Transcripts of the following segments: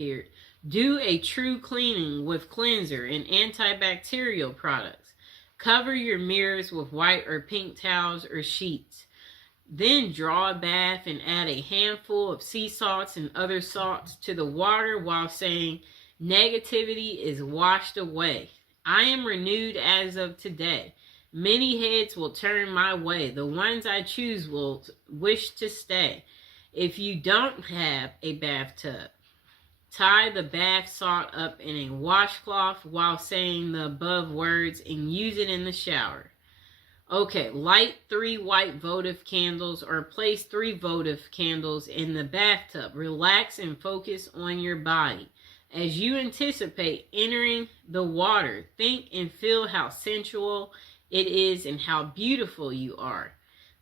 here. Do a true cleaning with cleanser and antibacterial products. Cover your mirrors with white or pink towels or sheets. Then draw a bath and add a handful of sea salts and other salts to the water while saying, negativity is washed away. I am renewed as of today. Many heads will turn my way. The ones I choose will wish to stay. If you don't have a bathtub, tie the bath salt up in a washcloth while saying the above words and use it in the shower. Okay, light 3 white votive candles or place 3 votive candles in the bathtub. Relax and focus on your body. As you anticipate entering the water, think and feel how sensual it is and how beautiful you are.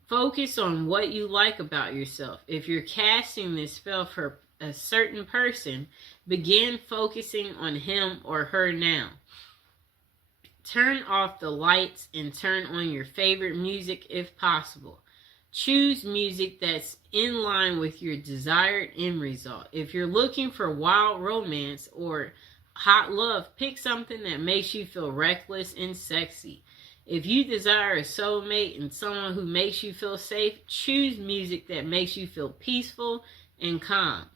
Focus on what you like about yourself. If you're casting this spell for a certain person, begin focusing on him or her now. Turn off the lights and turn on your favorite music if possible. Choose music that's in line with your desired end result. If you're looking for wild romance or hot love, pick something that makes you feel reckless and sexy. If you desire a soulmate and someone who makes you feel safe, choose music that makes you feel peaceful and calm.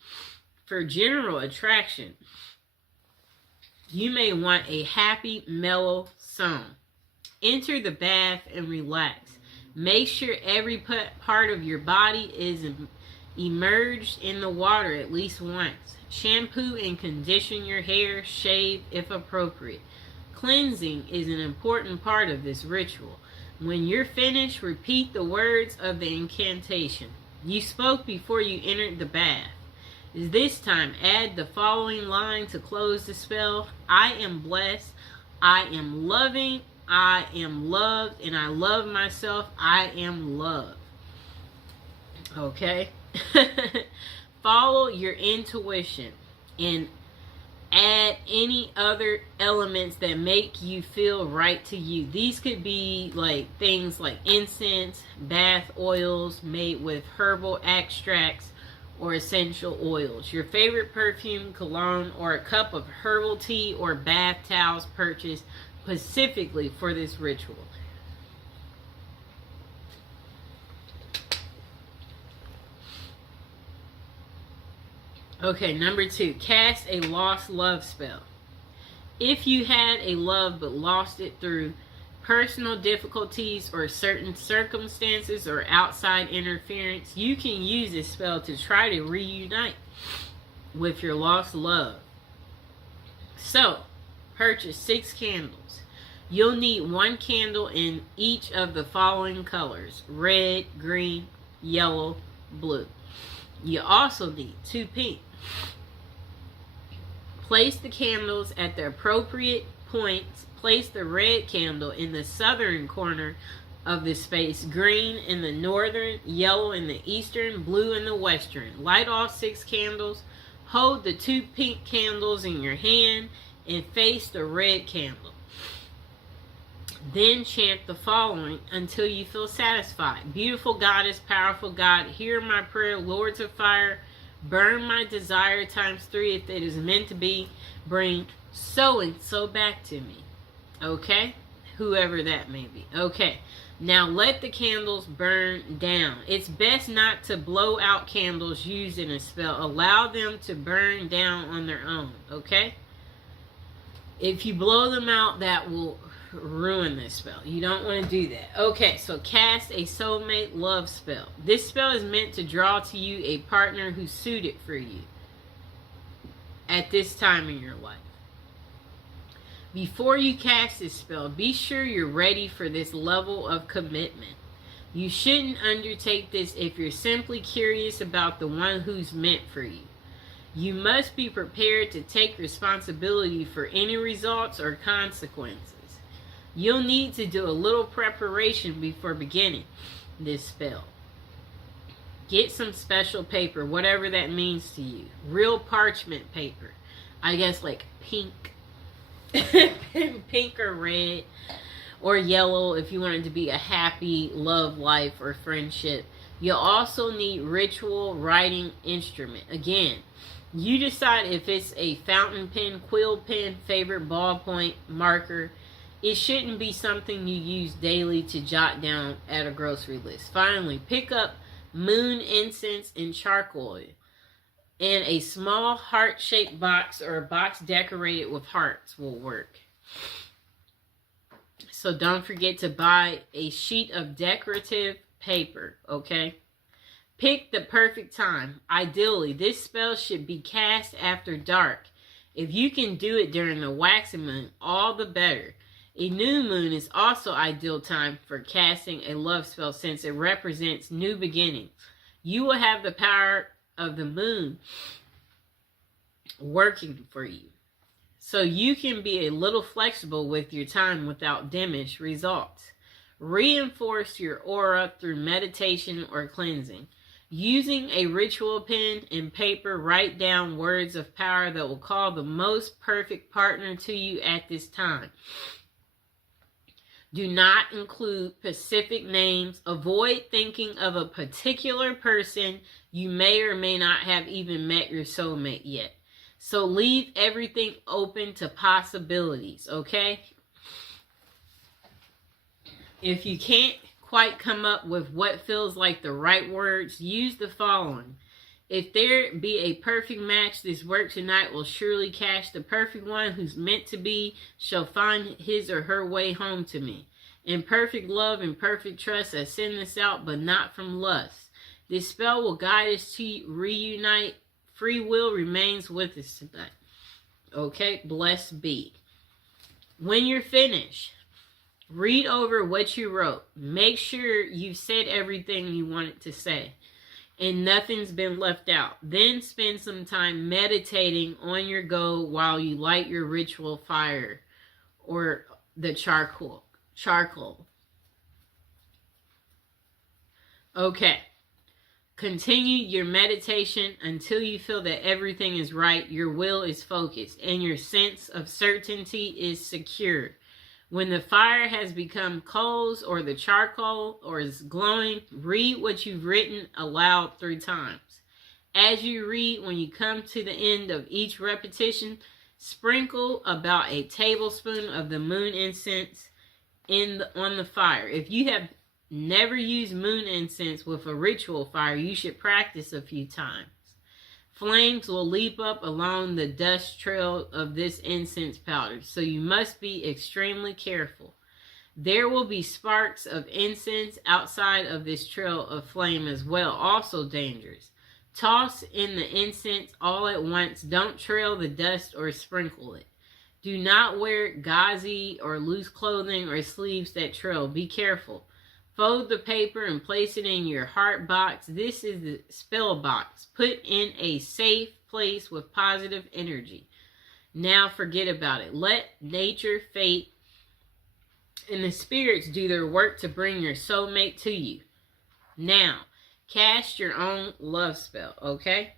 For general attraction, you may want a happy, mellow song. Enter the bath and relax. Make sure every part of your body is immersed in the water at least once. Shampoo and condition your hair, shave if appropriate. Cleansing is an important part of this ritual. When you're finished, repeat the words of the incantation you spoke before you entered the bath. This time, add the following line to close the spell. I am blessed. I am loving. I am loved. And I love myself. I am loved. Okay? Follow your intuition and add any other elements that make you feel right to you. These could be like things like incense, bath oils made with herbal extracts, or essential oils, your favorite perfume, cologne, or a cup of herbal tea or bath towels purchased specifically for this ritual. Okay, number 2, cast a lost love spell. If you had a love but lost it through personal difficulties or certain circumstances or outside interference, you can use this spell to try to reunite with your lost love. So, purchase 6 candles. You'll need 1 candle in each of the following colors: red, green, yellow, blue. You also need 2 pink. Place the candles at the appropriate points. Place the red candle in the southern corner of the space, green in the northern, yellow in the eastern, blue in the western. Light all 6 candles. Hold the 2 pink candles in your hand and face the red candle. Then chant the following until you feel satisfied. Beautiful goddess, powerful God, hear my prayer. Lords of fire, burn my desire times 3 if it is meant to be. Bring so and so back to me. Okay? Whoever that may be. Okay. Now let the candles burn down. It's best not to blow out candles used in a spell. Allow them to burn down on their own. Okay? If you blow them out, that will ruin this spell. You don't want to do that. Okay, so cast a soulmate love spell. This spell is meant to draw to you a partner who's suited for you at this time in your life. Before you cast this spell, be sure you're ready for this level of commitment. You shouldn't undertake this if you're simply curious about the one who's meant for you. You must be prepared to take responsibility for any results or consequences. You'll need to do a little preparation before beginning this spell. Get some special paper, whatever that means to you. Real parchment paper. I guess like pink. Pink or red or yellow if you want it to be a happy love life or friendship. You'll also need ritual writing instrument. Again, You decide if it's a fountain pen, quill pen, favorite ballpoint, marker. It shouldn't be something you use daily to jot down at a grocery list. Finally, pick up moon incense and charcoal in a small heart-shaped box, or a box decorated with hearts will work. So don't forget to buy a sheet of decorative paper, okay? Pick the perfect time. Ideally, this spell should be cast after dark. If you can do it during the waxing moon, all the better. A new moon is also ideal time for casting a love spell, since it represents new beginnings. You will have the power of the moon working for you, so you can be a little flexible with your time without diminished results. Reinforce your aura through meditation or cleansing. Using a ritual pen and paper, write down words of power that will call the most perfect partner to you at this time. Do not include specific names. Avoid thinking of a particular person. You may or may not have even met your soulmate yet. So leave everything open to possibilities, okay? If you can't quite come up with what feels like the right words, use the following. If there be a perfect match, this work tonight will surely catch the perfect one who's meant to be, shall find his or her way home to me. In perfect love and perfect trust, I send this out, but not from lust. This spell will guide us to reunite. Free will remains with us tonight. Okay, blessed be. When you're finished, read over what you wrote. Make sure you've said everything you wanted to say and nothing's been left out. Then spend some time meditating on your goal while you light your ritual fire or the charcoal. Okay. Continue your meditation until you feel that everything is right, your will is focused, and your sense of certainty is secured. When the fire has become coals or the charcoal or is glowing, read what you've written aloud 3 times. As you read, when you come to the end of each repetition, sprinkle about a tablespoon of the moon incense on the fire. If you have never used moon incense with a ritual fire, you should practice a few times. Flames will leap up along the dust trail of this incense powder, so you must be extremely careful. There will be sparks of incense outside of this trail of flame as well, also dangerous. Toss in the incense all at once. Don't trail the dust or sprinkle it. Do not wear gauzy or loose clothing or sleeves that trail. Be careful. Fold the paper and place it in your heart box. This is the spell box. Put in a safe place with positive energy. Now forget about it. Let nature, fate, and the spirits do their work to bring your soulmate to you. Now, cast your own love spell, okay?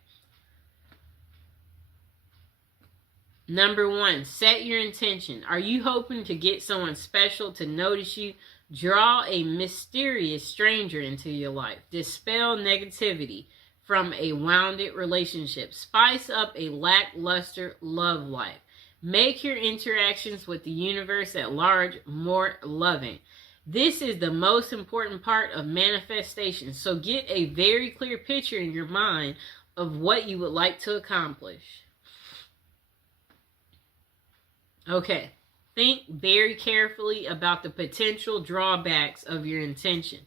Number 1, set your intention. Are you hoping to get someone special to notice you? Draw a mysterious stranger into your life. Dispel negativity from a wounded relationship. Spice up a lackluster love life. Make your interactions with the universe at large more loving. This is the most important part of manifestation. So get a very clear picture in your mind of what you would like to accomplish. Okay. Think very carefully about the potential drawbacks of your intention.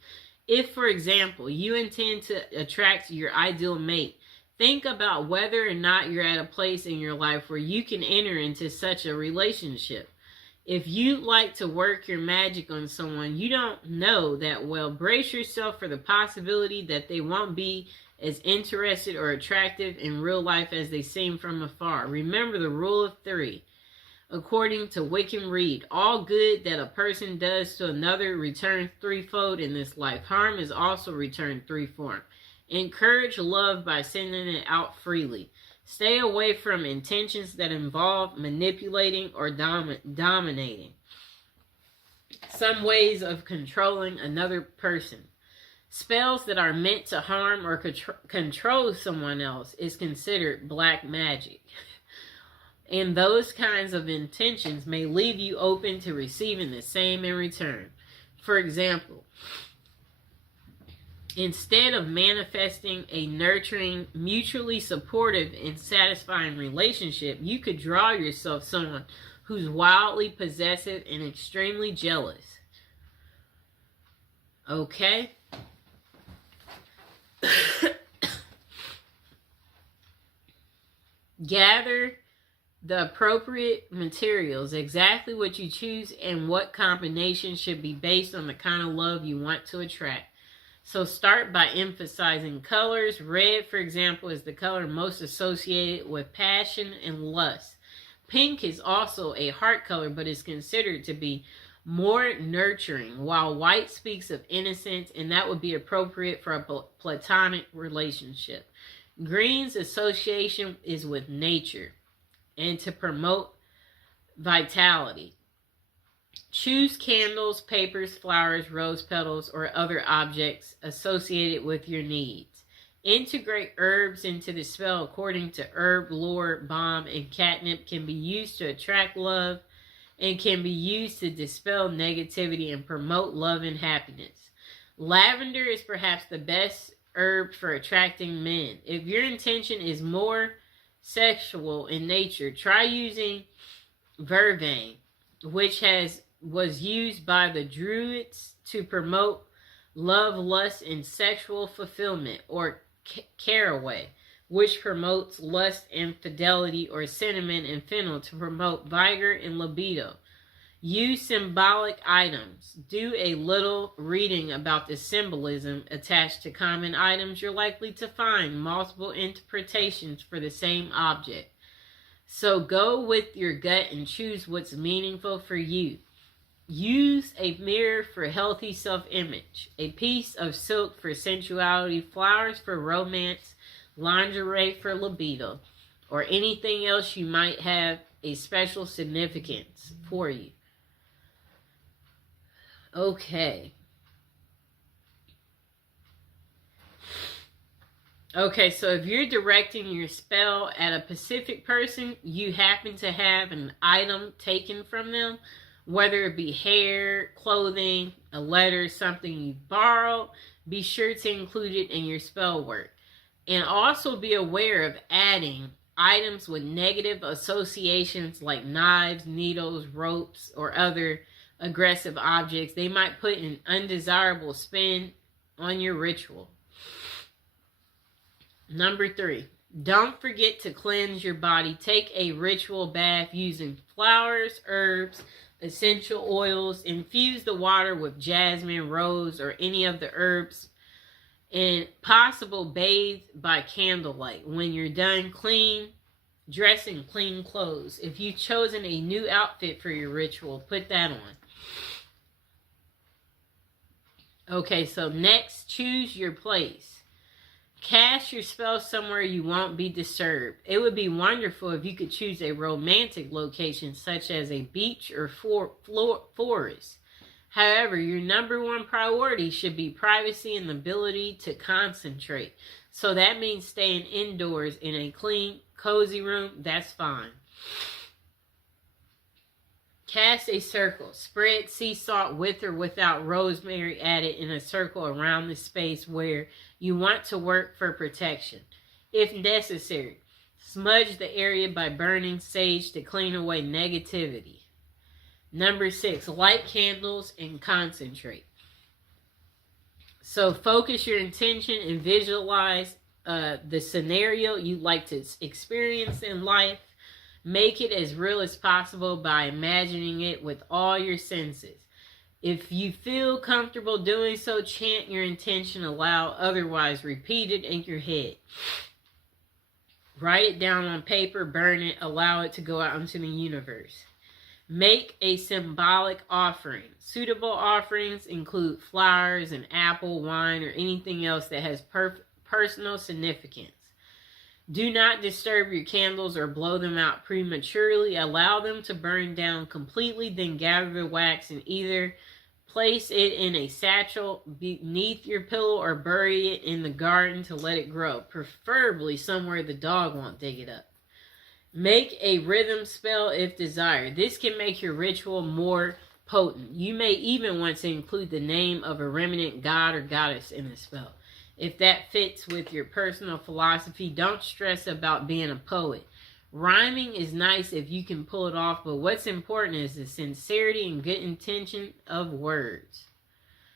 If, for example, you intend to attract your ideal mate, think about whether or not you're at a place in your life where you can enter into such a relationship. If you like to work your magic on someone you don't know that well, brace yourself for the possibility that they won't be as interested or attractive in real life as they seem from afar. Remember the rule of 3. According to Wickham Reed, all good that a person does to another returns threefold in this life. Harm is also returned threefold. Encourage love by sending it out freely. Stay away from intentions that involve manipulating or dominating. Some ways of controlling another person. Spells that are meant to harm or control someone else is considered black magic. And those kinds of intentions may leave you open to receiving the same in return. For example, instead of manifesting a nurturing, mutually supportive, and satisfying relationship, you could draw yourself someone who's wildly possessive and extremely jealous. Okay? Gather the appropriate materials, exactly what you choose, and what combination should be based on the kind of love you want to attract. So start by emphasizing colors. Red, for example, is the color most associated with passion and lust. Pink is also a heart color, but is considered to be more nurturing, while white speaks of innocence, and that would be appropriate for a platonic relationship. Green's association is with nature and to promote vitality. Choose candles, papers, flowers, rose petals, or other objects associated with your needs. Integrate herbs into the spell according to herb lore. Balm and catnip can be used to attract love and can be used to dispel negativity and promote love and happiness. Lavender is perhaps the best herb for attracting men. If your intention is more sexual in nature, try using vervain, which was used by the Druids to promote love, lust, and sexual fulfillment, or caraway, which promotes lust and fidelity, or cinnamon and fennel to promote vigor and libido. Use symbolic items. Do a little reading about the symbolism attached to common items. You're likely to find multiple interpretations for the same object. So go with your gut and choose what's meaningful for you. Use a mirror for healthy self-image, a piece of silk for sensuality, flowers for romance, lingerie for libido, or anything else you might have a special significance for you. Okay. Okay, so if you're directing your spell at a specific person, you happen to have an item taken from them, whether it be hair, clothing, a letter, something you borrowed, be sure to include it in your spell work. And also be aware of adding items with negative associations like knives, needles, ropes, or other aggressive objects. They might put an undesirable spin on your ritual. Number 3, don't forget to cleanse your body. Take a ritual bath using flowers, herbs, essential oils. Infuse the water with jasmine, rose, or any of the herbs. And possible bathe by candlelight. When you're done, dress in clean clothes. If you've chosen a new outfit for your ritual, put that on. Okay, so next, choose your place. Cast your spell somewhere you won't be disturbed. It would be wonderful if you could choose a romantic location such as a beach or forest. However, your number one priority should be privacy and the ability to concentrate. So that means staying indoors in a clean, cozy room. That's fine. Cast a circle. Spread sea salt with or without rosemary added in a circle around the space where you want to work for protection. If necessary, smudge the area by burning sage to clean away negativity. Number 6, light candles and concentrate. So focus your intention and visualize the scenario you'd like to experience in life. Make it as real as possible by imagining it with all your senses. If you feel comfortable doing so, chant your intention aloud. Otherwise, repeat it in your head. Write it down on paper, burn it, allow it to go out into the universe. Make a symbolic offering. Suitable offerings include flowers, an apple, wine, or anything else that has personal significance. Do not disturb your candles or blow them out prematurely. Allow them to burn down completely, then gather the wax and either Place it in a satchel beneath your pillow or bury it in the garden to let it grow, preferably somewhere the dog won't dig it up. Make a rhythm spell if desired. This can make your ritual more potent. You may even want to include the name of a remnant god or goddess in the spell. If that fits with your personal philosophy, don't stress about being a poet. Rhyming is nice if you can pull it off, but what's important is the sincerity and good intention of words.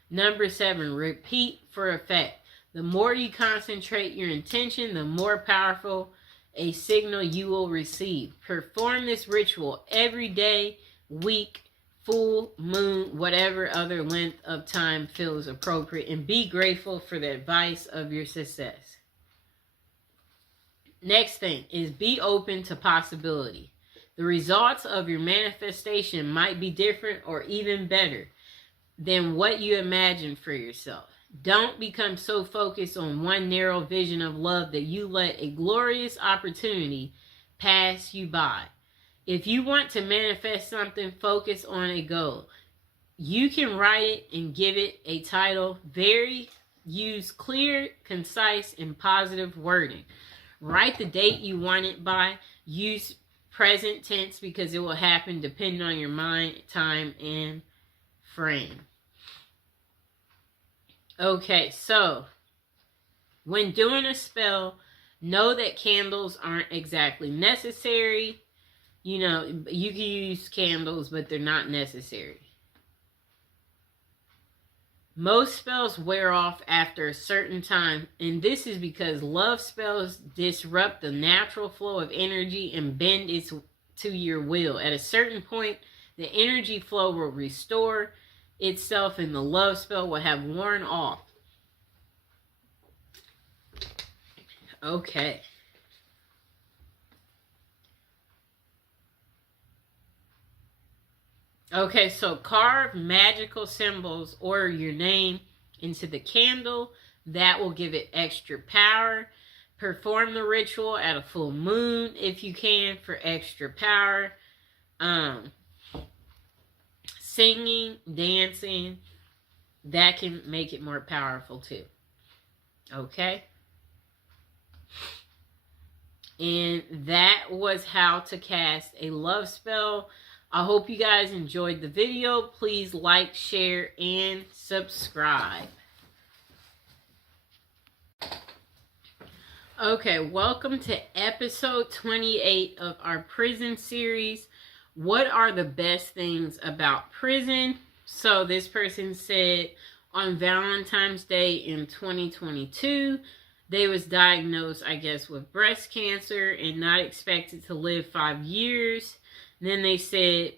Number 7, repeat for effect. The more you concentrate your intention, the more powerful a signal you will receive. Perform this ritual every day, week, full moon, whatever other length of time feels appropriate, and be grateful for the advice of your success. Next thing is be open to possibility. The results of your manifestation might be different or even better than what you imagined for yourself. Don't become so focused on one narrow vision of love that you let a glorious opportunity pass you by. If you want to manifest something, focus on a goal. You can write it and give it a title. Use clear, concise, and positive wording. Write the date you want it by. Use present tense because it will happen depending on your mind, time, and frame. Okay, so when doing a spell, know that candles aren't exactly necessary. You know, you can use candles, but they're not necessary. Most spells wear off after a certain time, and this is because love spells disrupt the natural flow of energy and bend it to your will. At a certain point, the energy flow will restore itself and the love spell will have worn off. Okay. Okay, so carve magical symbols or your name into the candle. That will give it extra power. Perform the ritual at a full moon if you can for extra power. Singing, dancing, that can make it more powerful too. Okay? And that was how to cast a love spell. I hope you guys enjoyed the video. Please like, share, and subscribe. Okay, welcome to episode 28 of our prison series. What are the best things about prison? So this person said on Valentine's Day in 2022, they was diagnosed, I guess, with breast cancer and not expected to live 5 years. Then they said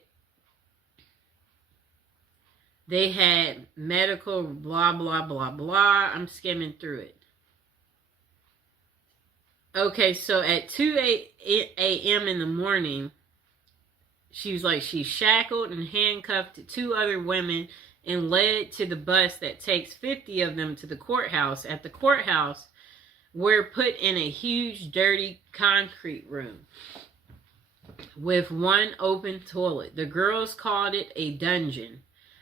they had medical blah, blah, blah, blah. I'm skimming through it. Okay, so at 2 a.m. in the morning, she was like, she's shackled and handcuffed to 2 other women and led to the bus that takes 50 of them to the courthouse. At the courthouse, we're put in a huge, dirty concrete room with one open toilet. The girls called it a dungeon.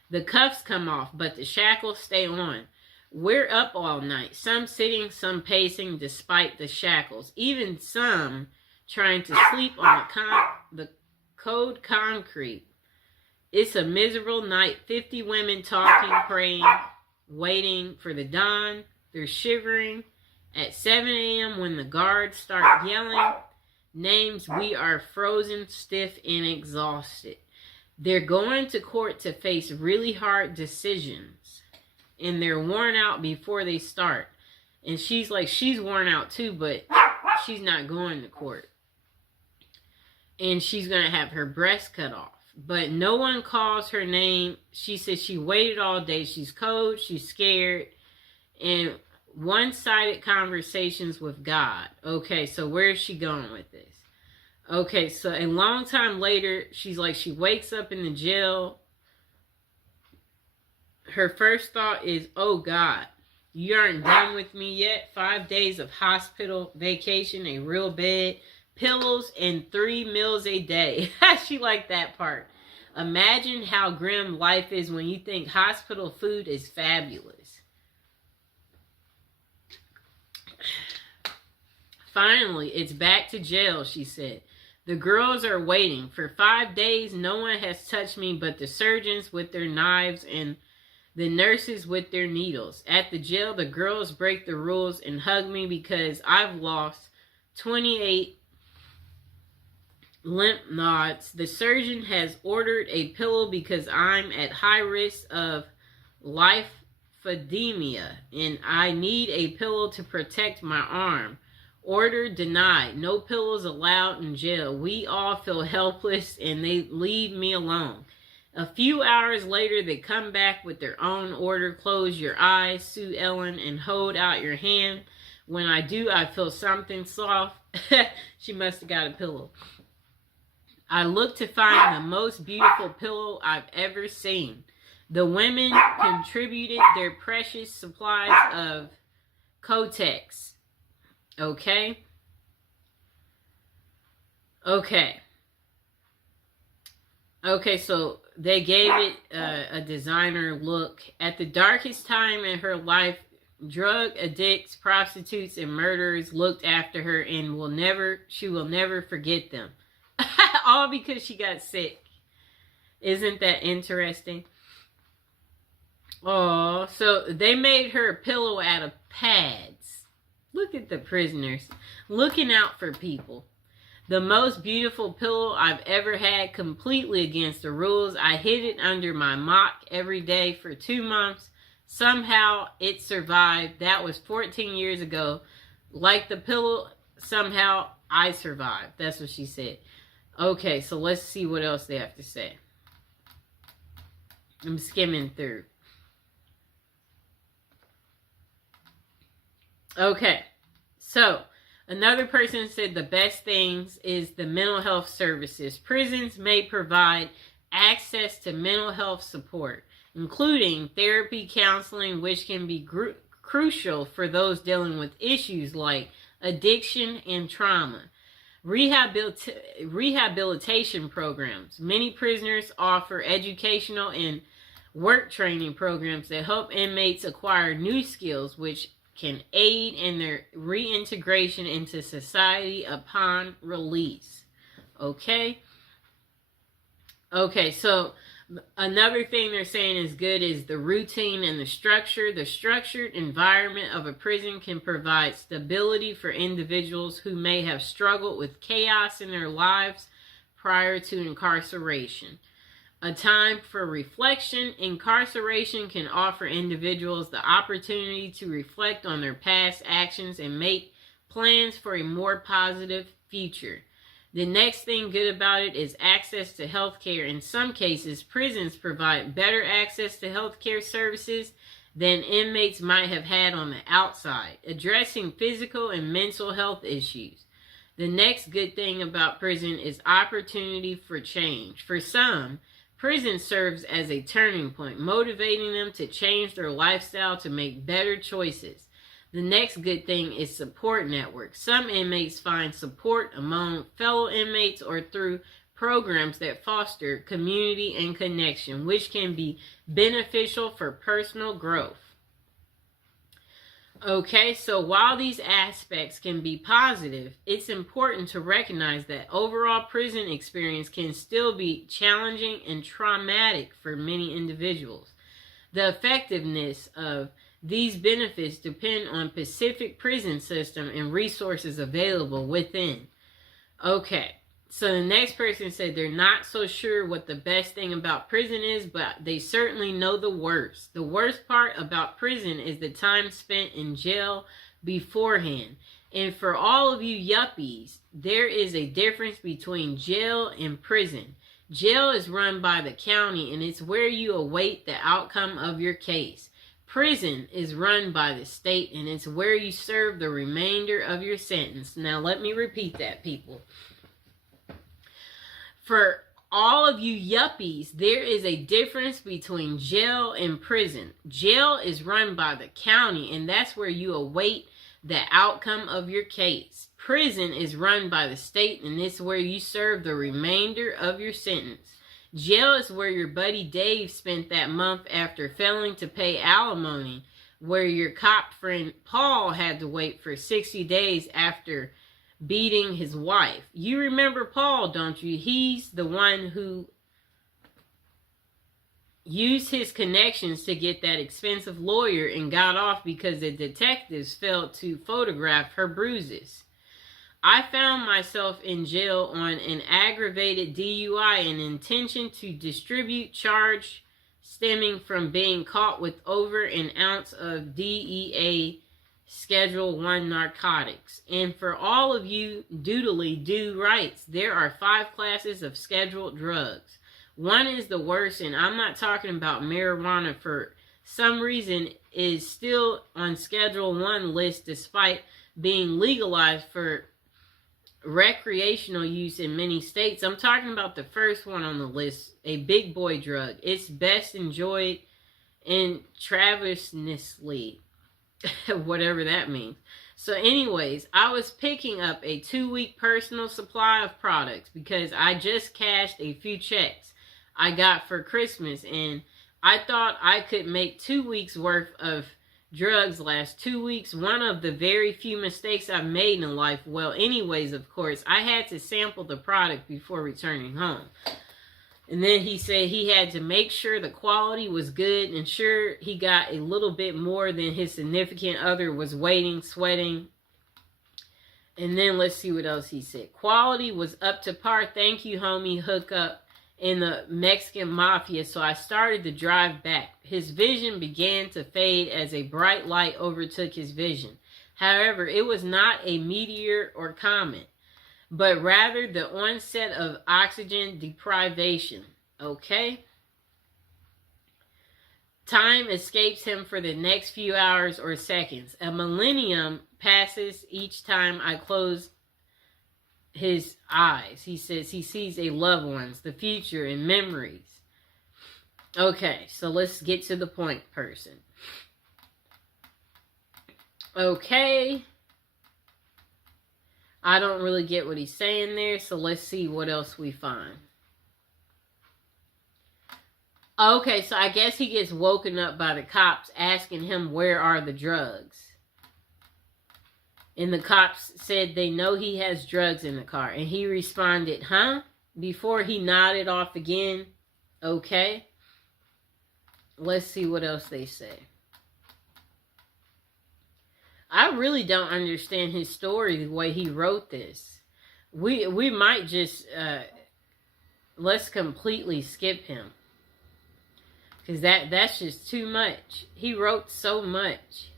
The cuffs come off, but the shackles stay on. We're up all night, some sitting, some pacing despite the shackles, even some trying to sleep on the cold concrete. It's a miserable night. 50 women talking, praying, waiting for the dawn. They're shivering. At 7 a.m. when the guards start yelling names, we are frozen, stiff, and exhausted. They're going to court to face really hard decisions, and they're worn out before they start. And she's like, she's worn out too, but she's not going to court. And she's going to have her breast cut off. But no one calls her name. She says she waited all day. She's cold, she's scared, and one-sided conversations with God. Okay, so where is she going with this? Okay, so a long time later, she's like, she wakes up in the jail. Her first thought is, oh God, you aren't done with me yet. 5 days of hospital vacation, a real bed, pillows, and 3 meals a day. She liked that part. Imagine how grim life is when you think hospital food is fabulous. Finally, it's back to jail, she said. The girls are waiting. For 5 days, no one has touched me but the surgeons with their knives and the nurses with their needles. At the jail, the girls break the rules and hug me because I've lost 28 lymph nodes. The surgeon has ordered a pillow because I'm at high risk of lymphedema and I need a pillow to protect my arm. Order denied. No pillows allowed in jail. We all feel helpless and they leave me alone. A few hours later, they come back with their own order. Close your eyes, Sue Ellen, and hold out your hand. When I do, I feel something soft. She must have got a pillow. I look to find the most beautiful pillow I've ever seen. The women contributed their precious supplies of Kotex. Okay? Okay, so they gave it a designer look. At the darkest time in her life, drug addicts, prostitutes, and murderers looked after her and she will never forget them. All because she got sick. Isn't that interesting? Oh, so they made her a pillow out of pads. Look at the prisoners. Looking out for people. The most beautiful pillow I've ever had, completely against the rules. I hid it under my mock every day for 2 months. Somehow it survived. That was 14 years ago. Like the pillow, somehow I survived. That's what she said. Okay, so let's see what else they have to say. I'm skimming through. Okay, so another person said the best things is the mental health services. Prisons may provide access to mental health support, including therapy, counseling, which can be crucial for those dealing with issues like addiction and trauma. Rehabilitation programs. Many prisoners offer educational and work training programs that help inmates acquire new skills, which can aid in their reintegration into society upon release. Okay, so another thing they're saying is good is the routine and the structure. The structured environment of a prison can provide stability for individuals who may have struggled with chaos in their lives prior to incarceration. A time for reflection. Incarceration can offer individuals the opportunity to reflect on their past actions and make plans for a more positive future. The next thing good about it is access to health care. In some cases, prisons provide better access to health care services than inmates might have had on the outside, addressing physical and mental health issues. The next good thing about prison is opportunity for change. For some, prison serves as a turning point, motivating them to change their lifestyle to make better choices. The next good thing is support networks. Some inmates find support among fellow inmates or through programs that foster community and connection, which can be beneficial for personal growth. Okay, so while these aspects can be positive, it's important to recognize that overall prison experience can still be challenging and traumatic for many individuals. The effectiveness of these benefits depend on specific prison system and resources available within. Okay, so the next person said they're not so sure what the best thing about prison is, but they certainly know the worst. The worst part about prison is the time spent in jail beforehand. And for all of you yuppies, there is a difference between jail and prison. Jail is run by the county and it's where you await the outcome of your case. Prison is run by the state and it's where you serve the remainder of your sentence. Now let me repeat that, people. For all of you yuppies, there is a difference between jail and prison. Jail is run by the county and that's where you await the outcome of your case. Prison is run by the state and it's where you serve the remainder of your sentence. Jail is where your buddy Dave spent that month after failing to pay alimony, where your cop friend Paul had to wait for 60 days after beating his wife. You remember Paul, don't you? He's the one who used his connections to get that expensive lawyer and got off because the detectives failed to photograph her bruises. I found myself in jail on an aggravated DUI and intention to distribute charge stemming from being caught with over an ounce of DEA Schedule 1 narcotics. And for all of you doodly do rights, there are 5 classes of scheduled drugs. One is the worst, and I'm not talking about marijuana. For some reason is still on Schedule 1 list despite being legalized for recreational use in many states. I'm talking about the first one on the list, a big boy drug. It's best enjoyed intravenously, whatever that means. So anyways, I was picking up a 2-week personal supply of products because I just cashed a few checks I got for Christmas, and I thought I could make 2 weeks worth of drugs last 2 weeks. One of the very few mistakes I've made in life. Well, anyways, of course, I had to sample the product before returning home. And then he said he had to make sure the quality was good and sure he got a little bit more than his significant other was waiting, sweating. And then let's see what else he said. Quality was up to par. Thank you, homie. Hook up in the Mexican mafia, so I started to drive back. His vision began to fade as a bright light overtook his vision. However, it was not a meteor or comet, but rather the onset of oxygen deprivation. Okay? Time escapes him for the next few hours or seconds. A millennium passes each time I close his eyes. He says he sees a loved ones, the future, and memories. Okay, so let's get to the point, person. Okay. I don't really get what he's saying there, so let's see what else we find. Okay, so I guess he gets woken up by the cops asking him where are the drugs. And the cops said they know he has drugs in the car. And he responded, huh? Before he nodded off again. Okay. Let's see what else they say. I really don't understand his story the way he wrote this. We might just, let's completely skip him. Because that's just too much. He wrote so much.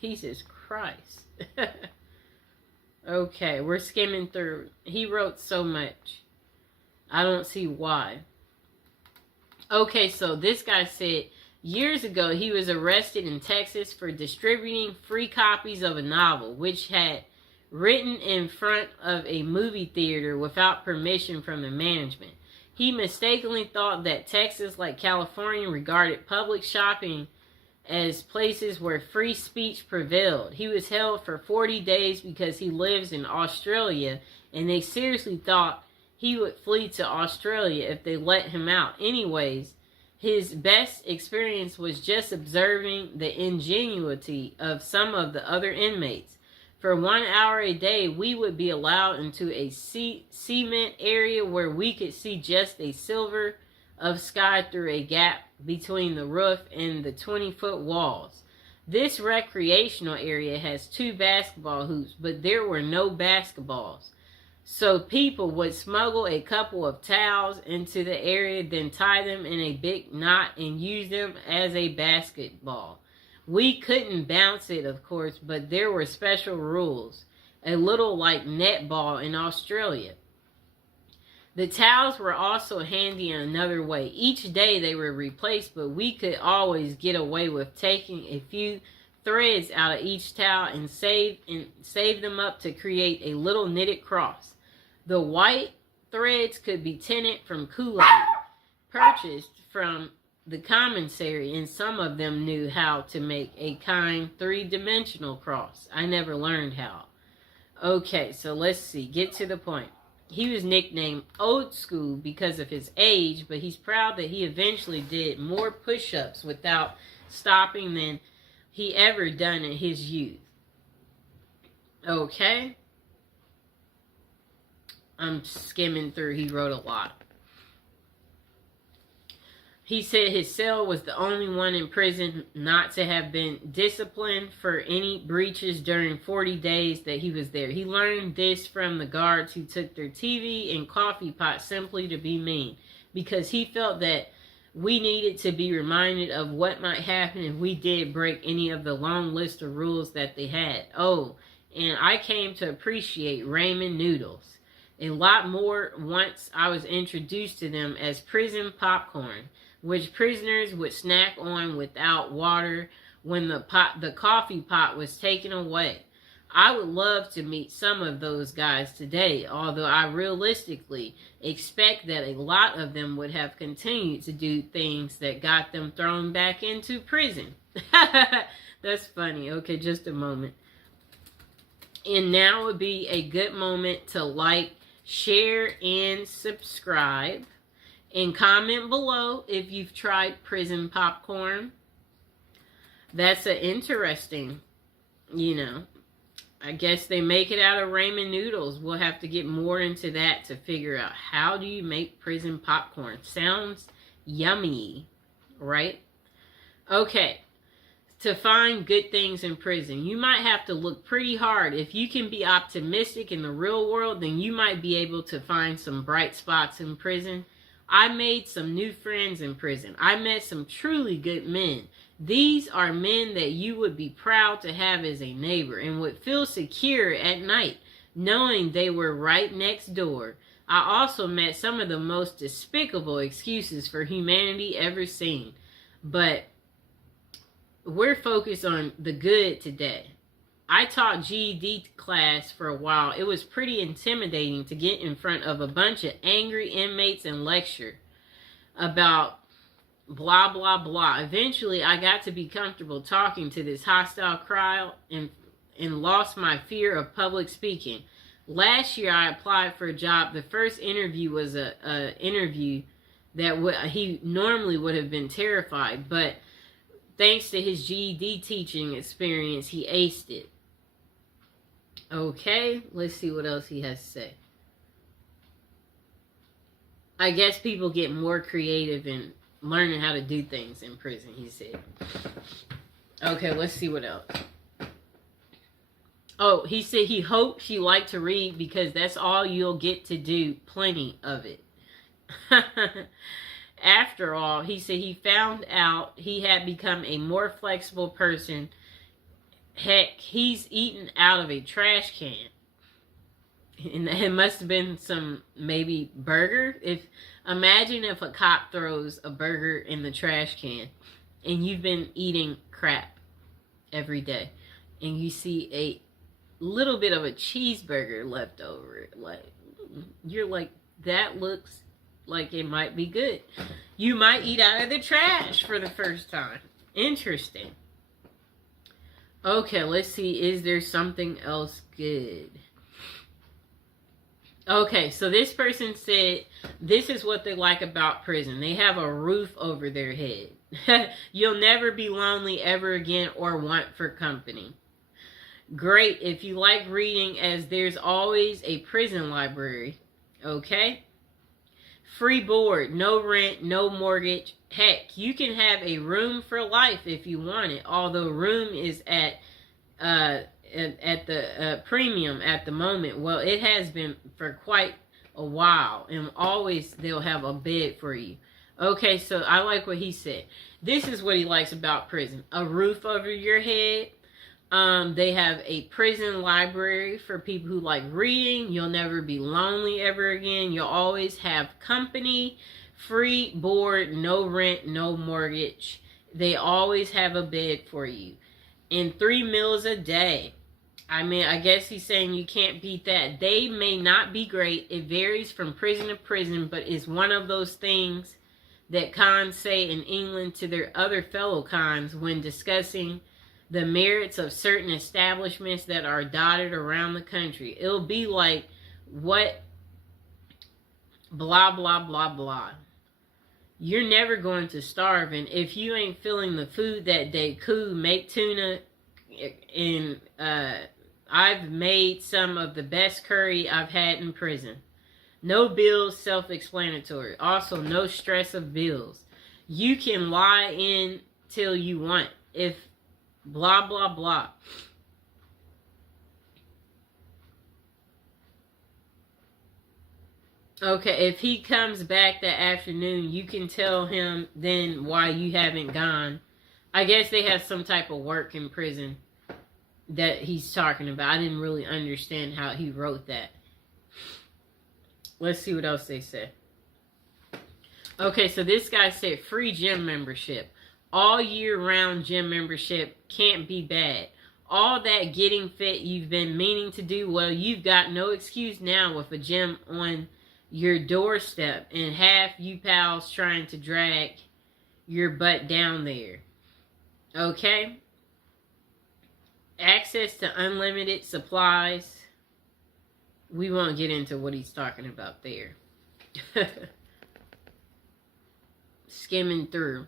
Jesus Christ. Okay, we're skimming through. He wrote so much. I don't see why. Okay, so this guy said years ago he was arrested in Texas for distributing free copies of a novel which had written in front of a movie theater without permission from the management. He mistakenly thought that Texas, like California, regarded public shopping as places where free speech prevailed. He was held for 40 days because he lives in Australia, and they seriously thought he would flee to Australia if they let him out. Anyways, his best experience was just observing the ingenuity of some of the other inmates. For 1 hour a day, we would be allowed into a cement area where we could see just a silver of sky through a gap between the roof and the 20-foot walls. This recreational area has 2 basketball hoops, but there were no basketballs. So people would smuggle a couple of towels into the area, then tie them in a big knot and use them as a basketball. We couldn't bounce it, of course, but there were special rules, a little like netball in Australia. The towels were also handy in another way. Each day they were replaced, but we could always get away with taking a few threads out of each towel and save them up to create a little knitted cross. The white threads could be tinted from Kool-Aid, purchased from the commissary, and some of them knew how to make a kind 3-dimensional cross. I never learned how. Okay, so let's see. Get to the point. He was nicknamed Old School because of his age, but he's proud that he eventually did more push-ups without stopping than he ever done in his youth. Okay. I'm skimming through. He wrote a lot. He said his cell was the only one in prison not to have been disciplined for any breaches during 40 days that he was there. He learned this from the guards who took their TV and coffee pot simply to be mean, because he felt that we needed to be reminded of what might happen if we did break any of the long list of rules that they had. Oh, and I came to appreciate ramen noodles a lot more once I was introduced to them as prison popcorn, which prisoners would snack on without water when the coffee pot was taken away. I would love to meet some of those guys today, although I realistically expect that a lot of them would have continued to do things that got them thrown back into prison. That's funny. Okay, just a moment. And now would be a good moment to like, share, and subscribe. And comment below if you've tried prison popcorn. That's an interesting, I guess they make it out of ramen noodles. We'll have to get more into that to figure out how do you make prison popcorn. Sounds yummy, right? Okay. To find good things in prison, you might have to look pretty hard. If you can be optimistic in the real world, then you might be able to find some bright spots in prison. I made some new friends in prison. I met some truly good men. These are men that you would be proud to have as a neighbor and would feel secure at night, knowing they were right next door. I also met some of the most despicable excuses for humanity ever seen. But we're focused on the good today. I taught GED class for a while. It was pretty intimidating to get in front of a bunch of angry inmates and lecture about blah, blah, blah. Eventually, I got to be comfortable talking to this hostile crowd and lost my fear of public speaking. Last year, I applied for a job. The first interview was a interview that he normally would have been terrified, but thanks to his GED teaching experience, he aced it. Okay, let's see what else he has to say. I guess people get more creative in learning how to do things in prison, he said. Okay, let's see what else. Oh, he said he hopes you like to read because that's all you'll get to do, plenty of it. After all, he said he found out he had become a more flexible person. Heck, he's eaten out of a trash can. And it must have been some, maybe, burger. Imagine if a cop throws a burger in the trash can and you've been eating crap every day and you see a little bit of a cheeseburger left over. You're like, that looks like it might be good. You might eat out of the trash for the first time. Interesting. Okay, let's see. Is there something else good? Okay, so this person said this is what they like about prison. They have a roof over their head. You'll never be lonely ever again or want for company. Great if you like reading, as there's always a prison library. Okay? Free board, no rent, no mortgage. Heck, you can have a room for life if you want it. Although room is at the premium at the moment. Well, it has been for quite a while, and always they'll have a bed for you. Okay, so I like what he said. This is what he likes about prison: a roof over your head. They have a prison library for people who like reading. You'll never be lonely ever again. You'll always have company. Free board, no rent, no mortgage. They always have a bed for you. And 3 meals a day. I mean, I guess he's saying you can't beat that. They may not be great. It varies from prison to prison, but it's one of those things that cons say in England to their other fellow cons when discussing the merits of certain establishments that are dotted around the country. It'll be like what Blah, blah, blah, blah. You're never going to starve, and if you ain't feeling the food that day, cool, make tuna. And I've made some of the best curry I've had in prison. No bills, self-explanatory. Also, no stress of bills. You can lie in till you want. If blah, blah, blah. Okay, if he comes back that afternoon, you can tell him then why you haven't gone. I guess they have some type of work in prison that he's talking about. I didn't really understand how he wrote that. Let's see what else they said. Okay, so this guy said free gym membership. All year round gym membership can't be bad. All that getting fit you've been meaning to do, well, you've got no excuse now with a gym on your doorstep and half you pals trying to drag your butt down there. Okay? Access to unlimited supplies. We won't get into what he's talking about there. Skimming through.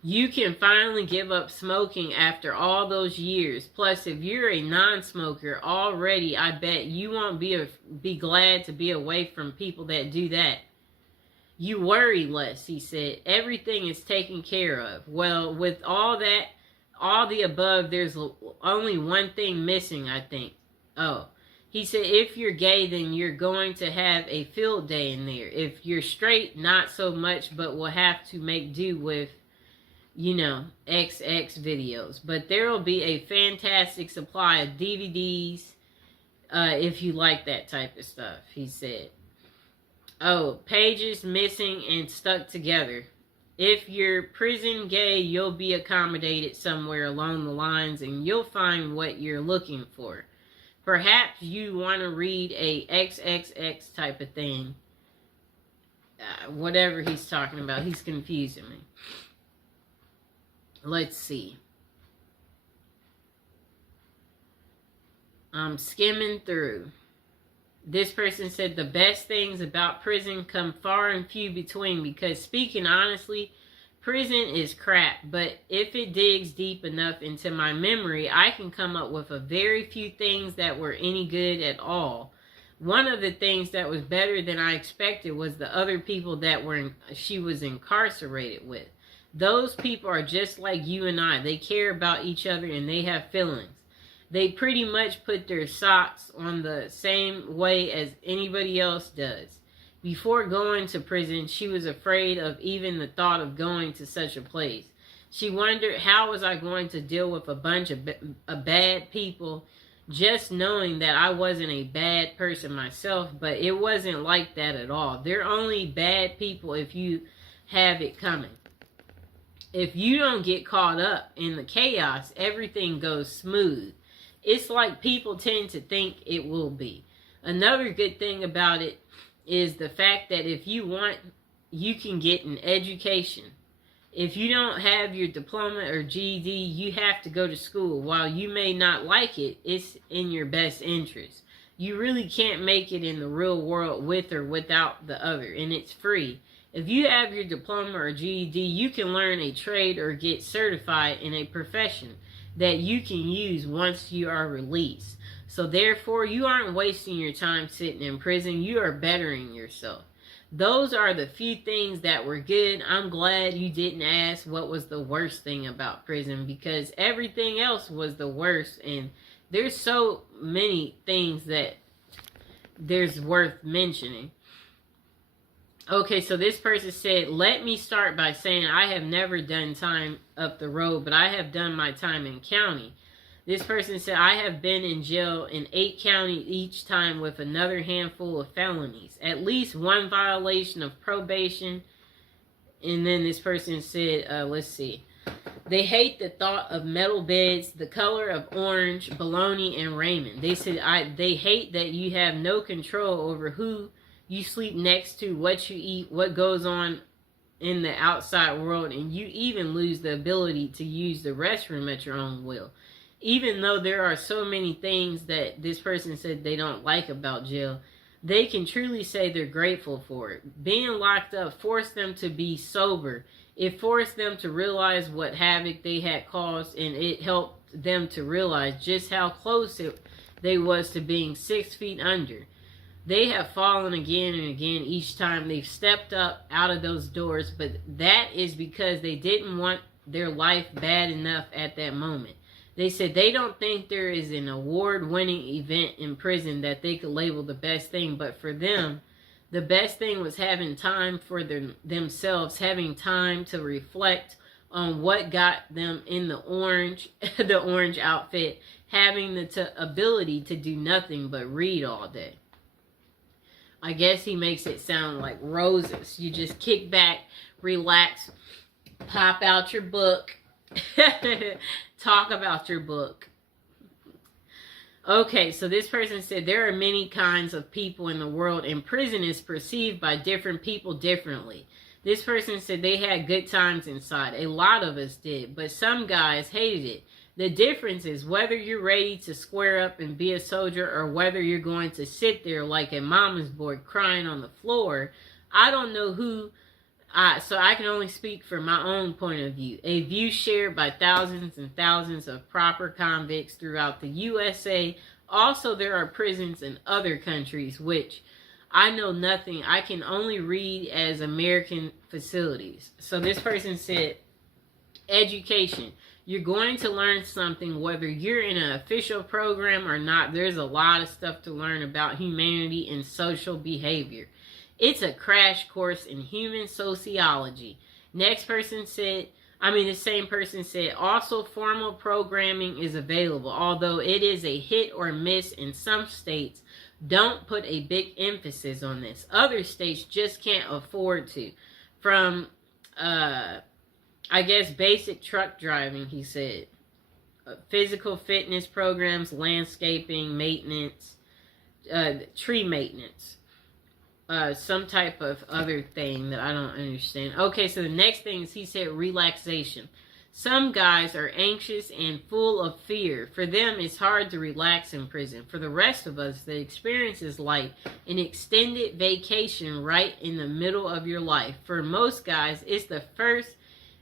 You can finally give up smoking after all those years. Plus, if you're a non-smoker already, I bet you won't be glad to be away from people that do that. You worry less, he said. Everything is taken care of. Well, with all the above, there's only one thing missing, I think. Oh. He said, if you're gay, then you're going to have a field day in there. If you're straight, not so much, but we'll have to make do with XX videos. But there will be a fantastic supply of DVDs if you like that type of stuff, he said. Oh, pages missing and stuck together. If you're prison gay, you'll be accommodated somewhere along the lines and you'll find what you're looking for. Perhaps you want to read a XXX type of thing. Whatever he's talking about, he's confusing me. Let's see. I'm skimming through. This person said the best things about prison come far and few between because speaking honestly, prison is crap. But if it digs deep enough into my memory, I can come up with a very few things that were any good at all. One of the things that was better than I expected was the other people that she was incarcerated with. Those people are just like you and I. They care about each other and they have feelings. They pretty much put their socks on the same way as anybody else does. Before going to prison, she was afraid of even the thought of going to such a place. She wondered, how was I going to deal with a bunch of bad people, just knowing that I wasn't a bad person myself, but it wasn't like that at all. They're only bad people if you have it coming. If you don't get caught up in the chaos, everything goes smooth. It's like people tend to think it will be. Another good thing about it is the fact that if you want, you can get an education. If you don't have your diploma or GED, you have to go to school. While you may not like it, it's in your best interest. You really can't make it in the real world with or without the other, and it's free. If you have your diploma or GED, you can learn a trade or get certified in a profession that you can use once you are released. So therefore, you aren't wasting your time sitting in prison. You are bettering yourself. Those are the few things that were good. I'm glad you didn't ask what was the worst thing about prison, because everything else was the worst. And there's so many things that there's worth mentioning. Okay, so this person said, let me start by saying I have never done time up the road, but I have done my time in county. This person said, I have been in jail in 8 counties each time with another handful of felonies. At least one violation of probation. And then this person said, let's see. They hate the thought of metal beds, the color of orange, bologna, and ramen. They said, they hate that you have no control over who you sleep next to, what you eat, what goes on in the outside world, and you even lose the ability to use the restroom at your own will. even though there are so many things that this person said they don't like about jail, they can truly say they're grateful for it. Being locked up forced them to be sober. It forced them to realize what havoc they had caused, and it helped them to realize just how close they was to being 6 feet under. They have fallen again and again each time they've stepped up out of those doors, but that is because they didn't want their life bad enough at that moment. They said they don't think there is an award-winning event in prison that they could label the best thing, but for them, the best thing was having time for themselves, having time to reflect on what got them in the orange outfit, having the ability to do nothing but read all day. I guess he makes it sound like roses. You just kick back, relax, pop out your book, talk about your book. Okay, so this person said there are many kinds of people in the world, and prison is perceived by different people differently. This person said they had good times inside. A lot of us did, but some guys hated it. The difference is whether you're ready to square up and be a soldier or whether you're going to sit there like a mama's boy crying on the floor. I don't know who, so I can only speak from my own point of view. A view shared by thousands and thousands of proper convicts throughout the USA. Also, there are prisons in other countries, which I know nothing. I can only read as American facilities. So this person said, education. You're going to learn something whether you're in an official program or not. There's a lot of stuff to learn about humanity and social behavior. It's a crash course in human sociology. Next person said, the same person said, also formal programming is available, although it is a hit or miss in some states. Don't put a big emphasis on this. Other states just can't afford to. From, I guess, basic truck driving, he said. Physical fitness programs, landscaping, maintenance, tree maintenance. Some type of other thing that I don't understand. Okay, so the next thing is he said relaxation. Some guys are anxious and full of fear. For them, it's hard to relax in prison. For the rest of us, the experience is like an extended vacation right in the middle of your life. For most guys, it's the first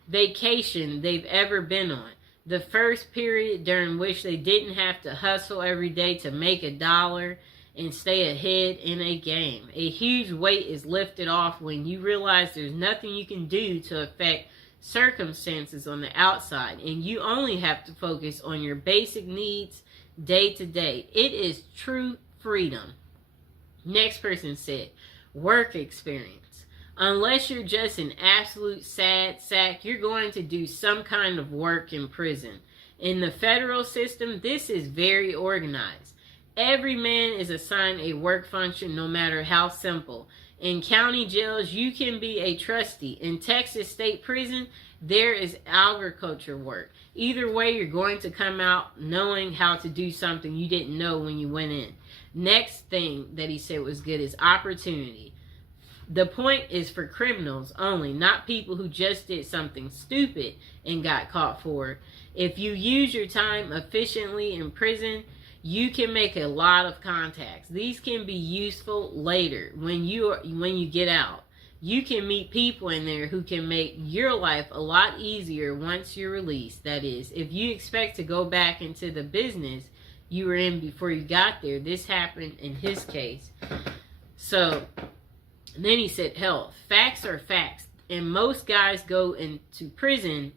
vacation they've ever been on. The first period during which they didn't have to hustle every day to make $1 and stay ahead in a game. A huge weight is lifted off when you realize there's nothing you can do to affect circumstances on the outside, and you only have to focus on your basic needs day to day. It is true freedom. Next person said, work experience. Unless you're just an absolute sad sack, you're going to do some kind of work in prison. In the federal system, this is very organized. Every man is assigned a work function, no matter how simple. In county jails, you can be a trustee. In Texas State Prison, there is agriculture work. Either way, you're going to come out knowing how to do something you didn't know when you went in. Next thing that he said was good is opportunity. The point is for criminals only, not people who just did something stupid and got caught for it. If you use your time efficiently in prison, you can make a lot of contacts. These can be useful later when you get out. You can meet people in there who can make your life a lot easier once you're released. That is, if you expect to go back into the business you were in before you got there, this happened in his case. So then he said health. Facts are facts. And most guys go into prison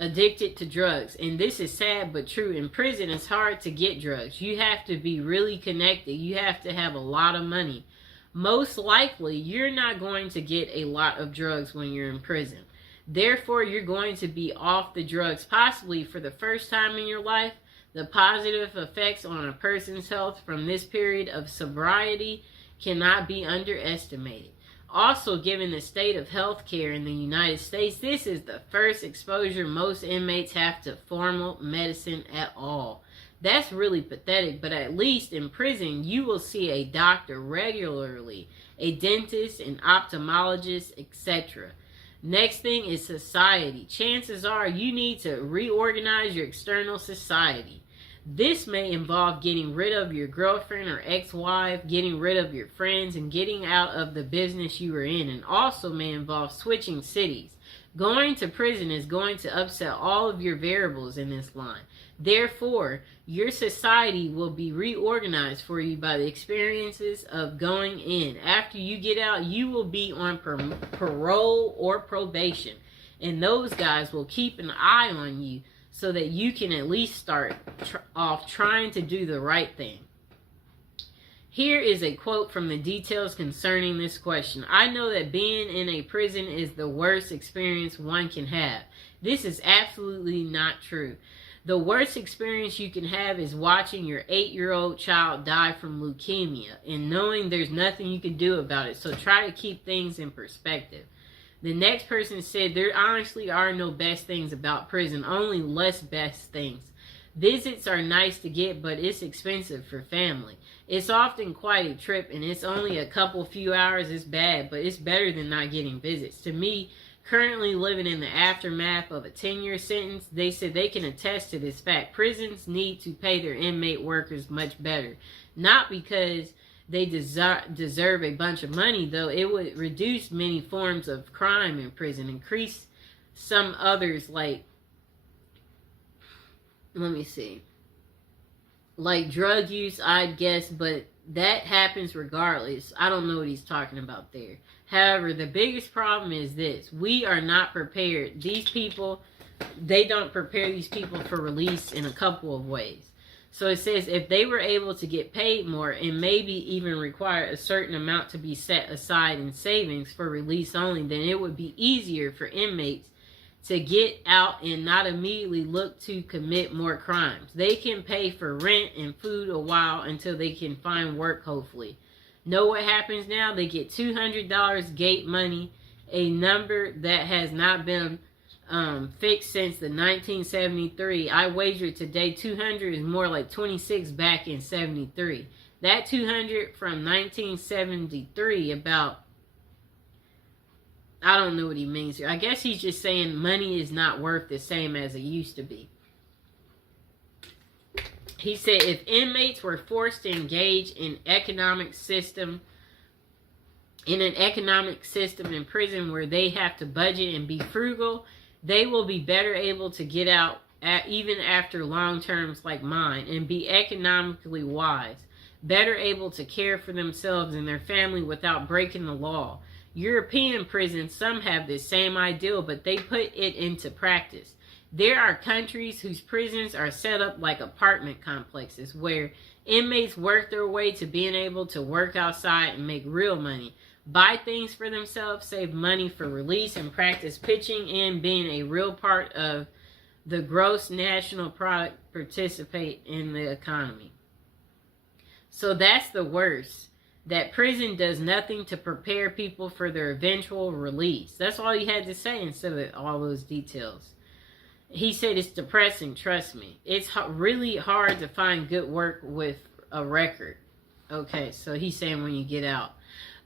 addicted to drugs. And this is sad but true. In prison, it's hard to get drugs. You have to be really connected. You have to have a lot of money. Most likely, you're not going to get a lot of drugs when you're in prison. Therefore, you're going to be off the drugs possibly for the first time in your life. The positive effects on a person's health from this period of sobriety cannot be underestimated. Also, given the state of health care in the United States, this is the first exposure most inmates have to formal medicine at all. That's really pathetic, but at least in prison, you will see a doctor regularly, a dentist, an ophthalmologist, etc. Next thing is society. Chances are you need to reorganize your external society. This may involve getting rid of your girlfriend or ex-wife, getting rid of your friends, and getting out of the business you were in, and also may involve switching cities. Going to prison is going to upset all of your variables in this line. Therefore, your society will be reorganized for you by the experiences of going in. After you get out, you will be on parole or probation, and those guys will keep an eye on you so that you can at least start off trying to do the right thing. Here is a quote from the details concerning this question. I know that being in a prison is the worst experience one can have. This is absolutely not true. The worst experience you can have is watching your 8-year-old child die from leukemia and knowing there's nothing you can do about it. So try to keep things in perspective. The next person said, there honestly are no best things about prison, only less best things. Visits are nice to get, but it's expensive for family. It's often quite a trip, and it's only a few hours. It's bad, but it's better than not getting visits. To me, currently living in the aftermath of a 10-year sentence, they said they can attest to this fact. Prisons need to pay their inmate workers much better. Not because they deserve a bunch of money, though. It would reduce many forms of crime in prison, increase some others like, let me see, like drug use, I'd guess, but that happens regardless. I don't know what he's talking about there. However, the biggest problem is this. We are not prepared. These people, they don't prepare these people for release in a couple of ways. So it says if they were able to get paid more and maybe even require a certain amount to be set aside in savings for release only, then it would be easier for inmates to get out and not immediately look to commit more crimes. They can pay for rent and food a while until they can find work, hopefully. Know what happens now? They get $200 gate money, a number that has not been fixed since the 1973. I wager today 200 is more like 26 back in 73. That 200 from 1973 about, I don't know what he means here. I guess he's just saying money is not worth the same as it used to be. He said if inmates were forced to engage in an economic system in prison where they have to budget and be frugal, they will be better able to get out even after long terms like mine and be economically wise, better able to care for themselves and their family without breaking the law. European prisons, some have this same ideal, but they put it into practice. There are countries whose prisons are set up like apartment complexes where inmates work their way to being able to work outside and make real money, buy things for themselves, save money for release, and practice pitching in being a real part of the gross national product, participate in the economy. So that's the worst. That prison does nothing to prepare people for their eventual release. That's all he had to say instead of all those details. He said it's depressing, trust me. It's really hard to find good work with a record. Okay, so he's saying when you get out.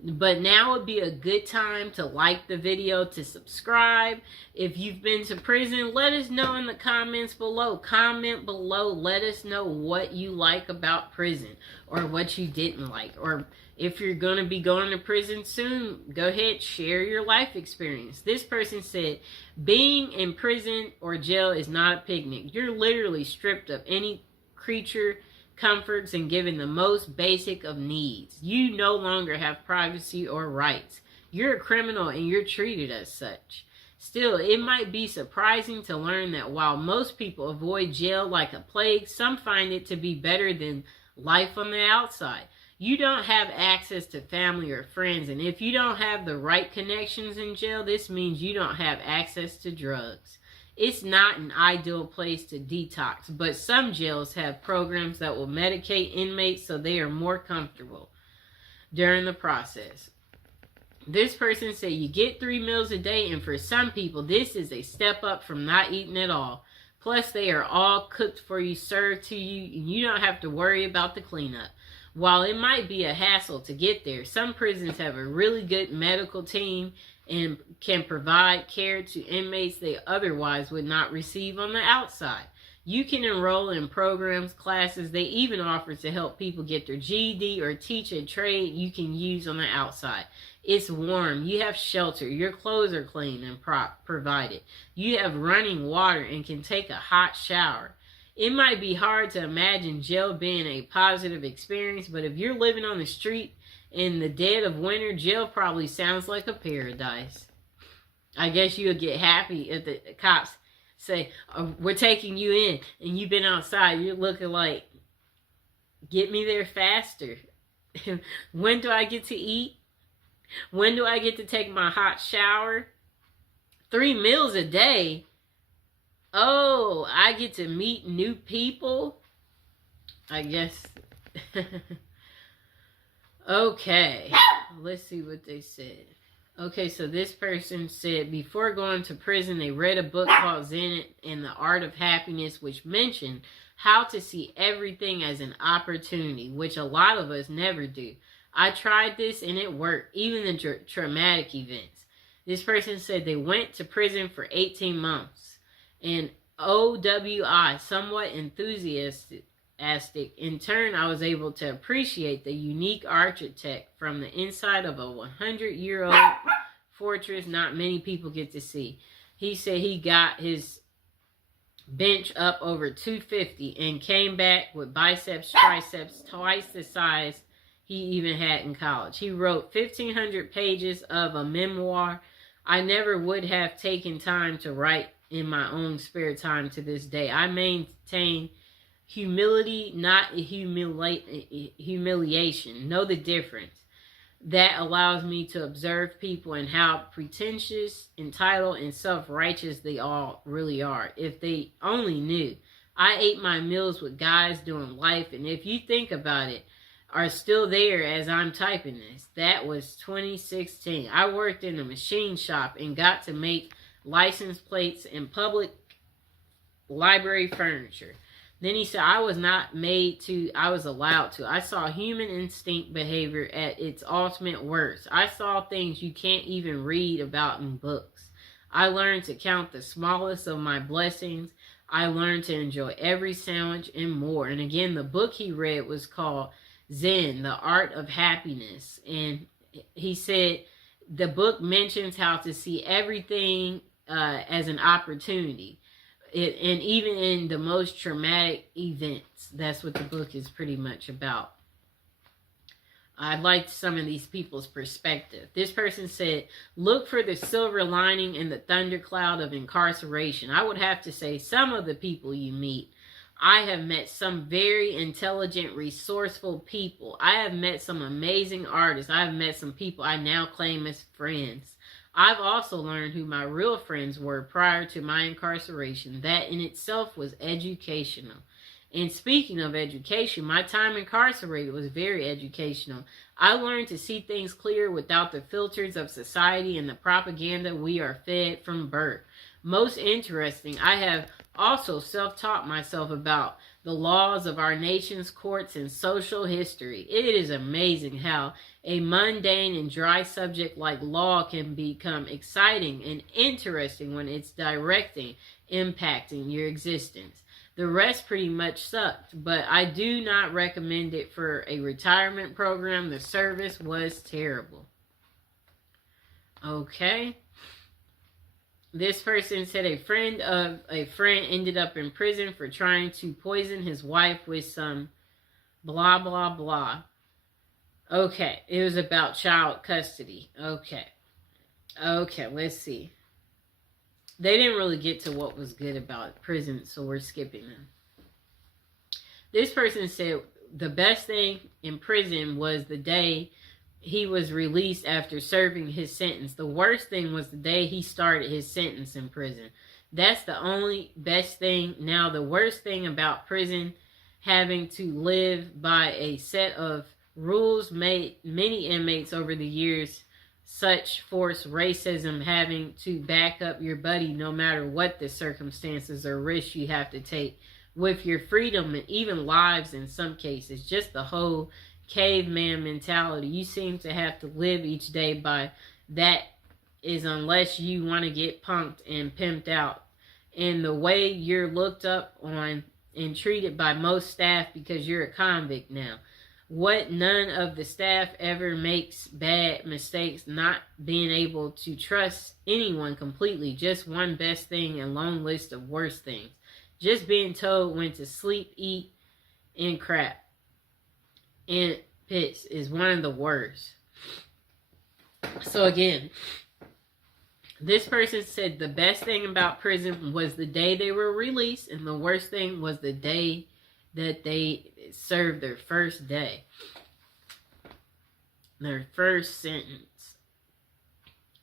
But now would be a good time to like the video, to subscribe. If you've been to prison, let us know in the comments below. Comment below. Let us know what you like about prison or what you didn't like. Or if you're going to be going to prison soon, go ahead, share your life experience. This person said, being in prison or jail is not a picnic. You're literally stripped of any creature comforts and given the most basic of needs. You no longer have privacy or rights. You're a criminal and you're treated as such. Still, it might be surprising to learn that while most people avoid jail like a plague, some find it to be better than life on the outside. You don't have access to family or friends, and if you don't have the right connections in jail, this means you don't have access to drugs. It's not an ideal place to detox, but some jails have programs that will medicate inmates so they are more comfortable during the process. This person said you get 3 meals a day, and for some people, this is a step up from not eating at all. Plus, they are all cooked for you, served to you, and you don't have to worry about the cleanup. While it might be a hassle to get there, some prisons have a really good medical team and can provide care to inmates they otherwise would not receive on the outside. You can enroll in programs, classes. They even offer to help people get their GED or teach a trade you can use on the outside. It's warm. You have shelter. Your clothes are clean and provided. You have running water and can take a hot shower. It might be hard to imagine jail being a positive experience, but if you're living on the street in the dead of winter, jail probably sounds like a paradise. I guess you'll get happy if the cops say, oh, we're taking you in, and you've been outside. You're looking like, get me there faster. When do I get to eat? When do I get to take my hot shower? 3 meals a day? Oh, I get to meet new people? I guess. Okay, let's see what they said. Okay, so this person said, before going to prison, they read a book called Zen and the Art of Happiness, which mentioned how to see everything as an opportunity, which a lot of us never do. I tried this and it worked, even the traumatic events. This person said they went to prison for 18 months. And OWI, somewhat enthusiastic. In turn, I was able to appreciate the unique architect from the inside of a 100-year-old fortress not many people get to see. He said he got his bench up over 250 and came back with biceps, triceps twice the size he even had in college. He wrote 1,500 pages of a memoir I never would have taken time to write in my own spare time to this day. I maintain humility, not humiliation. Know the difference. That allows me to observe people and how pretentious, entitled, and self-righteous they all really are. If they only knew. I ate my meals with guys doing life, and if you think about it, are still there as I'm typing this. That was 2016. I worked in a machine shop and got to make license plates and public library furniture. Then he said, I was not made to, I was allowed to. I saw human instinct behavior at its ultimate worst. I saw things you can't even read about in books. I learned to count the smallest of my blessings. I learned to enjoy every sandwich and more. And again, the book he read was called Zen, the Art of Happiness. And he said the book mentions how to see everything as an opportunity. And even in the most traumatic events, that's what the book is pretty much about. I liked some of these people's perspective. This person said, look for the silver lining in the thundercloud of incarceration. I would have to say some of the people you meet. I have met some very intelligent, resourceful people. I have met some amazing artists. I have met some people I now claim as friends. I've also learned who my real friends were prior to my incarceration. That in itself was educational. And speaking of education, my time incarcerated was very educational. I learned to see things clear without the filters of society and the propaganda we are fed from birth. Most interesting, I have also self-taught myself about the laws of our nation's courts and social history. It is amazing how a mundane and dry subject like law can become exciting and interesting when it's directing, impacting your existence. The rest pretty much sucked, but I do not recommend it for a retirement program. The service was terrible. Okay. This person said a friend of a friend ended up in prison for trying to poison his wife with some blah, blah, blah. Okay, it was about child custody. Okay, let's see. They didn't really get to what was good about prison, so we're skipping them. This person said the best thing in prison was the day he was released after serving his sentence. The worst thing was the day he started his sentence in prison. That's the only best thing. Now, the worst thing about prison, having to live by a set of rules made many inmates over the years, such force racism, having to back up your buddy no matter what the circumstances or risks you have to take with your freedom and even lives in some cases. Just the whole caveman mentality. You seem to have to live each day by that, is unless you want to get punked and pimped out. And the way you're looked up on and treated by most staff because you're a convict now. What none of the staff ever makes bad mistakes, not being able to trust anyone completely. Just one best thing and long list of worst things. Just being told when to sleep, eat, and crap. And piss is one of the worst. So again, this person said the best thing about prison was the day they were released, and the worst thing was the day that they served their first day. Their first sentence.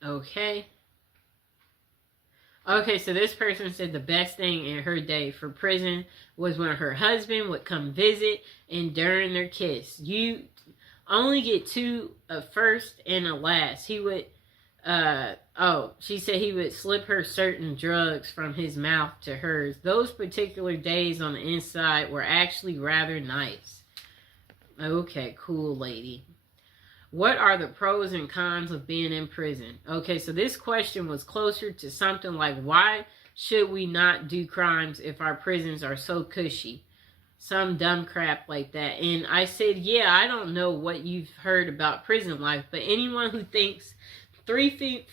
Okay. Okay, so this person said the best thing in her day for prison was when her husband would come visit and during their kiss. You only get two, a first and a last. He would, she said he would slip her certain drugs from his mouth to hers. Those particular days on the inside were actually rather nice. Okay, cool lady. What are the pros and cons of being in prison? Okay, so this question was closer to something like, why should we not do crimes if our prisons are so cushy? Some dumb crap like that. And I said, yeah, I don't know what you've heard about prison life, but anyone who thinks three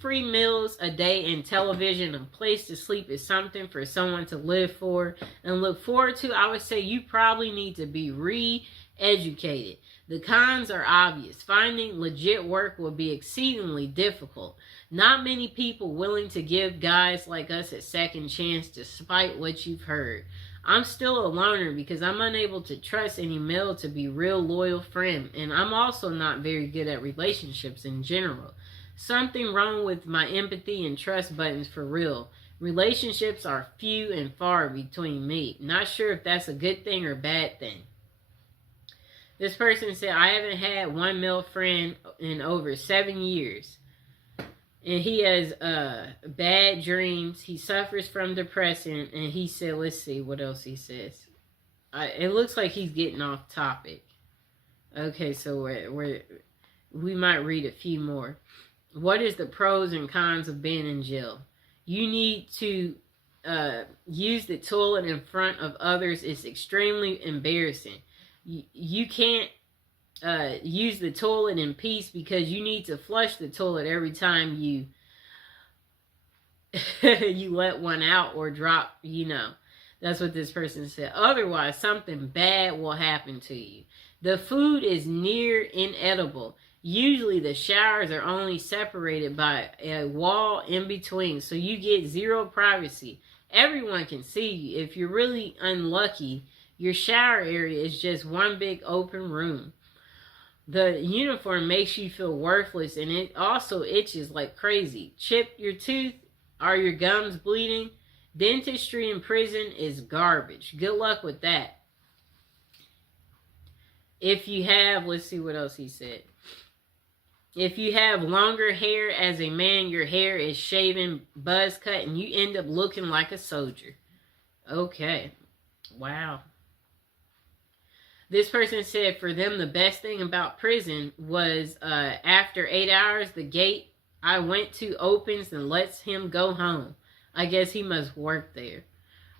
free meals a day and television and place to sleep is something for someone to live for and look forward to, I would say you probably need to be re-educated. The cons are obvious. Finding legit work will be exceedingly difficult. Not many people willing to give guys like us a second chance despite what you've heard. I'm still a loner because I'm unable to trust any male to be real loyal friend, and I'm also not very good at relationships in general. Something wrong with my empathy and trust buttons for real. Relationships are few and far between me. Not sure if that's a good thing or bad thing. This person said, I haven't had one male friend in over 7 years. And he has bad dreams. He suffers from depression. And he said, let's see what else he says. It looks like he's getting off topic. Okay, so we might read a few more. What is the pros and cons of being in jail? You need to use the toilet in front of others. It's extremely embarrassing. You can't use the toilet in peace because you need to flush the toilet every time you you let one out or drop, That's what this person said. Otherwise, something bad will happen to you. The food is near inedible. Usually the showers are only separated by a wall in between, so you get zero privacy. Everyone can see you. If you're really unlucky, your shower area is just one big open room. The uniform makes you feel worthless, and it also itches like crazy. Chip your tooth? Are your gums bleeding? Dentistry in prison is garbage. Good luck with that. If you have, let's see what else he said. If you have longer hair as a man, your hair is shaven, buzz cut, and you end up looking like a soldier. Okay. Wow. This person said for them the best thing about prison was after 8 hours, the gate I went to opens and lets him go home. I guess he must work there.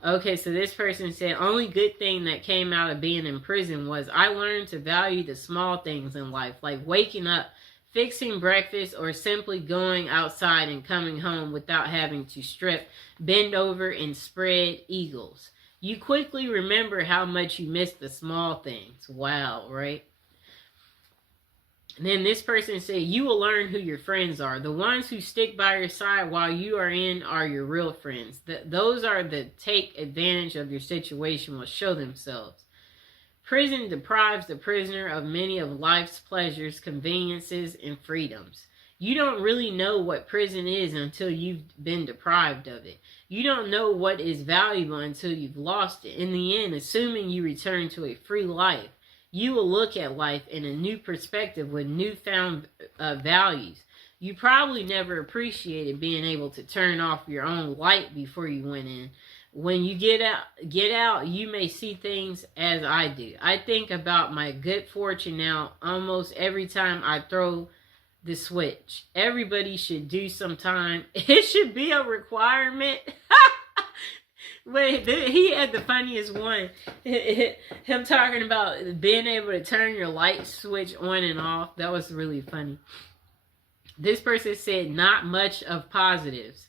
Okay, so this person said only good thing that came out of being in prison was I learned to value the small things in life, like waking up, fixing breakfast, or simply going outside and coming home without having to strip, bend over, and spread eagles. You quickly remember how much you miss the small things. Wow, right? And then this person said, you will learn who your friends are. The ones who stick by your side while you are in are your real friends. Those are the take advantage of your situation will show themselves. Prison deprives the prisoner of many of life's pleasures, conveniences, and freedoms. You don't really know what prison is until you've been deprived of it. You don't know what is valuable until you've lost it. In the end, assuming you return to a free life, you will look at life in a new perspective with newfound values. You probably never appreciated being able to turn off your own light before you went in. When you get out, you may see things as I do. I think about my good fortune now almost every time I throw the switch. Everybody should do some time. It should be a requirement. Wait, he had the funniest one. Him talking about being able to turn your light switch on and off. That was really funny. This person said not much of positives,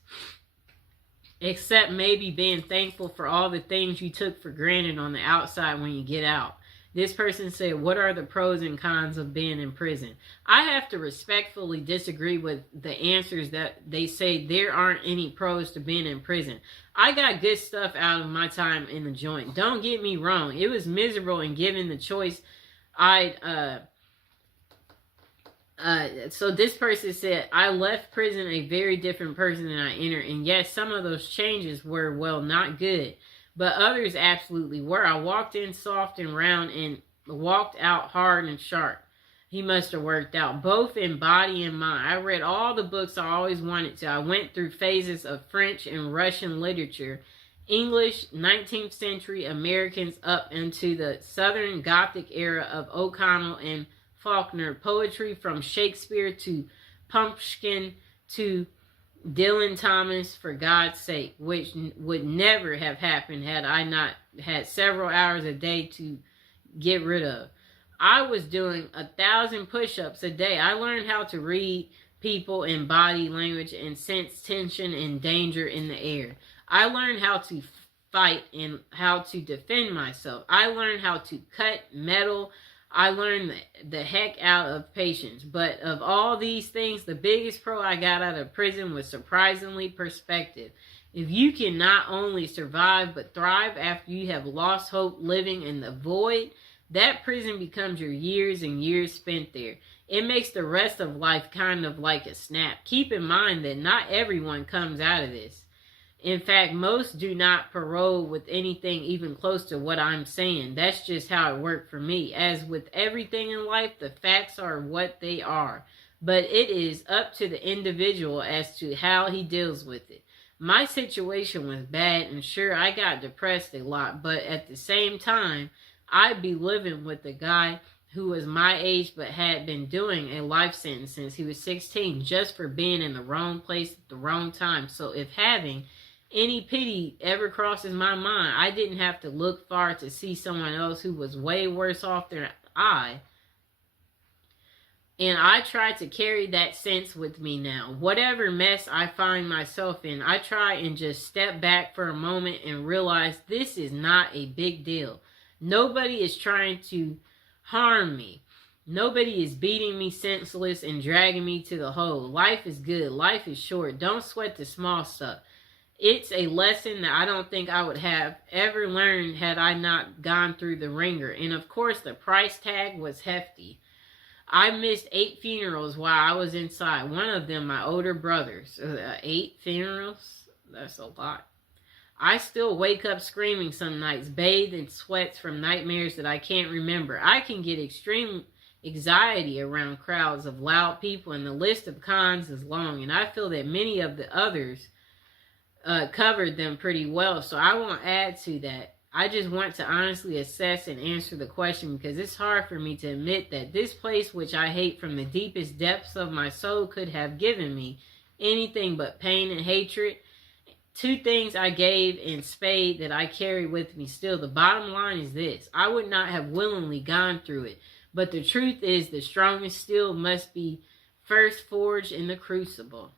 except maybe being thankful for all the things you took for granted on the outside when you get out. This person said, what are the pros and cons of being in prison? I have to respectfully disagree with the answers that they say there aren't any pros to being in prison. I got good stuff out of my time in the joint. Don't get me wrong. It was miserable, and given the choice, so this person said, I left prison a very different person than I entered. And yes, some of those changes were, well, not good. But others absolutely were. I walked in soft and round and walked out hard and sharp. He must have worked out, both in body and mind. I read all the books I always wanted to. I went through phases of French and Russian literature, English, 19th century Americans up into the Southern Gothic era of O'Connell and Faulkner, poetry from Shakespeare to Pumpkin to Dylan Thomas, for God's sake, which would never have happened had I not had several hours a day to get rid of. I was doing 1,000 push-ups a day. I learned how to read people and body language and sense tension and danger in the air. I learned how to fight and how to defend myself. I learned how to cut metal. I learned the heck out of patience. But of all these things, the biggest pro I got out of prison was surprisingly perspective. If you can not only survive but thrive after you have lost hope living in the void, that prison becomes your years and years spent there. It makes the rest of life kind of like a snap. Keep in mind that not everyone comes out of this. In fact, most do not parole with anything even close to what I'm saying. That's just how it worked for me. As with everything in life, the facts are what they are. But it is up to the individual as to how he deals with it. My situation was bad, and sure, I got depressed a lot. But at the same time, I'd be living with a guy who was my age but had been doing a life sentence since he was 16 just for being in the wrong place at the wrong time. So if having any pity ever crosses my mind, I didn't have to look far to see someone else who was way worse off than I. And I try to carry that sense with me now. Whatever mess I find myself in, I try and just step back for a moment and realize this is not a big deal. Nobody is trying to harm me. Nobody is beating me senseless and dragging me to the hole. Life is good. Life is short. Don't sweat the small stuff. It's a lesson that I don't think I would have ever learned had I not gone through the ringer. And of course, the price tag was hefty. I missed 8 funerals while I was inside. One of them, my older brother's. 8 funerals? That's a lot. I still wake up screaming some nights, bathed in sweats from nightmares that I can't remember. I can get extreme anxiety around crowds of loud people, and the list of cons is long. And I feel that many of the others covered them pretty well, so I won't add to that. I just want to honestly assess and answer the question because it's hard for me to admit that this place, which I hate from the deepest depths of my soul, could have given me anything but pain and hatred. 2 things I gave in spade that I carry with me still. The bottom line is this: I would not have willingly gone through it, but the truth is the strongest steel must be first forged in the crucible.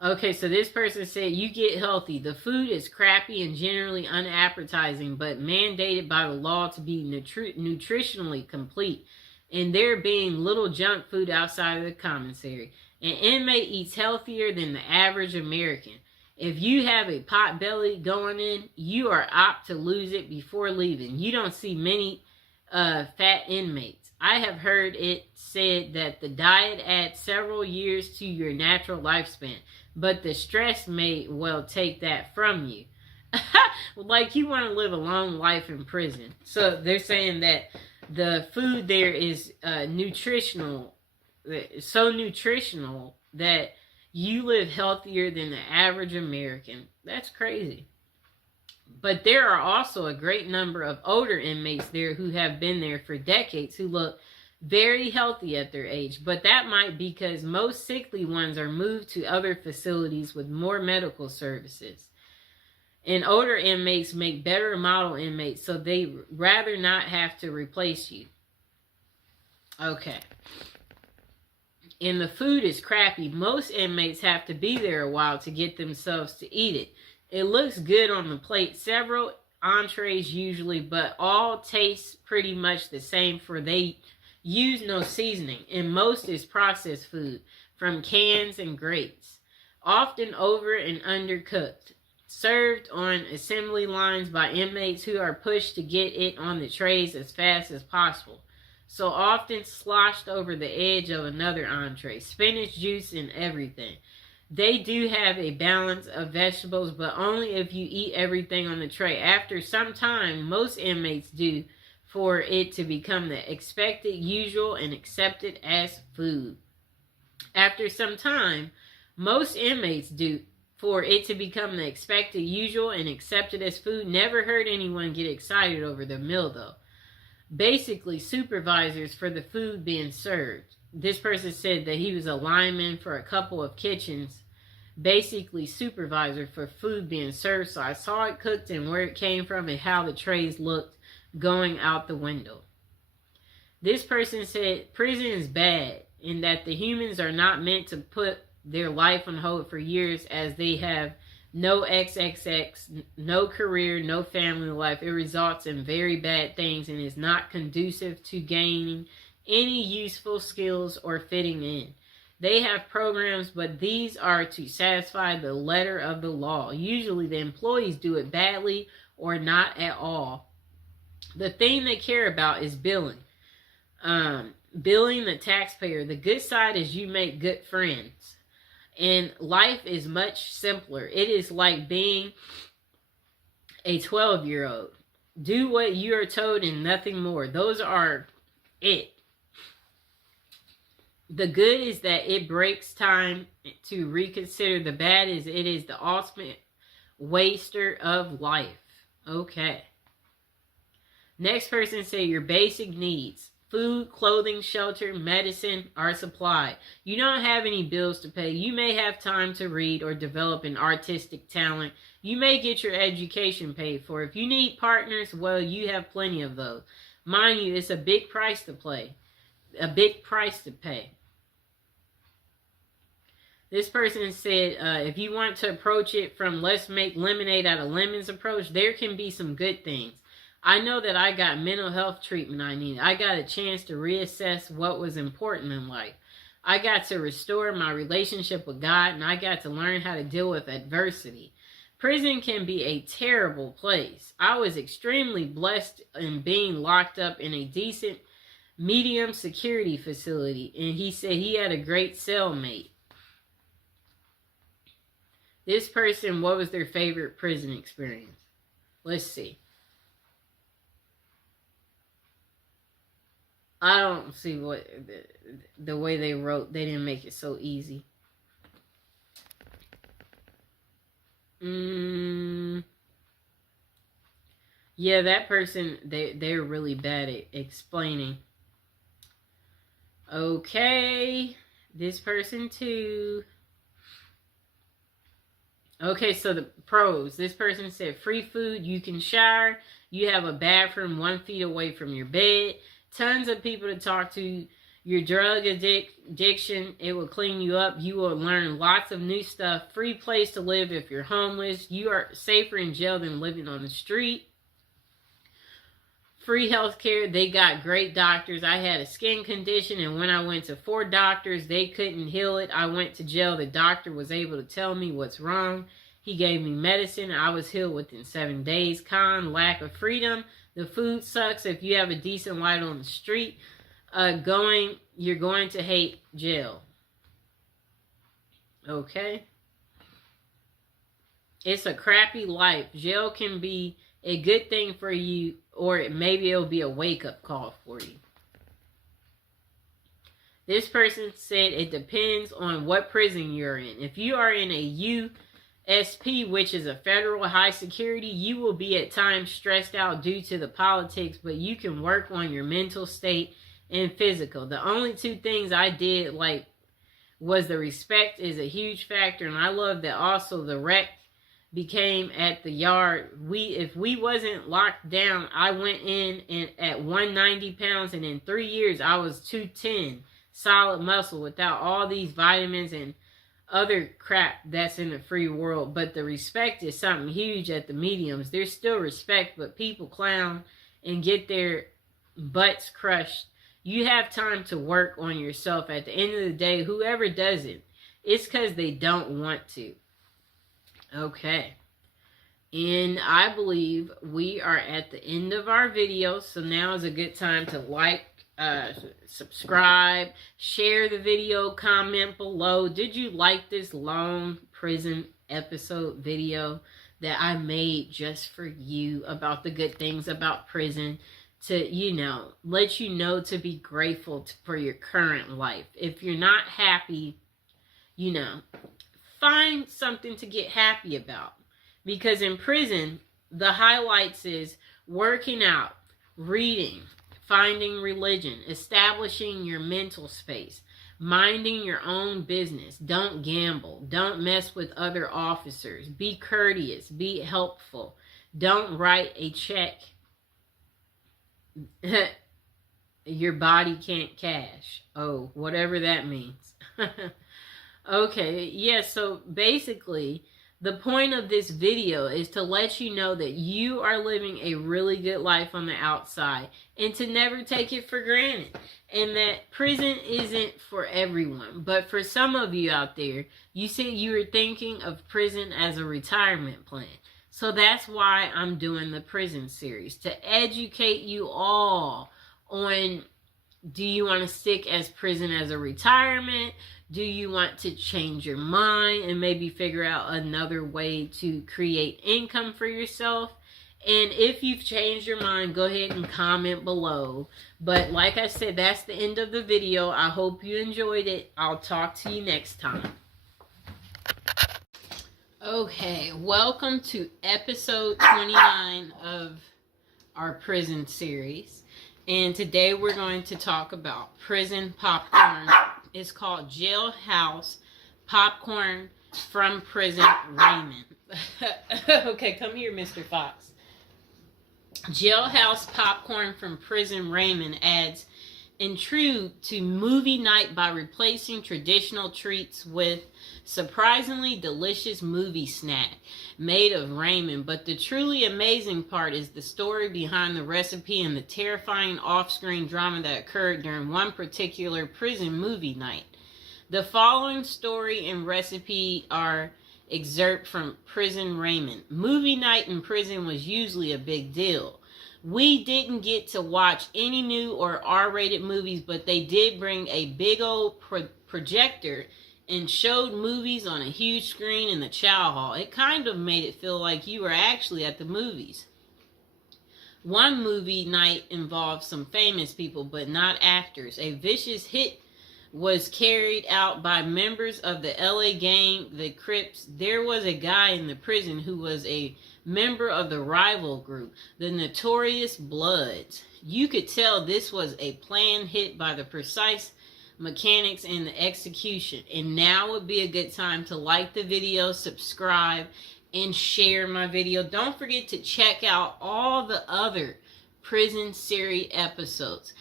Okay, so this person said, you get healthy. The food is crappy and generally unappetizing, but mandated by the law to be nutritionally complete. And there being little junk food outside of the commissary. An inmate eats healthier than the average American. If you have a pot belly going in, you are apt to lose it before leaving. You don't see many fat inmates. I have heard it said that the diet adds several years to your natural lifespan, but the stress may well take that from you. Like you want to live a long life in prison. So they're saying that the food there is nutritional, so nutritional that you live healthier than the average American. That's crazy. But there are also a great number of older inmates there who have been there for decades who look very healthy at their age. But that might be because most sickly ones are moved to other facilities with more medical services. And older inmates make better model inmates, so they rather not have to replace you. Okay. And the food is crappy. Most inmates have to be there a while to get themselves to eat it. It looks good on the plate. Several entrees usually, but all taste pretty much the same, for they use no seasoning. And most is processed food from cans and grates, often over and undercooked, served on assembly lines by inmates who are pushed to get it on the trays as fast as possible. So often sloshed over the edge of another entree, spinach juice and everything. They do have a balance of vegetables, but only if you eat everything on the tray. After some time, most inmates do, for it to become the expected, usual, and accepted as food. After some time, most inmates do, for it to become the expected, usual, and accepted as food. Never heard anyone get excited over the meal, though. Basically, supervisors for the food being served. This person said that he was a lineman for a couple of kitchens, basically supervisor for food being served. So I saw it cooked and where it came from and how the trays looked going out the window. This person said prison is bad in that the humans are not meant to put their life on hold for years, as they have no XXX, no career, no family life. It results in very bad things and is not conducive to gaining any useful skills or fitting in. They have programs, but these are to satisfy the letter of the law. Usually the employees do it badly or not at all. The thing they care about is billing. Billing the taxpayer. The good side is you make good friends. And life is much simpler. It is like being a 12-year-old. Do what you are told and nothing more. Those are it. The good is that it breaks time to reconsider. The bad is it is the ultimate waster of life. Okay. Next person say your basic needs. Food, clothing, shelter, medicine are supplied. You don't have any bills to pay. You may have time to read or develop an artistic talent. You may get your education paid for. If you need partners, well, you have plenty of those. Mind you, it's a big price to pay. A big price to pay. This person said, if you want to approach it from let's make lemonade out of lemons approach, there can be some good things. I know that I got mental health treatment I needed. I got a chance to reassess what was important in life. I got to restore my relationship with God, and I got to learn how to deal with adversity. Prison can be a terrible place. I was extremely blessed in being locked up in a decent, medium security facility, and he said he had a great cellmate. This person, what was their favorite prison experience? Let's see. I don't see what the way they wrote. They didn't make it so easy. Yeah, that person, they're really bad at explaining. Okay, this person too. Okay, so the pros. This person said free food, you can shower, you have a bathroom 1 feet away from your bed, tons of people to talk to, your drug addiction, it will clean you up, you will learn lots of new stuff, free place to live if you're homeless, you are safer in jail than living on the street. Free health care, they got great doctors. I had a skin condition, and when I went to 4 doctors, they couldn't heal it. I went to jail. The doctor was able to tell me what's wrong. He gave me medicine. I was healed within 7 days. Con, lack of freedom. The food sucks. If you have a decent light on the street, you're going to hate jail. Okay? It's a crappy life. Jail can be a good thing for you, or maybe it'll be a wake-up call for you. This person said it depends on what prison you're in. If you are in a SP, which is a federal high security, you will be at times stressed out due to the politics, but you can work on your mental state and physical. The only two things I did like was the respect is a huge factor, and I love that also the rec became at the yard. If we wasn't locked down, I went in and at 190 pounds, and in 3 years I was 210 solid muscle without all these vitamins and other crap that's in the free world. But the respect is something huge at the mediums. There's still respect, but people clown and get their butts crushed. You have time to work on yourself. At the end of the day, whoever does it, it's because they don't want to. Okay. And I believe we are at the end of our video. So now is a good time to like, subscribe, share the video, comment below. Did you like this long prison episode video that I made just for you about the good things about prison? To, you know, let you know to be grateful for your current life. If you're not happy, you know, find something to get happy about. Because in prison, the highlights is working out, reading, finding religion, establishing your mental space, minding your own business. Don't gamble. Don't mess with other officers. Be courteous. Be helpful. Don't write a check your body can't cash. Oh, whatever that means. Okay, yeah, so basically, the point of this video is to let you know that you are living a really good life on the outside and to never take it for granted. And that prison isn't for everyone. But for some of you out there, you said you were thinking of prison as a retirement plan. So that's why I'm doing the prison series, to educate you all on, do you want to stick as prison as a retirement? Do you want to change your mind and maybe figure out another way to create income for yourself? And if you've changed your mind, go ahead and comment below. But like I said, that's the end of the video. I hope you enjoyed it. I'll talk to you next time. Okay, welcome to episode 29 of our prison series. And today we're going to talk about prison popcorn. It's called Jailhouse Popcorn from Prison Raymond. Okay, come here, Mr. Fox. Jailhouse Popcorn from Prison Raymond adds intrigue to movie night by replacing traditional treats with surprisingly delicious movie snack made of ramen. But the truly amazing part is the story behind the recipe and the terrifying off-screen drama that occurred during one particular prison movie night. The following story and recipe are excerpt from Prison Raymond. Movie night in prison was usually a big deal. We didn't get to watch any new or R-rated movies, but they did bring a big old projector and showed movies on a huge screen in the chow hall. It kind of made it feel like you were actually at the movies. One movie night involved some famous people, but not actors. A vicious hit was carried out by members of the LA gang, the Crips. There was a guy in the prison who was a member of the rival group, the Notorious Bloods. You could tell this was a planned hit by the precise mechanics and the execution. And now would be a good time to like the video, subscribe, and share my video. Don't forget to check out all the other prison series episodes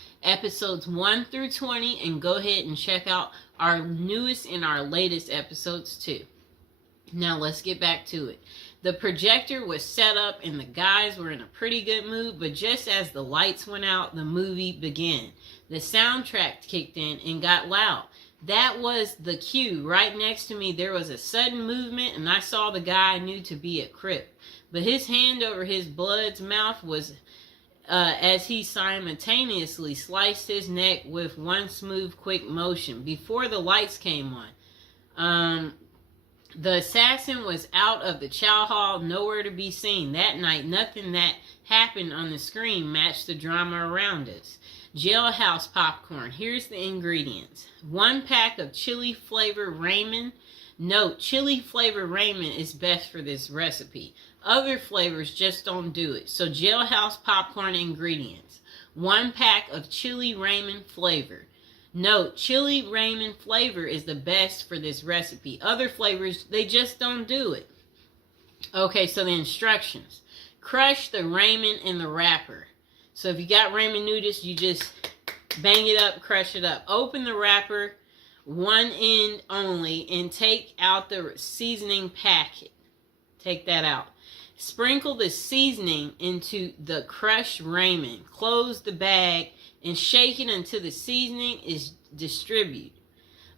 1 through 20, and go ahead and check out our newest and our latest episodes too. Now let's get back to it. The projector was set up and the guys were in a pretty good mood, but just as the lights went out, the movie began. The soundtrack kicked in and got loud. That was the cue. Right next to me, there was a sudden movement, and I saw the guy I knew to be a Crip. But his hand over his blood's mouth was as he simultaneously sliced his neck with one smooth, quick motion. Before the lights came on, the assassin was out of the chow hall, nowhere to be seen. That night, nothing that happened on the screen matched the drama around us. Jailhouse popcorn. Here's the ingredients. 1 pack of chili flavored Raymond, Note, chili flavor ramen is best for this recipe. Other flavors just don't do it. So Jailhouse popcorn ingredients. 1 pack of chili ramen flavor. Note, chili ramen flavor is the best for this recipe. Other flavors, they just don't do it. Okay, so the instructions. Crush the ramen in the wrapper. So if you got ramen noodles, you just bang it up, crush it up. Open the wrapper, one end only, and take out the seasoning packet. Take that out. Sprinkle the seasoning into the crushed ramen. Close the bag and shake it until the seasoning is distributed.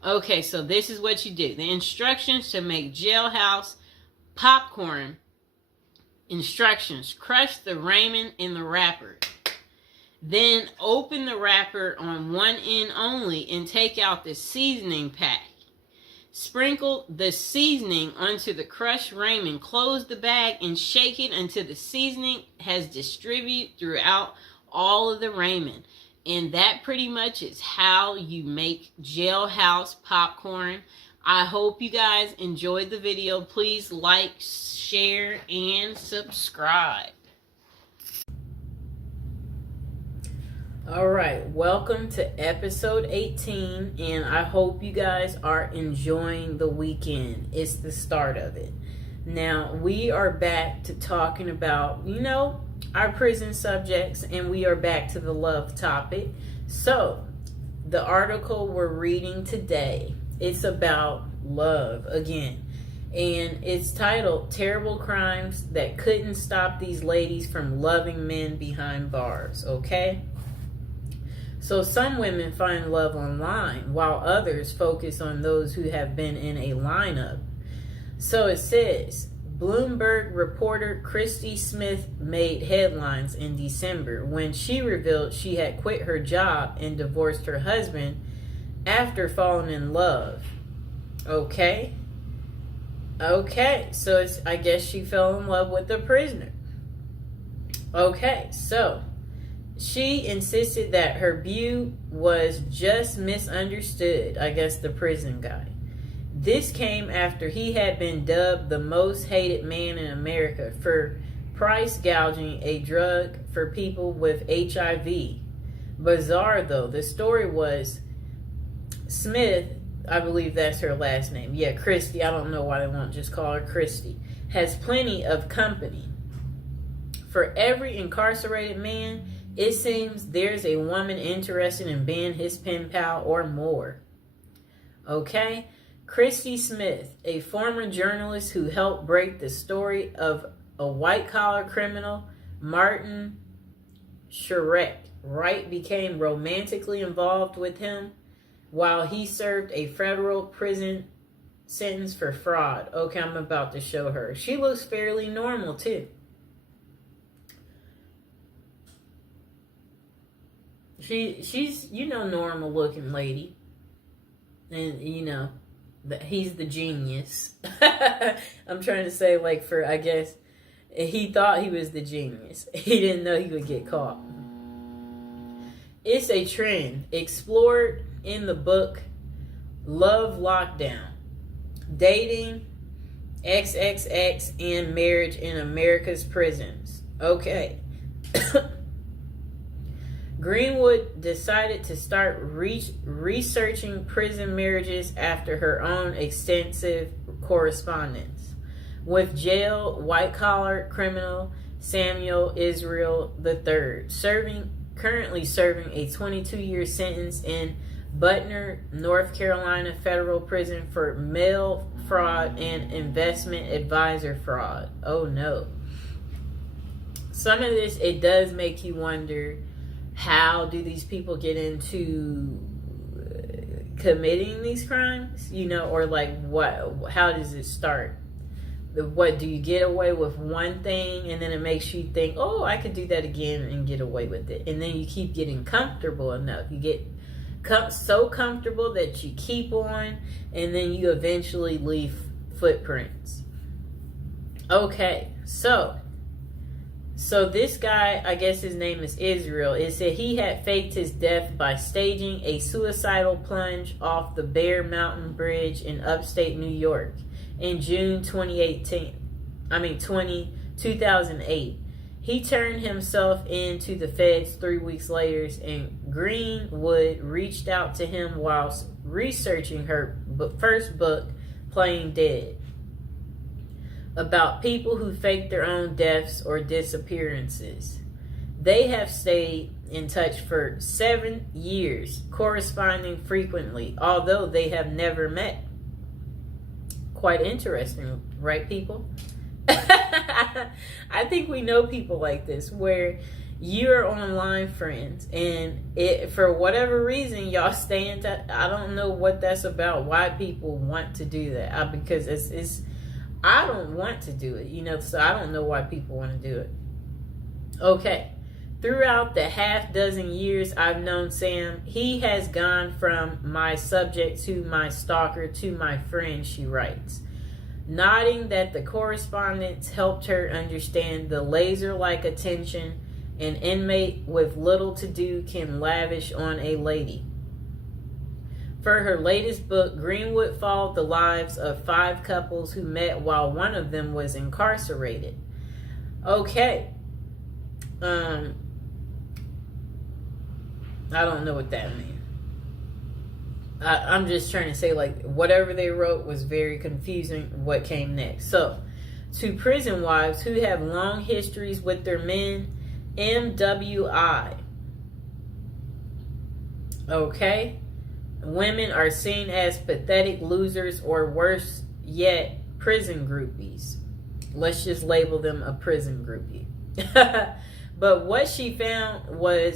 Okay, so this is what you do. The instructions to make Jailhouse popcorn. Instructions. Crush the ramen in the wrapper. Then open the wrapper on one end only and take out the seasoning pack. Sprinkle the seasoning onto the crushed ramen. Close the bag and shake it until the seasoning has distributed throughout all of the ramen. And that pretty much is how you make Jailhouse popcorn. I hope you guys enjoyed the video. Please like, share, and subscribe. Alright, welcome to episode 18, and I hope you guys are enjoying the weekend. It's the start of it. Now, we are back to talking about, our prison subjects, and we are back to the love topic. So, the article we're reading today, it's about love again. And it's titled, Terrible Crimes That Couldn't Stop These Ladies from Loving Men Behind Bars, okay? So some women find love online, while others focus on those who have been in a lineup. So it says, Bloomberg reporter Christy Smith made headlines in December when she revealed she had quit her job and divorced her husband after falling in love. Okay, so I guess she fell in love with a prisoner. Okay, so she insisted that her view was just misunderstood, I guess the prison guy. This came after he had been dubbed the most hated man in America for price gouging a drug for people with HIV. Bizarre though, the story was Smith, I believe that's her last name. Yeah, Christy, I don't know why they won't just call her Christy, has plenty of company. For every incarcerated man, it seems there's a woman interested in being his pen pal or more. Okay? Christy Smith, a former journalist who helped break the story of a white-collar criminal, Martin Shkreli, Wright became romantically involved with him while he served a federal prison sentence for fraud. Okay, I'm about to show her. She looks fairly normal, too. She's, normal looking lady. And, he's the genius. I'm trying to say, I guess, he thought he was the genius. He didn't know he would get caught. It's a trend explored in the book Love Lockdown, Dating, XXX, and Marriage in America's Prisons. Okay. Greenwood decided to start researching prison marriages after her own extensive correspondence with jail white-collar criminal Samuel Israel III, currently serving a 22-year sentence in Butner, North Carolina federal prison for mail fraud and investment advisor fraud. Oh no. Some of this, it does make you wonder, how do these people get into committing these crimes? Or what? How does it start? What do you get away with one thing, and then it makes you think, oh, I could do that again and get away with it, and then you keep getting comfortable enough. You get so comfortable that you keep on, and then you eventually leave footprints. Okay, so So this guy, I guess his name is Israel, it said he had faked his death by staging a suicidal plunge off the Bear Mountain Bridge in upstate New York in June 2008. He turned himself in to the feds 3 weeks later, and Greenwood reached out to him whilst researching her first book, Playing Dead, about people who fake their own deaths or disappearances. They have stayed in touch for 7 years, corresponding frequently, although they have never met. Quite interesting, right, people? I think we know people like this, where you're online friends, and for whatever reason y'all stay in touch. I don't know what that's about, why people want to do that. Because it's I don't want to do it, so I don't know why people want to do it. Okay. Throughout the half dozen years I've known Sam, he has gone from my subject to my stalker to my friend, she writes, nodding that the correspondence helped her understand the laser-like attention an inmate with little to do can lavish on a lady. For her latest book, Greenwood followed the lives of 5 couples who met while one of them was incarcerated. Okay. I don't know what that means. I'm just trying to say, whatever they wrote was very confusing what came next. So, to prison wives who have long histories with their men, MWI. Okay? Women are seen as pathetic losers, or worse yet, prison groupies. Let's just label them a prison groupie. But what she found were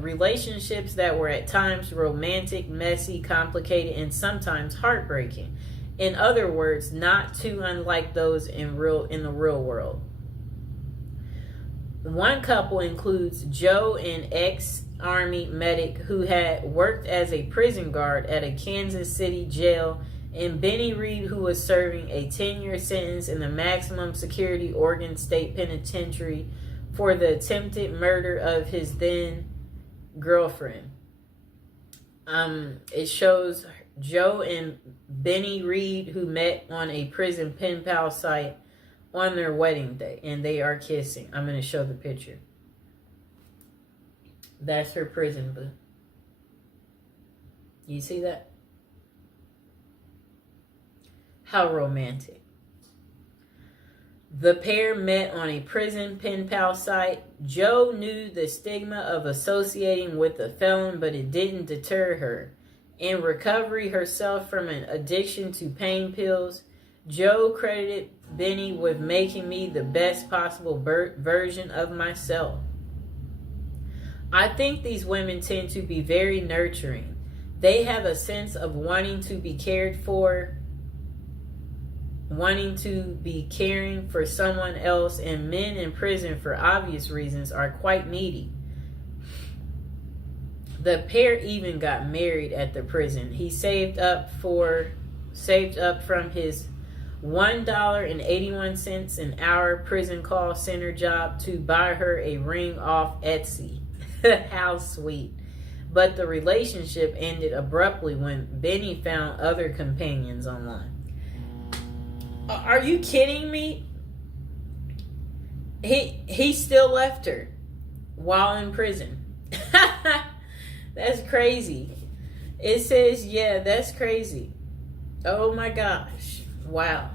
relationships that were at times romantic, messy, complicated, and sometimes heartbreaking. In other words, not too unlike those in the real world. One couple includes Joe, an ex-Army medic who had worked as a prison guard at a Kansas City jail, and Benny Reed, who was serving a 10-year sentence in the maximum security Oregon State Penitentiary for the attempted murder of his then girlfriend. It shows Joe and Benny Reed, who met on a prison pen pal site on their wedding day, and they are kissing. I'm going to show the picture. That's her prison boo. You see that? How romantic. The pair met on a prison pen pal site. Joe knew the stigma of associating with a felon, but it didn't deter her. In recovery herself from an addiction to pain pills, Joe credited Benny with making me the best possible version of myself. I think these women tend to be very nurturing. They have a sense of wanting to be cared for, wanting to be caring for someone else, and men in prison, for obvious reasons, are quite needy. The pair even got married at the prison. He saved up from his $1.81 an hour prison call center job to buy her a ring off Etsy. How sweet. But the relationship ended abruptly when Benny found other companions online. Are you kidding me? He still left her while in prison. That's crazy. It says, yeah, that's crazy. Oh my gosh. Wow.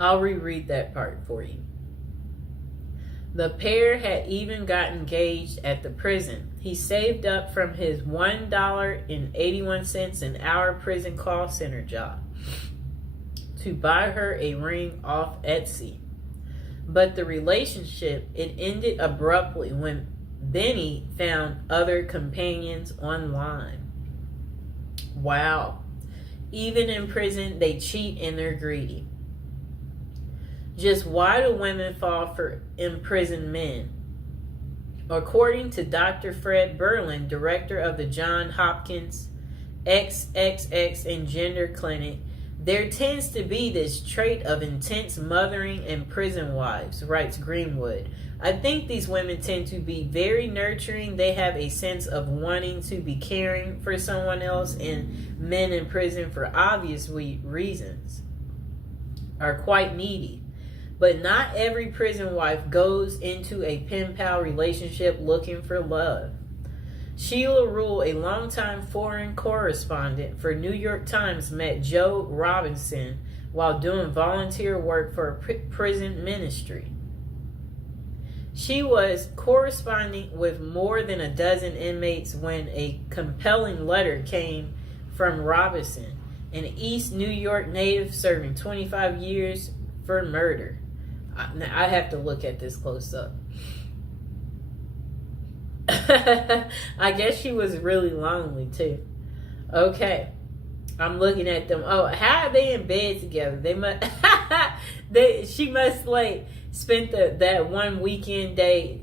I'll reread that part for you. The pair had even got engaged at the prison. He saved up from his $1.81 an hour prison call center job to buy her a ring off Etsy. But the relationship, it ended abruptly when Benny found other companions online. Wow. Even in prison, they cheat and they're greedy. Just why do women fall for imprisoned men? According to Dr. Fred Berlin, director of the Johns Hopkins XXX and gender clinic, there tends to be this trait of intense mothering in prison wives, writes Greenwood. I think these women tend to be very nurturing. They have a sense of wanting to be caring for someone else, and men in prison, for obvious reasons, are quite needy. But not every prison wife goes into a pen pal relationship looking for love. Sheila Rule, a longtime foreign correspondent for New York Times, met Joe Robinson while doing volunteer work for a prison ministry. She was corresponding with more than a dozen inmates when a compelling letter came from Robinson, an East New York native serving 25 years for murder. Now, I have to look at this close up. I guess she was really lonely too. Okay, I'm looking at them. Oh, how are they in bed together? They must. She must like spent that one weekend day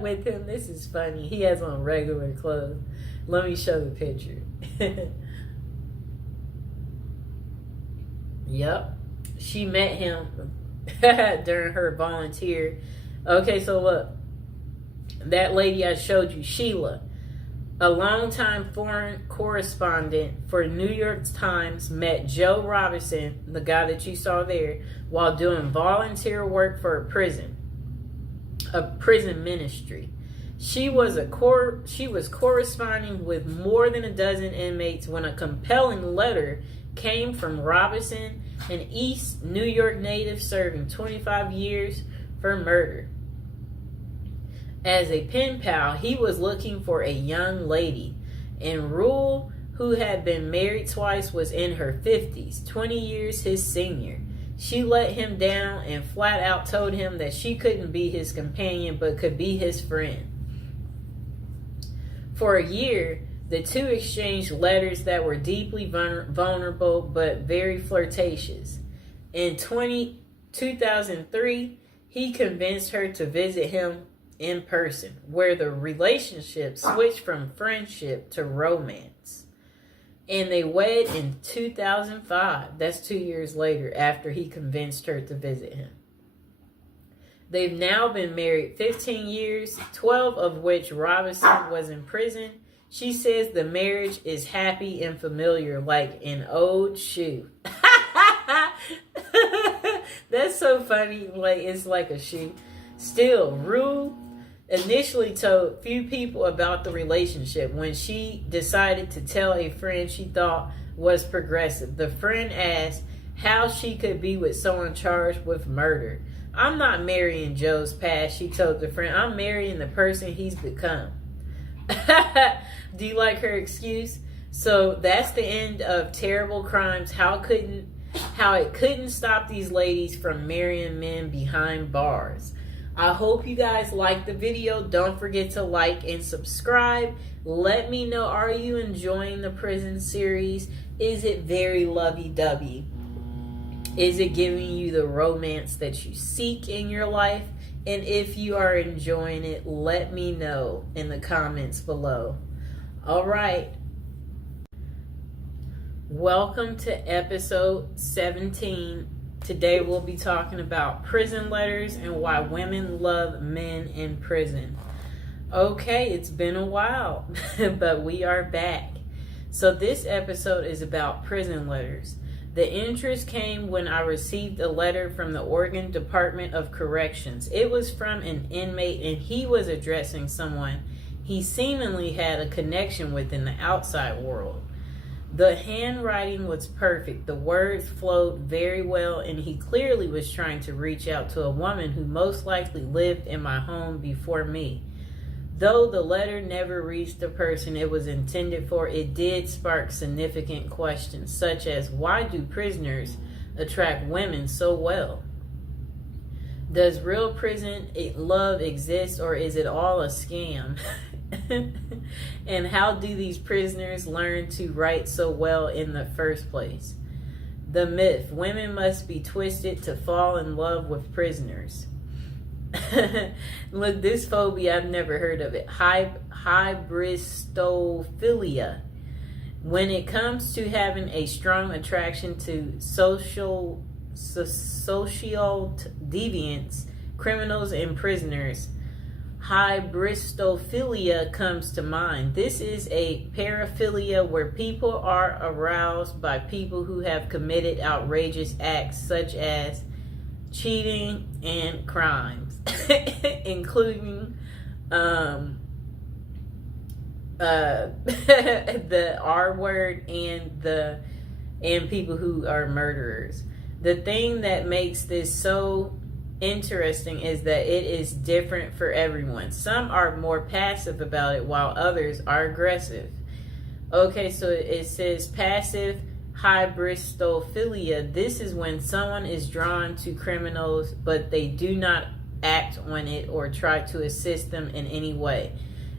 with him. This is funny. He has on regular clothes. Let me show the picture. Yep, she met him during her volunteer. Okay, so look. That lady I showed you, Sheila, a longtime foreign correspondent for New York Times, met Joe Robinson, the guy that you saw there, while doing volunteer work for a prison ministry. She was corresponding with more than a dozen inmates when a compelling letter came from Robinson, an East New York native serving 25 years for murder. As a pen pal, he was looking for a young lady, and Rule, who had been married twice, was in her 50s, 20 years his senior. She let him down and flat out told him that she couldn't be his companion but could be his friend. For a year, the two exchanged letters that were deeply vulnerable but very flirtatious. In 2003, he convinced her to visit him in person, where the relationship switched from friendship to romance. And they wed in 2005. That's 2 years later, after he convinced her to visit him. They've now been married 15 years, 12 of which Robinson was in prison. She says the marriage is happy and familiar, like an old shoe. That's so funny. Like, it's like a shoe. Still, Rue initially told few people about the relationship. When she decided to tell a friend she thought was progressive, the friend asked how she could be with someone charged with murder. I'm not marrying Joe's past, she told the friend. I'm marrying the person he's become. Do you like her excuse? So that's the end of Terrible Crimes. How it couldn't stop these ladies from marrying men behind bars. I hope you guys liked the video. Don't forget to like and subscribe. Let me know, are you enjoying the prison series? Is it very lovey-dovey? Is it giving you the romance that you seek in your life? And if you are enjoying it, let me know in the comments below. All right. Welcome to episode 17. Today we'll be talking about prison letters and why women love men in prison. Okay, it's been a while, but we are back. So this episode is about prison letters. The interest came when I received a letter from the Oregon Department of Corrections. It was from an inmate, and he was addressing someone he seemingly had a connection with in the outside world. The handwriting was perfect. The words flowed very well, and he clearly was trying to reach out to a woman who most likely lived in my home before me. Though the letter never reached the person it was intended for, it did spark significant questions, such as, why do prisoners attract women so well? Does real prison love exist, or is it all a scam? And how do these prisoners learn to write so well in the first place? The myth, women must be twisted to fall in love with prisoners. Look, this phobia, I've never heard of it. Hybristophilia. When it comes to having a strong attraction to social deviants, criminals, and prisoners, hybristophilia comes to mind. This is a paraphilia where people are aroused by people who have committed outrageous acts such as cheating and crimes, including the R word and people who are murderers. The thing that makes this so interesting is that it is different for everyone. Some are more passive about it while others are aggressive. Okay, so it says passive hybristophilia. This is when someone is drawn to criminals but they do not act on it or try to assist them in any way.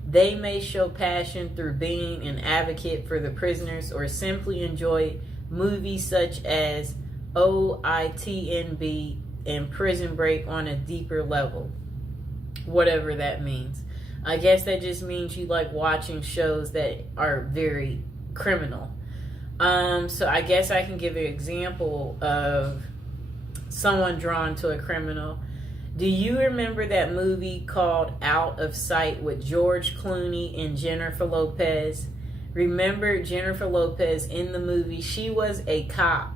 They may show passion through being an advocate for the prisoners or simply enjoy movies such as OITNB and Prison Break on a deeper level. Whatever that means. I guess that just means you like watching shows that are very criminal. So I guess I can give an example of someone drawn to a criminal. Do you remember that movie called Out of Sight with George Clooney and Jennifer Lopez? Remember Jennifer Lopez in the movie? She was a cop.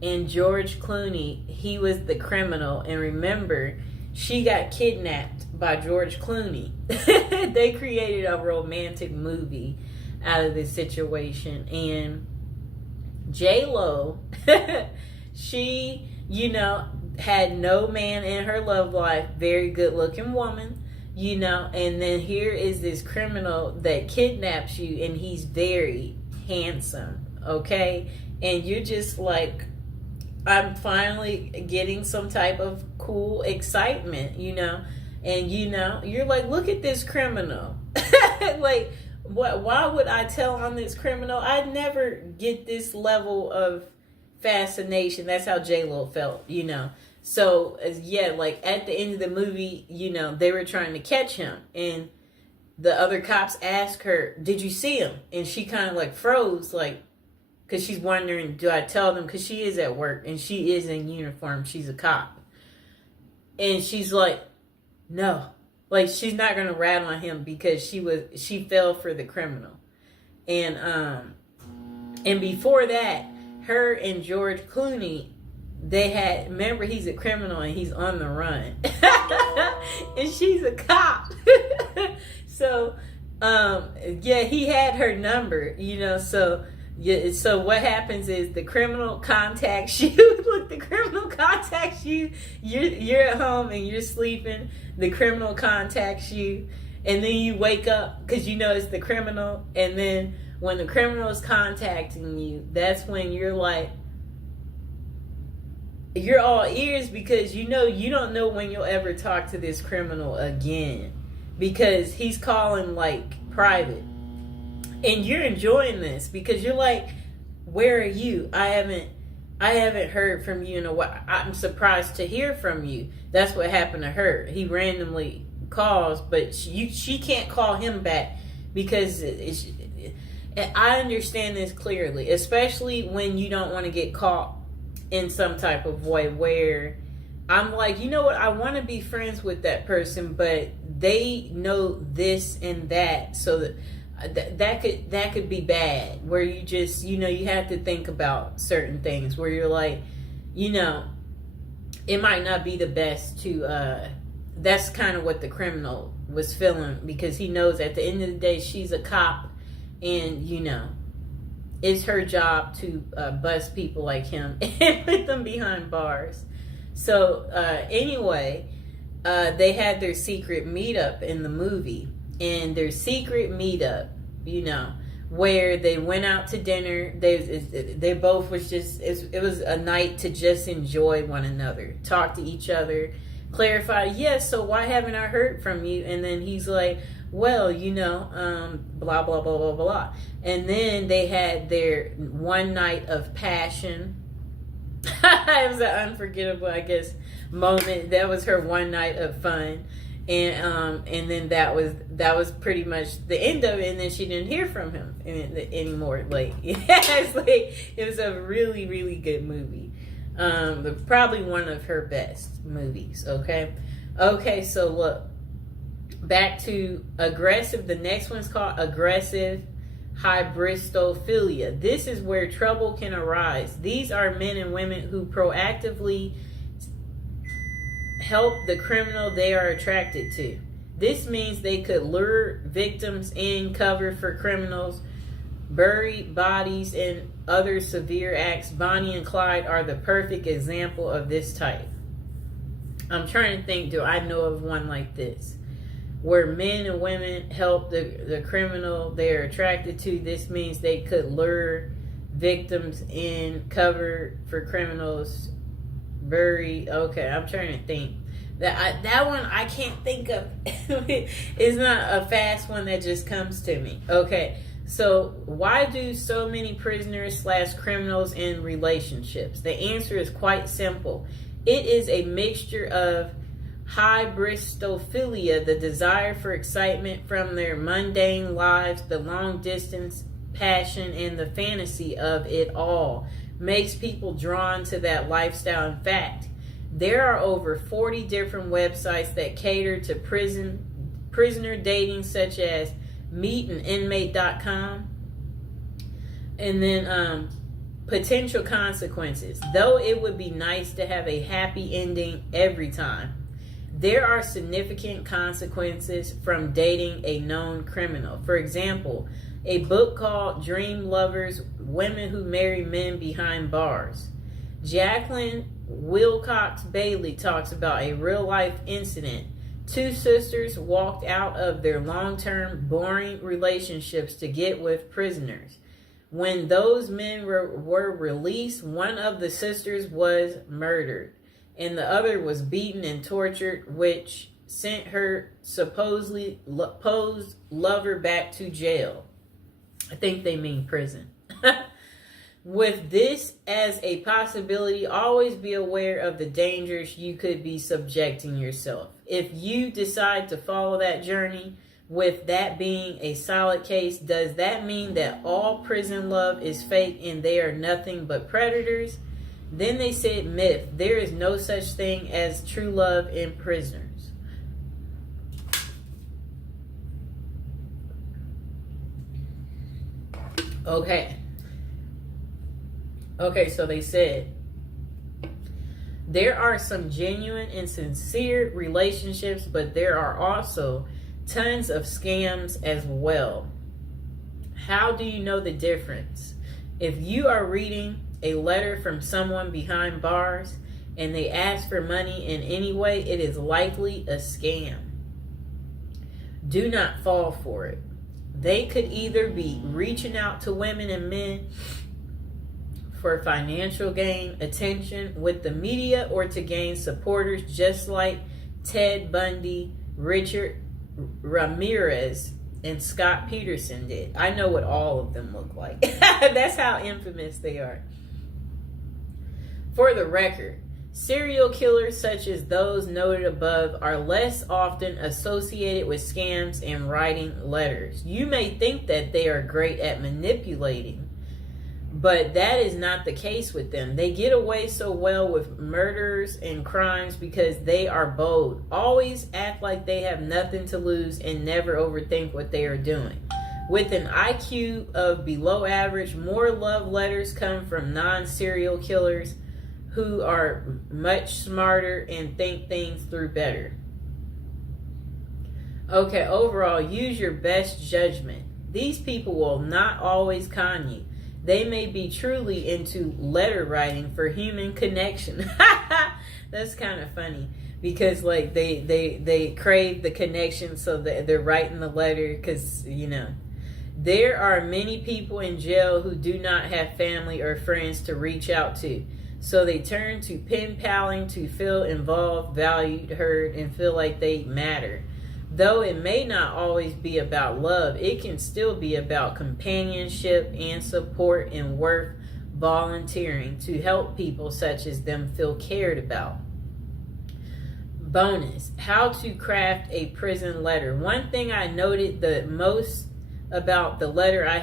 And George Clooney, he was the criminal. And remember, she got kidnapped by George Clooney. They created a romantic movie out of this situation. And J-Lo, she, had no man in her love life. Very good looking woman, And then here is this criminal that kidnaps you, and he's very handsome, okay? And you're just like, I'm finally getting some type of cool excitement, and you're like, look at this criminal. Like, why would I tell on this criminal? I'd never get this level of fascination. That's how J-Lo felt, So yeah, like at the end of the movie, they were trying to catch him, and the other cops asked her, did you see him? And she kind of like froze, like, because she's wondering, do I tell them? Because she is at work and she is in uniform. She's a cop. And she's like, no. Like, she's not going to rat on him because she fell for the criminal. And before that, her and George Clooney, remember, he's a criminal and he's on the run. And she's a cop. So, yeah, he had her number, so... Yeah, so what happens is the criminal contacts you. Look, the criminal contacts you. You're at home and you're sleeping. The criminal contacts you, and then you wake up because it's the criminal. And then when the criminal is contacting you, that's when you're like, you're all ears because you don't know when you'll ever talk to this criminal again because he's calling like private. And you're enjoying this because you're like, where are you? I haven't heard from you in a while. I'm surprised to hear from you. That's what happened to her. He randomly calls, but she can't call him back because I understand this clearly, especially when you don't want to get caught in some type of way where I'm like, you know what? I want to be friends with that person, but they know this and that, so that could be bad, where you just you have to think about certain things where you're like, it might not be the best to that's kind of what the criminal was feeling because he knows at the end of the day she's a cop and it's her job to bust people like him and put them behind bars. So anyway, they had their secret meetup in the movie. And their secret meetup, where they went out to dinner. They both was just, it was a night to just enjoy one another, talk to each other, clarify, yes, so why haven't I heard from you? And then he's like, well, blah, blah, blah, blah, blah. And then they had their one night of passion. It was an unforgettable, I guess, moment. That was her one night of fun. And then that was pretty much the end of it, and then she didn't hear from him anymore. Like, it's like, it was a really, really good movie. Probably one of her best movies. Okay, so look, back to aggressive. The next one's called aggressive hybristophilia. This is where trouble can arise. These are men and women who proactively help the criminal they are attracted to. This means they could lure victims in, cover for criminals, bury bodies, and other severe acts. Bonnie and Clyde are the perfect example of this type. I'm trying to think, do I know of one like this? Where men and women help the criminal they're attracted to. This means they could lure victims in, cover for criminals, bury. Okay, I'm trying to think. That one I can't think of. It's not a fast one that just comes to me. Okay, so why do so many prisoners / criminals in relationships? The answer is quite simple. It is a mixture of hybristophilia, the desire for excitement from their mundane lives, the long distance passion, and the fantasy of it all makes people drawn to that lifestyle. In fact, there are over 40 different websites that cater to prisoner dating, such as meetaninmate.com. And then potential consequences. Though it would be nice to have a happy ending every time, there are significant consequences from dating a known criminal. For example, a book called Dream Lovers: Women Who Marry Men Behind Bars. Jacqueline Wilcox Bailey talks about a real-life incident. Two sisters walked out of their long-term, boring relationships to get with prisoners. When those men were released, one of the sisters was murdered, and the other was beaten and tortured, which sent her supposedly posed lover back to jail. I think they mean prison. With this as a possibility, always be aware of the dangers you could be subjecting yourself. If you decide to follow that journey, with that being a solid case, does that mean that all prison love is fake and they are nothing but predators? Then they said myth. There is no such thing as true love in prisoners. Okay, so they said there are some genuine and sincere relationships, but there are also tons of scams as well. How do you know the difference? If you are reading a letter from someone behind bars and they ask for money in any way, it is likely a scam. Do not fall for it. They could either be reaching out to women and men for financial gain, attention with the media, or to gain supporters, just like Ted Bundy, Richard Ramirez, and Scott Peterson did. I know what all of them look like. That's how infamous they are. For the record, serial killers such as those noted above are less often associated with scams and writing letters. You may think that they are great at manipulating, but that is not the case with them. They get away so well with murders and crimes because they are bold, always act like they have nothing to lose, and never overthink what they are doing. With an IQ of below average, more love letters come from non-serial killers who are much smarter and think things through better. Okay, overall, use your best judgment. These people will not always con you. They may be truly into letter writing for human connection. That's kind of funny because like they crave the connection, so that they're writing the letter because, you know, there are many people in jail who do not have family or friends to reach out to. So they turn to pen paling to feel involved, valued, heard, and feel like they matter. Though it may not always be about love, it can still be about companionship and support, and worth volunteering to help people such as them feel cared about. Bonus, how to craft a prison letter. One thing I noted the most about the letter I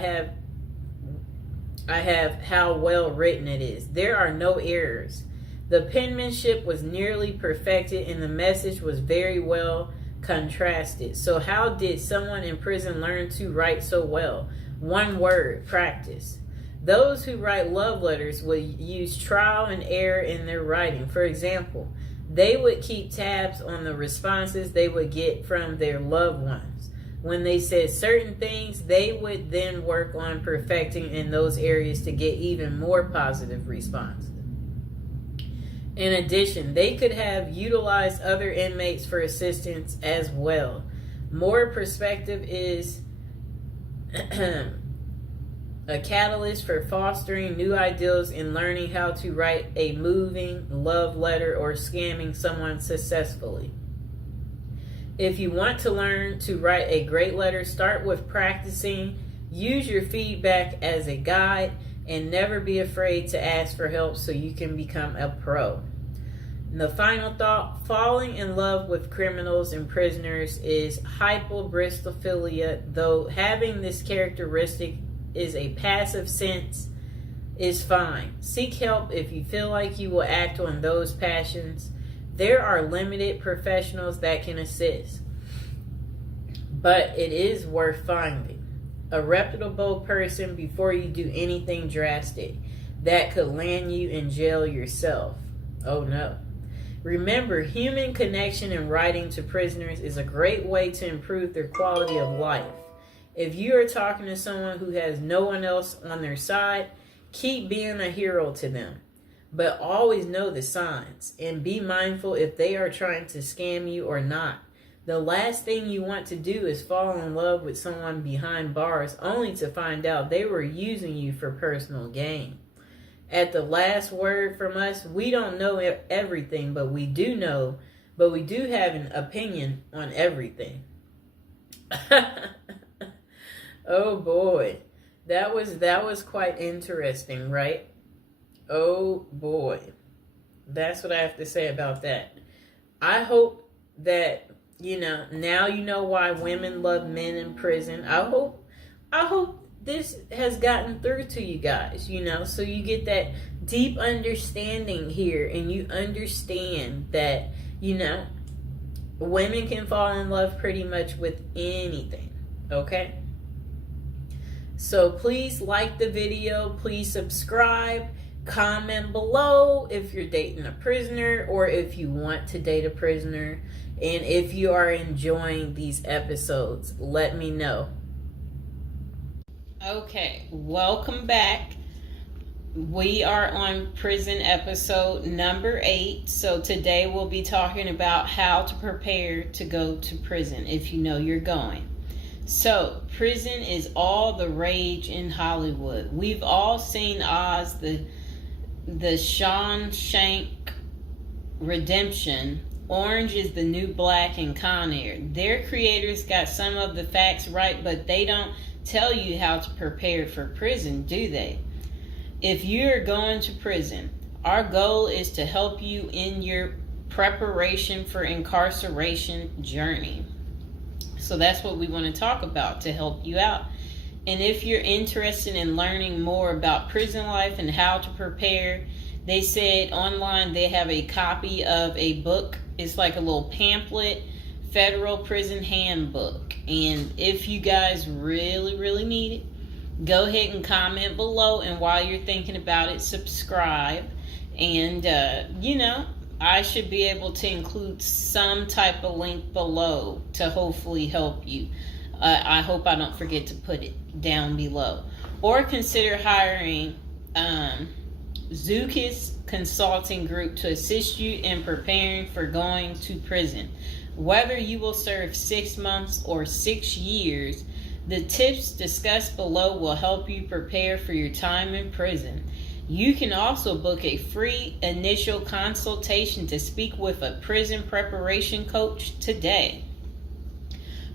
have how well written it is. There are no errors. The penmanship was nearly perfected and the message was very well contrasted. So how did someone in prison learn to write so well? One word: practice. Those who write love letters would use trial and error in their writing. For example, they would keep tabs on the responses they would get from their loved ones. When they said certain things, they would then work on perfecting in those areas to get even more positive responses. In addition, they could have utilized other inmates for assistance as well. More perspective is a catalyst for fostering new ideals in learning how to write a moving love letter or scamming someone successfully. If you want to learn to write a great letter, start with practicing. Use your feedback as a guide and never be afraid to ask for help so you can become a pro. And the final thought, falling in love with criminals and prisoners is hyperbristophilia, though having this characteristic is a passive sense is fine. Seek help if you feel like you will act on those passions. There are limited professionals that can assist, but it is worth finding a reputable person before you do anything drastic that could land you in jail yourself. Oh no. Remember, human connection and writing to prisoners is a great way to improve their quality of life. If you are talking to someone who has no one else on their side, keep being a hero to them. But always know the signs and be mindful if they are trying to scam you or not. The last thing you want to do is fall in love with someone behind bars only to find out they were using you for personal gain. At the last word from us, we don't know everything, but we do have an opinion on everything. Oh boy, that was quite interesting, right? Oh boy, that's what I have to say about that. I hope that now you know why women love men in prison. I hope this has gotten through to you guys, so you get that deep understanding here, and you understand that women can fall in love pretty much with anything. Okay. So please like the video, please subscribe, comment below if you're dating a prisoner or if you want to date a prisoner. And if you are enjoying these episodes, let me know. Okay, welcome back. We are on prison episode number 8. So today we'll be talking about how to prepare to go to prison if you know you're going. So, prison is all the rage in Hollywood. We've all seen Oz, the Shawshank Redemption. Orange is the New Black, and Con Air. Their creators got some of the facts right, but they don't tell you how to prepare for prison, do they? If you're going to prison, our goal is to help you in your preparation for incarceration journey. So that's what we want to talk about to help you out. And if you're interested in learning more about prison life and how to prepare, they said online they have a copy of a book. It's like a little pamphlet, Federal Prison Handbook. And if you guys really, really need it, go ahead and comment below. And while you're thinking about it, subscribe. And, I should be able to include some type of link below to hopefully help you. I hope I don't forget to put it down below. Or consider hiring Zukis Consulting Group to assist you in preparing for going to prison. Whether you will serve 6 months or 6 years, the tips discussed below will help you prepare for your time in prison. You can also book a free initial consultation to speak with a prison preparation coach today.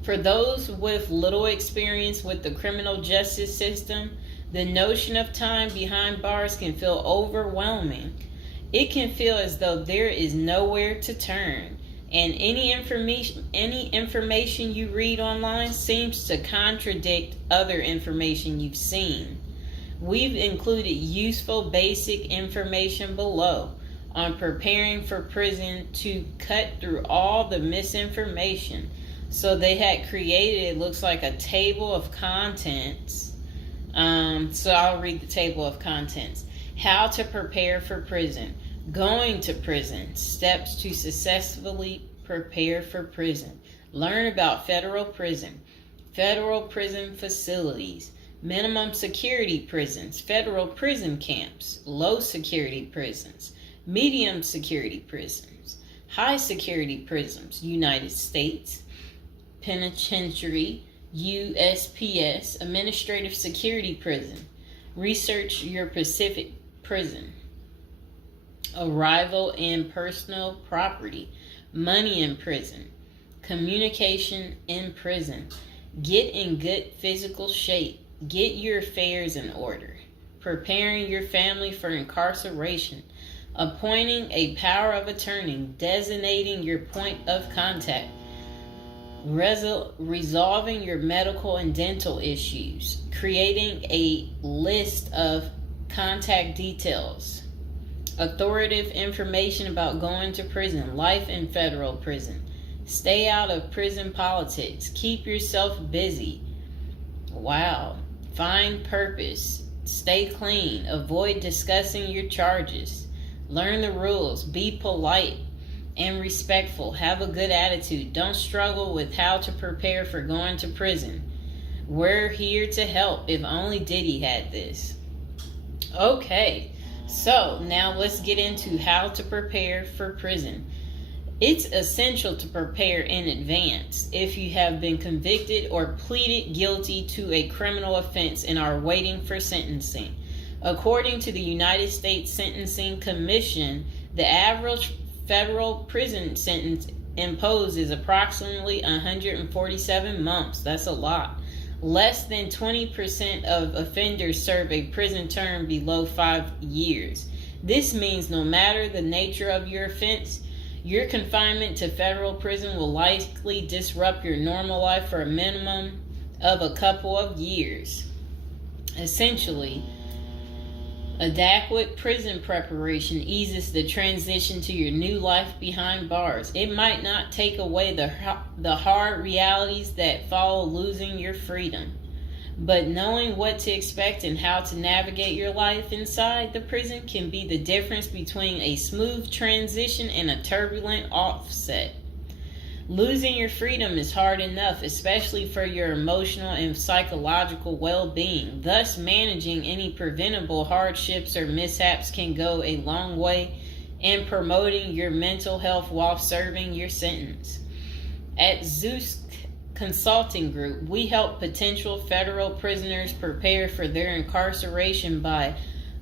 For those with little experience with the criminal justice system, the notion of time behind bars can feel overwhelming. It can feel as though there is nowhere to turn. And any information you read online seems to contradict other information you've seen. We've included useful basic information below on preparing for prison to cut through all the misinformation. So they had created, it looks like a table of contents. So I'll read the table of contents. How to prepare for prison. Going to prison. Steps to successfully prepare for prison. Learn about federal prison. Federal prison facilities. Minimum security prisons. Federal prison camps. Low security prisons. Medium security prisons. High security prisons. United States Penitentiary. USPS. Administrative security prison. Research your Pacific prison. Arrival and personal property. Money in prison. Communication in prison. Get in good physical shape. Get your affairs in order. Preparing your family for incarceration. Appointing a power of attorney. Designating your point of contact. Resolving your medical and dental issues. Creating a list of contact details. Authoritative information about going to prison. Life in federal prison. Stay out of prison politics. Keep yourself busy. Wow. Find purpose. Stay clean. Avoid discussing your charges. Learn the rules. Be polite and respectful. Have a good attitude. Don't struggle with how to prepare for going to prison. We're here to help. If only Diddy had this. Okay, so now let's get into how to prepare for prison. It's essential to prepare in advance if you have been convicted or pleaded guilty to a criminal offense and are waiting for sentencing. According to the United States Sentencing Commission, the average federal prison sentence imposed is approximately 147 months. That's a lot. Less than 20% of offenders serve a prison term below 5 years. This means no matter the nature of your offense, your confinement to federal prison will likely disrupt your normal life for a minimum of a couple of years. Essentially, adequate prison preparation eases the transition to your new life behind bars. It might not take away the hard realities that follow losing your freedom, but knowing what to expect and how to navigate your life inside the prison can be the difference between a smooth transition and a turbulent offset. Losing your freedom is hard enough, especially for your emotional and psychological well-being. Thus, managing any preventable hardships or mishaps can go a long way in promoting your mental health while serving your sentence. At Zeus Consulting Group, we help potential federal prisoners prepare for their incarceration by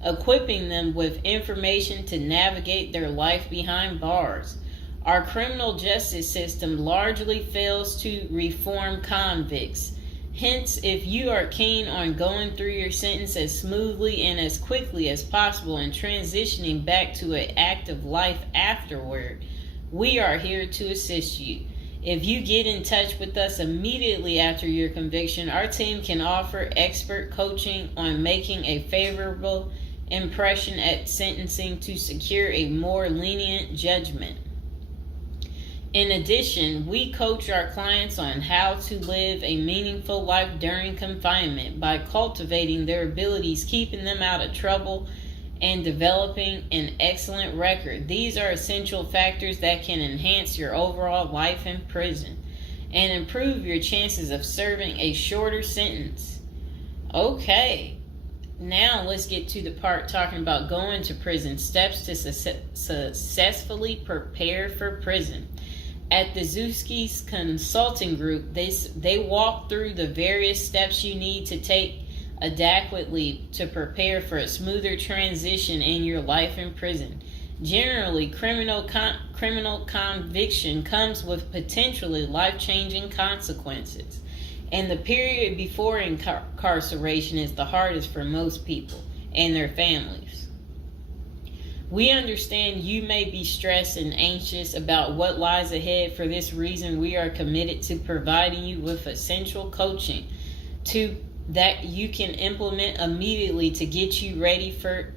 equipping them with information to navigate their life behind bars. Our criminal justice system largely fails to reform convicts. Hence, if you are keen on going through your sentence as smoothly and as quickly as possible and transitioning back to an active life afterward, we are here to assist you. If you get in touch with us immediately after your conviction, our team can offer expert coaching on making a favorable impression at sentencing to secure a more lenient judgment. In addition, we coach our clients on how to live a meaningful life during confinement by cultivating their abilities, keeping them out of trouble, and developing an excellent record. These are essential factors that can enhance your overall life in prison and improve your chances of serving a shorter sentence. Okay, now let's get to the part talking about going to prison, steps to successfully prepare for prison. At the Zeus Consulting Group, they walk through the various steps you need to take adequately to prepare for a smoother transition in your life in prison. Generally, criminal conviction comes with potentially life-changing consequences, and the period before incarceration is the hardest for most people and their families. We understand you may be stressed and anxious about what lies ahead. For this reason, we are committed to providing you with essential coaching that you can implement immediately to get you ready for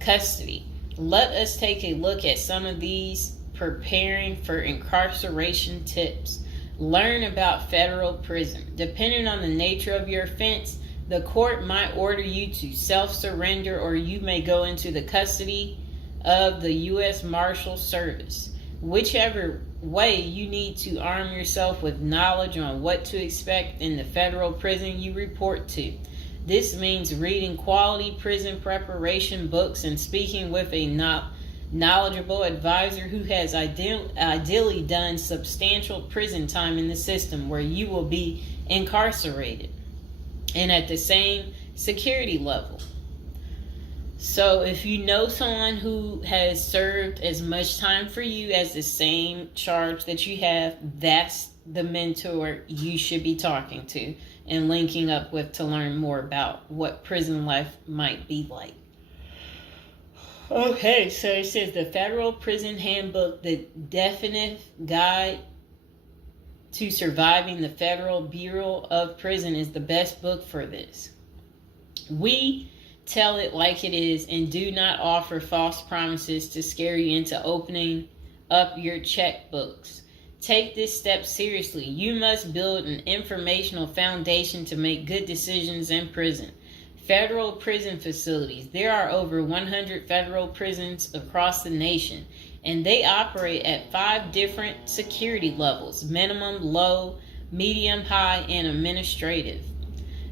custody. Let us take a look at some of these preparing for incarceration tips. Learn about federal prison. Depending on the nature of your offense, the court might order you to self-surrender, or you may go into the custody of the U.S. Marshal Service. Whichever way, you need to arm yourself with knowledge on what to expect in the federal prison you report to. This means reading quality prison preparation books and speaking with a knowledgeable advisor who has ideally done substantial prison time in the system where you will be incarcerated and at the same security level. So if you know someone who has served as much time for you as the same charge that you have, that's the mentor you should be talking to and linking up with to learn more about what prison life might be like. Okay, so it says the Federal Prison Handbook, the definitive guide to surviving the Federal Bureau of Prison, is the best book for this. We tell it like it is and do not offer false promises to scare you into opening up your checkbooks. Take this step seriously. You must build an informational foundation to make good decisions in prison. Federal prison facilities. There are over 100 federal prisons across the nation, and they operate at 5 different security levels: minimum, low, medium, high, and administrative.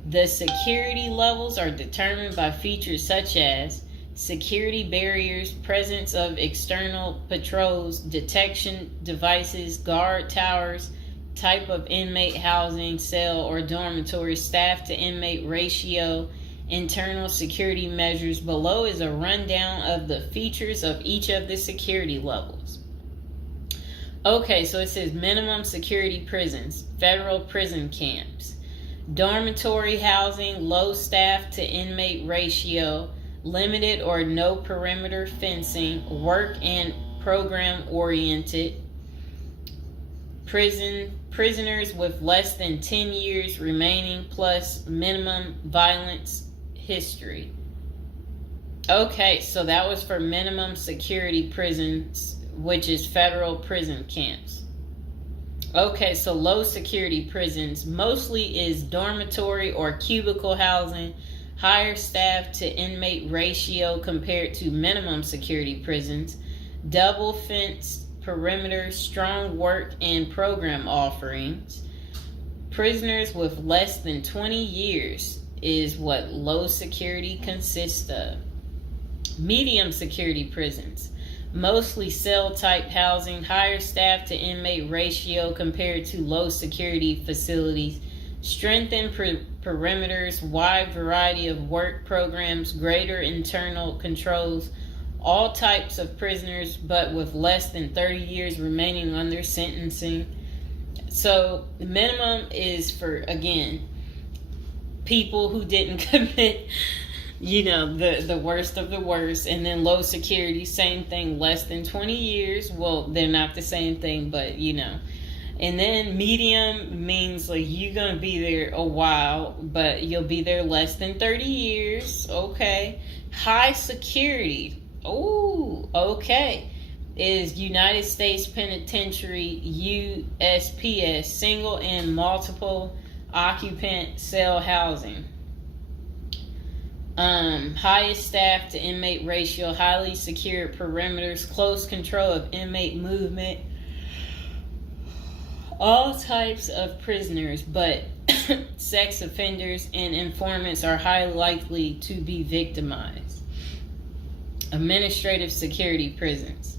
The security levels are determined by features such as security barriers, presence of external patrols, detection devices, guard towers, type of inmate housing, cell or dormitory, staff to inmate ratio, internal security measures. Below is a rundown of the features of each of the security levels. Okay, so it says minimum security prisons, federal prison camps. Dormitory housing, low staff to inmate ratio, limited or no perimeter fencing, work and program oriented. Prisoners with less than 10 years remaining plus minimum violence history. Okay, so that was for minimum security prisons, which is federal prison camps. Okay, so low security prisons mostly is dormitory or cubicle housing, higher staff to inmate ratio compared to minimum security prisons, double fenced perimeter, strong work and program offerings. Prisoners with less than 20 years is what low security consists of. Medium security prisons, mostly cell type housing, higher staff to inmate ratio compared to low security facilities, strengthened perimeters, wide variety of work programs, greater internal controls, all types of prisoners but with less than 30 years remaining on their sentencing. So the minimum is for, again, people who didn't commit the worst of the worst. And then low security, same thing, less than 20 years. Well, they're not the same thing, but and then medium means like you're gonna be there a while, but you'll be there less than 30 years. Okay. High security, okay, is United States Penitentiary, USPS, single and multiple occupant cell housing. Highest staff to inmate ratio, highly secured perimeters, close control of inmate movement, all types of prisoners, but sex offenders and informants are highly likely to be victimized. Administrative security prisons.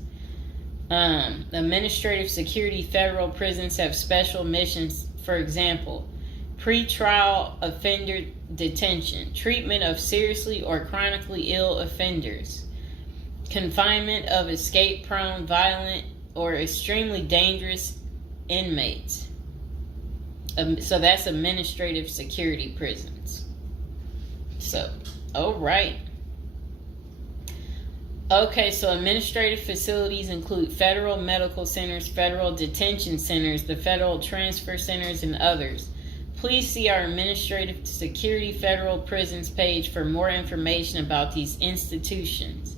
Administrative security federal prisons have special missions. For example, pretrial offender detention, treatment of seriously or chronically ill offenders, confinement of escape-prone, violent, or extremely dangerous inmates. So that's administrative security prisons. So, all right. Okay, so administrative facilities include federal medical centers, federal detention centers, the federal transfer centers, and others. Please see our Administrative Security Federal Prisons page for more information about these institutions.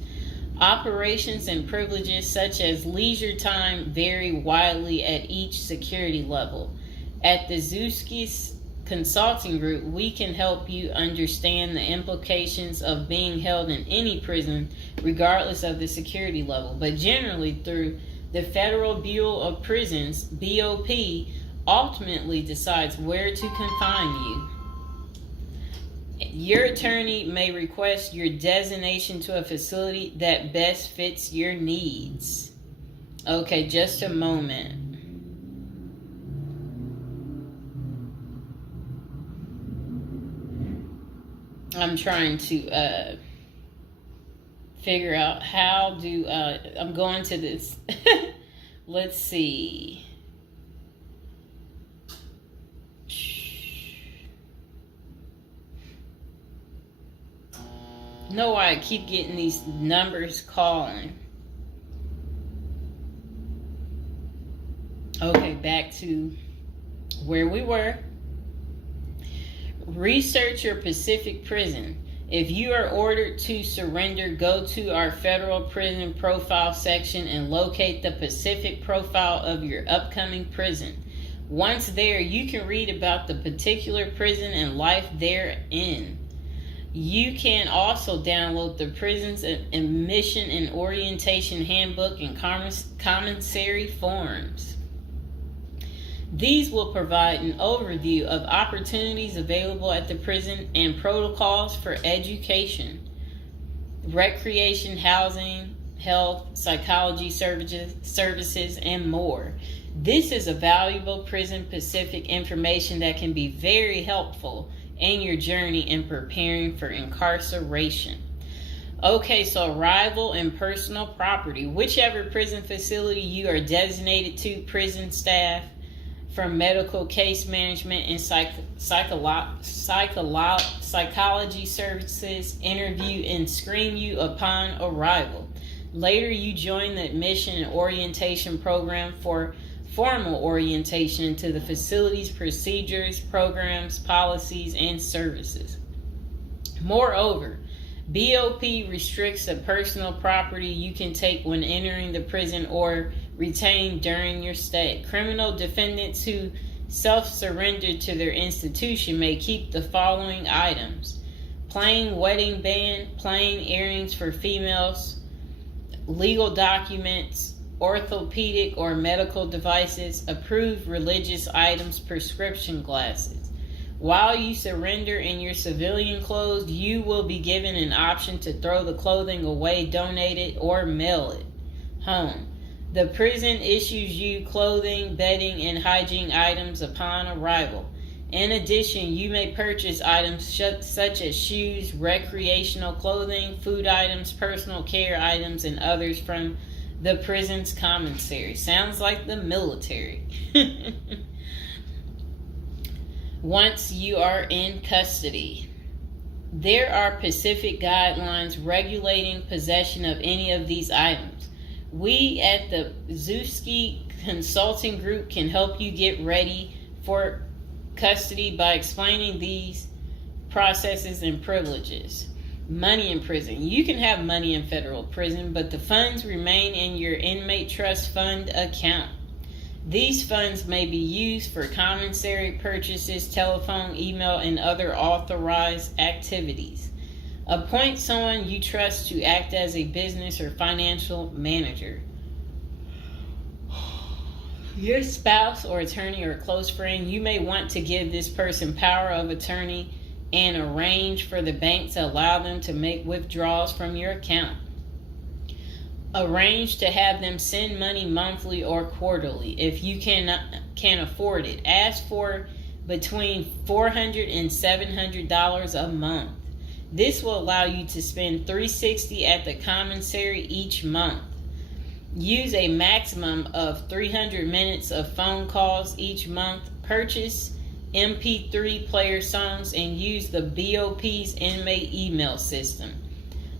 Operations and privileges such as leisure time vary widely at each security level. At the Zuski Consulting Group, we can help you understand the implications of being held in any prison, regardless of the security level. But generally, through the Federal Bureau of Prisons, BOP, ultimately decides where to confine you. Your attorney may request your designation to a facility that best fits your needs. Okay, just a moment. I'm trying to figure out how do I'm going to this. Let's see. Know why I keep getting these numbers calling. Okay, back to where we were. Research your Pacific prison. If you are ordered to surrender, go to our federal prison profile section and locate the Pacific profile of your upcoming prison. Once there, you can read about the particular prison and life therein. You can also download the prison's admission and orientation handbook and commissary forms. These will provide an overview of opportunities available at the prison and protocols for education, recreation, housing, health, psychology services, and more. This is a valuable Prison Pacific information that can be very helpful in your journey in preparing for incarceration. Okay, so arrival and personal property. Whichever prison facility you are designated to, prison staff from medical case management and psychology services interview and screen you upon arrival. Later, you join the admission and orientation program for formal orientation into the facility's procedures, programs, policies, and services. Moreover, BOP restricts the personal property you can take when entering the prison or retain during your stay. Criminal defendants who self-surrender to their institution may keep the following items: plain wedding band, plain earrings for females, legal documents, orthopedic or medical devices, approved religious items, prescription glasses. While you surrender in your civilian clothes, you will be given an option to throw the clothing away, donate it, or mail it home. The prison issues you clothing, bedding, and hygiene items upon arrival. In addition, you may purchase items such as shoes, recreational clothing, food items, personal care items, and others from the prison's commissary. Sounds like the military. Once you are in custody, there are Pacific guidelines regulating possession of any of these items. We at the Zuski Consulting Group can help you get ready for custody by explaining these processes and privileges. Money in prison. You can have money in federal prison, but the funds remain in your inmate trust fund account. These funds may be used for commissary purchases, telephone, email, and other authorized activities. Appoint someone you trust to act as a business or financial manager. Your spouse or attorney or close friend, you may want to give this person power of attorney and arrange for the bank to allow them to make withdrawals from your account. Arrange to have them send money monthly or quarterly if you can afford it. Ask for between $400 and $700 a month. This will allow you to spend $360 at the commissary each month. Use a maximum of 300 minutes of phone calls each month. Purchase MP3 player songs and use the BOP's inmate email system.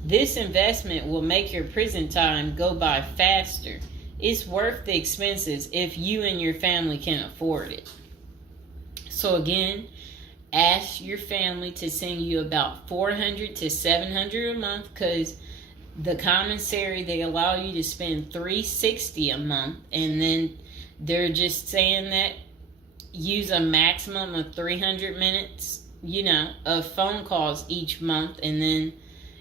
This investment will make your prison time go by faster. It's worth the expenses if you and your family can afford it. So again, ask your family to send you about $400 to $700 a month, because the commissary, they allow you to spend $360 a month, and then they're just saying that use a maximum of 300 minutes, of phone calls each month, and then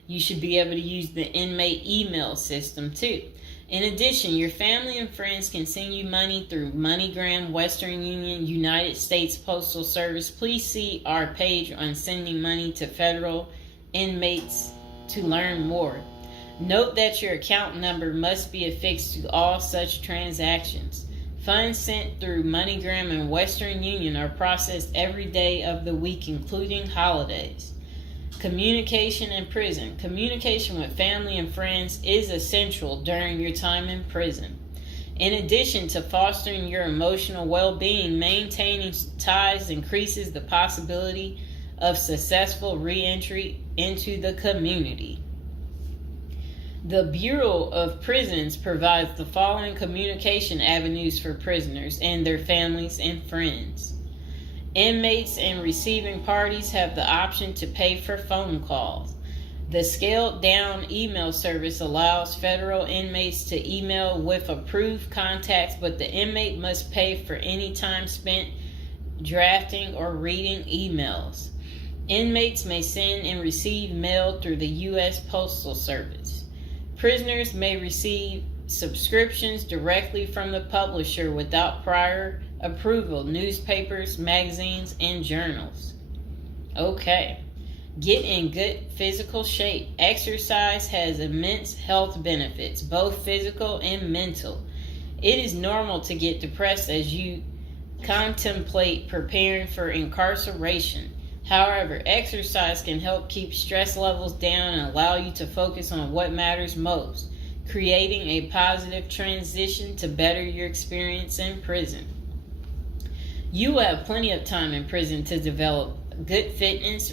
you should be able to use the inmate email system too. In addition, your family and friends can send you money through MoneyGram, Western Union, United States Postal Service. Please see our page on sending money to federal inmates to learn more. Note that your account number must be affixed to all such transactions. Funds sent through MoneyGram and Western Union are processed every day of the week, including holidays. Communication in prison. Communication with family and friends is essential during your time in prison. In addition to fostering your emotional well-being, maintaining ties increases the possibility of successful re-entry into the community. The Bureau of Prisons provides the following communication avenues for prisoners and their families and friends. Inmates and receiving parties have the option to pay for phone calls. The scaled-down email service allows federal inmates to email with approved contacts, but the inmate must pay for any time spent drafting or reading emails. Inmates may send and receive mail through the U.S. Postal Service. Prisoners may receive subscriptions directly from the publisher without prior approval, newspapers, magazines, and journals. Okay. Get in good physical shape. Exercise has immense health benefits, both physical and mental. It is normal to get depressed as you contemplate preparing for incarceration. However, exercise can help keep stress levels down and allow you to focus on what matters most, creating a positive transition to better your experience in prison. You will have plenty of time in prison to develop good fitness.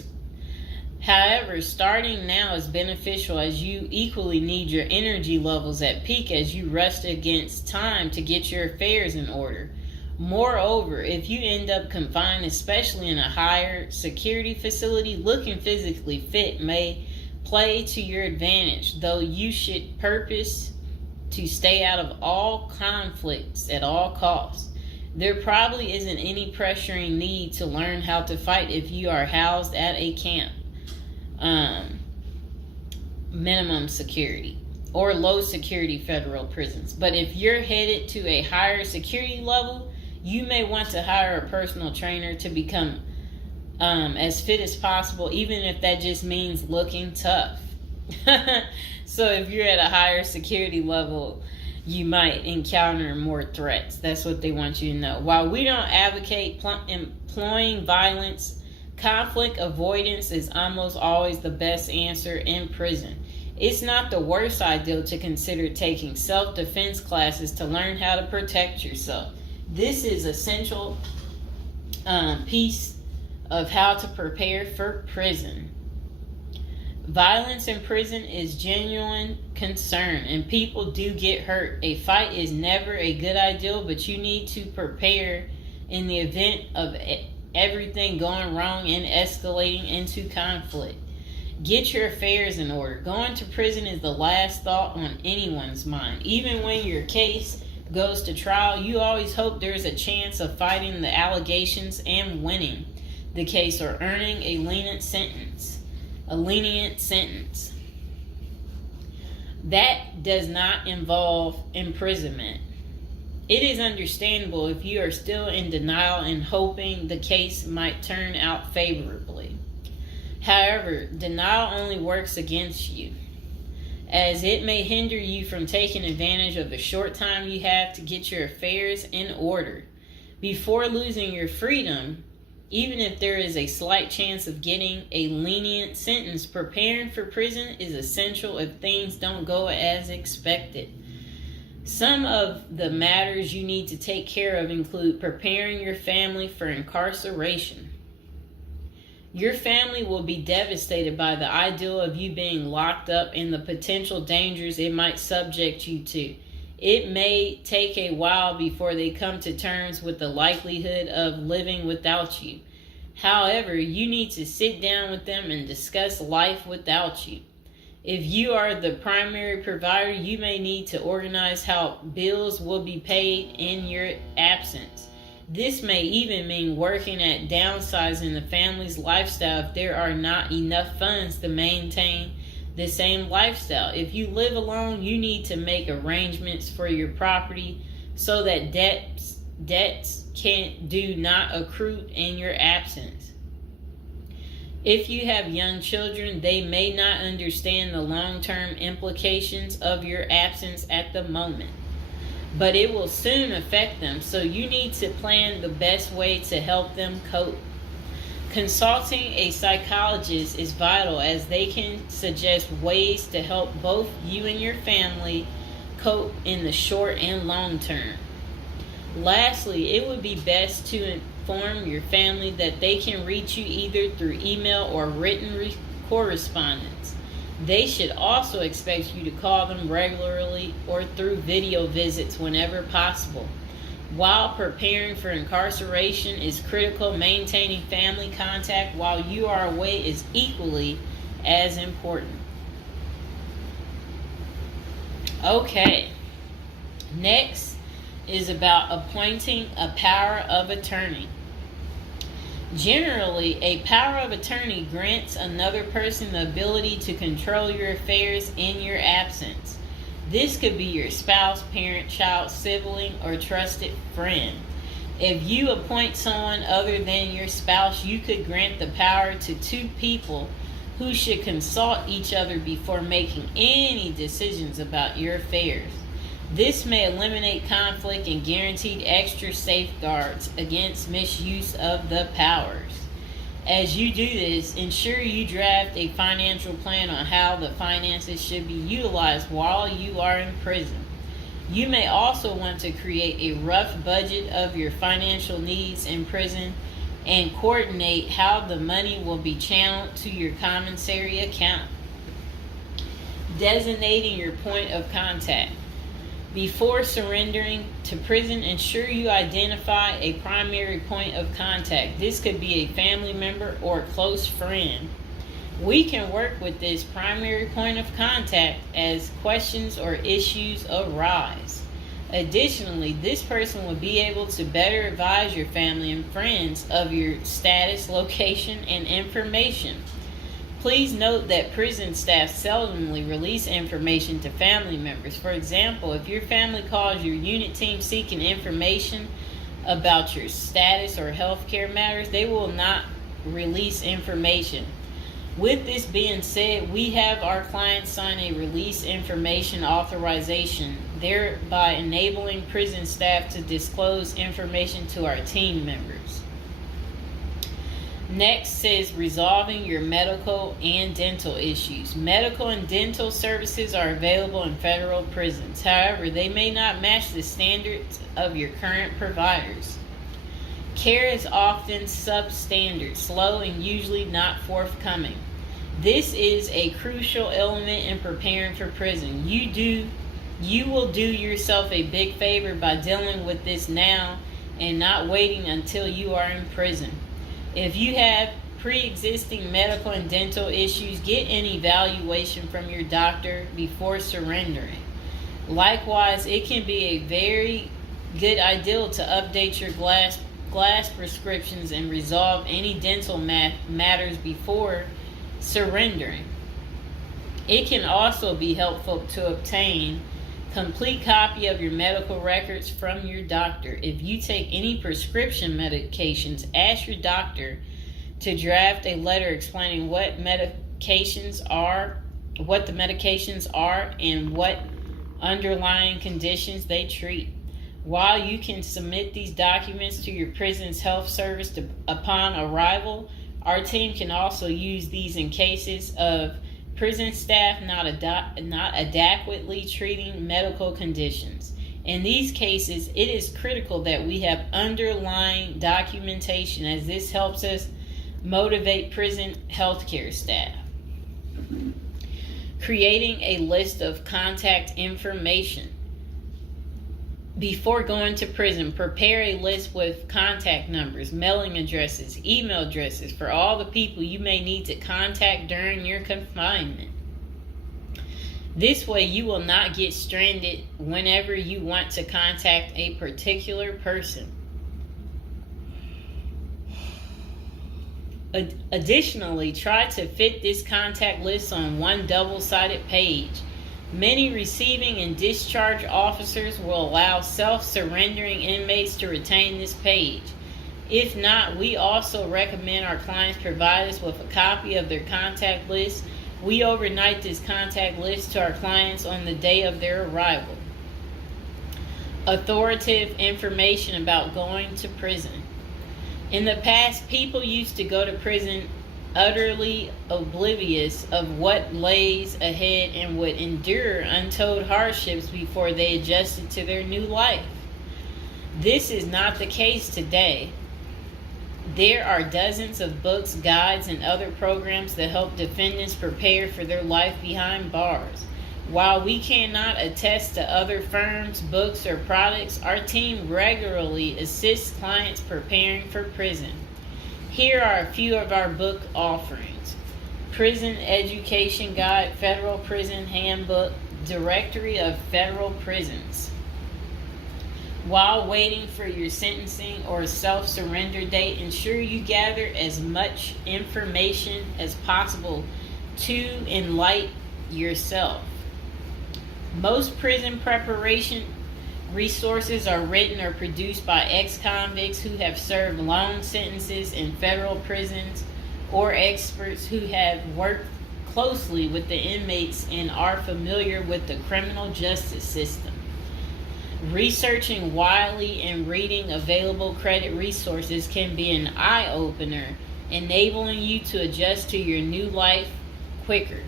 However, starting now is beneficial as you equally need your energy levels at peak as you rush against time to get your affairs in order. Moreover, if you end up confined, especially in a higher security facility, looking physically fit may play to your advantage, though you should purpose to stay out of all conflicts at all costs. There probably isn't any pressuring need to learn how to fight if you are housed at a camp, minimum security, or low security federal prisons. But if you're headed to a higher security level, you may want to hire a personal trainer to become as fit as possible, even if that just means looking tough. So if you're at a higher security level, you might encounter more threats. That's what they want you to know. While we don't advocate employing violence, conflict avoidance is almost always the best answer in prison. It's not the worst idea to consider taking self-defense classes to learn how to protect yourself. This is essential piece of how to prepare for prison. Violence in prison is genuine concern, and people do get hurt. A fight is never a good idea, but you need to prepare in the event of everything going wrong and escalating into conflict. Get your affairs in order. Going to prison is the last thought on anyone's mind. Even when your case goes to trial, you always hope there's a chance of fighting the allegations and winning the case or earning a lenient sentence. That does not involve imprisonment. It is understandable if you are still in denial and hoping the case might turn out favorably. However, denial only works against you, as it may hinder you from taking advantage of the short time you have to get your affairs in order. Before losing your freedom, even if there is a slight chance of getting a lenient sentence, preparing for prison is essential if things don't go as expected. Some of the matters you need to take care of include preparing your family for incarceration. Your family will be devastated by the idea of you being locked up and the potential dangers it might subject you to. It may take a while before they come to terms with the likelihood of living without you. However, you need to sit down with them and discuss life without you. If you are the primary provider, you may need to organize how bills will be paid in your absence. This may even mean working at downsizing the family's lifestyle if there are not enough funds to maintain the same lifestyle. If you live alone, you need to make arrangements for your property so that debts do not accrue in your absence. If you have young children, they may not understand the long-term implications of your absence at the moment, but it will soon affect them, so you need to plan the best way to help them cope. Consulting a psychologist is vital, as they can suggest ways to help both you and your family cope in the short and long term. Lastly, it would be best to inform your family that they can reach you either through email or written correspondence. They should also expect you to call them regularly or through video visits whenever possible. While preparing for incarceration is critical, maintaining family contact while you are away is equally as important. Okay, next is about appointing a power of attorney. Generally, a power of attorney grants another person the ability to control your affairs in your absence. This could be your spouse, parent, child, sibling, or trusted friend. If you appoint someone other than your spouse, you could grant the power to two people who should consult each other before making any decisions about your affairs. This may eliminate conflict and guarantee extra safeguards against misuse of the powers. As you do this, ensure you draft a financial plan on how the finances should be utilized while you are in prison. You may also want to create a rough budget of your financial needs in prison and coordinate how the money will be channeled to your commissary account. Designating your point of contact. Before surrendering to prison, ensure you identify a primary point of contact. This could be a family member or a close friend. We can work with this primary point of contact as questions or issues arise. Additionally, this person will be able to better advise your family and friends of your status, location, and information. Please note that prison staff seldomly release information to family members. For example, if your family calls your unit team seeking information about your status or healthcare matters, they will not release information. With this being said, we have our clients sign a release information authorization, thereby enabling prison staff to disclose information to our team members. Next is resolving your medical and dental issues. Medical and dental services are available in federal prisons. However, they may not match the standards of your current providers. Care is often substandard, slow, and usually not forthcoming. This is a crucial element in preparing for prison. You will do yourself a big favor by dealing with this now and not waiting until you are in prison. If you have pre-existing medical and dental issues, get an evaluation from your doctor before surrendering. Likewise, it can be a very good idea to update your glass prescriptions and resolve any dental matters before surrendering. It can also be helpful to obtain complete copy of your medical records from your doctor. If you take any prescription medications, ask your doctor to draft a letter explaining what the medications are, and what underlying conditions they treat. While you can submit these documents to your prison's health service upon arrival, our team can also use these in cases of prison staff not adequately treating medical conditions. In these cases, it is critical that we have underlying documentation, as this helps us Motivate prison healthcare staff. Creating a list of contact information. Before going to prison, prepare a list with contact numbers, mailing addresses, email addresses for all the people you may need to contact during your confinement. This way, you will not get stranded whenever you want to contact a particular person. Additionally, try to fit this contact list on one double-sided page. Many receiving and discharge officers will allow self-surrendering inmates to retain this page. If not, we also recommend our clients provide us with a copy of their contact list. We overnight this contact list to our clients on the day of their arrival. Authoritative information about going to prison. In the past, people used to go to prison utterly oblivious of what lays ahead and would endure untold hardships before they adjusted to their new life. This is not the case today. There are dozens of books, guides, and other programs that help defendants prepare for their life behind bars. While we cannot attest to other firms, books, or products, our team regularly assists clients preparing for prison. Here are a few of our book offerings: Prison Education Guide, Federal Prison Handbook, Directory of Federal Prisons. While waiting for your sentencing or self-surrender date, ensure you gather as much information as possible to enlighten yourself. Most prison preparation resources are written or produced by ex-convicts who have served long sentences in federal prisons, or experts who have worked closely with the inmates and are familiar with the criminal justice system. Researching widely and reading available credit resources can be an eye-opener, enabling you to adjust to your new life quicker.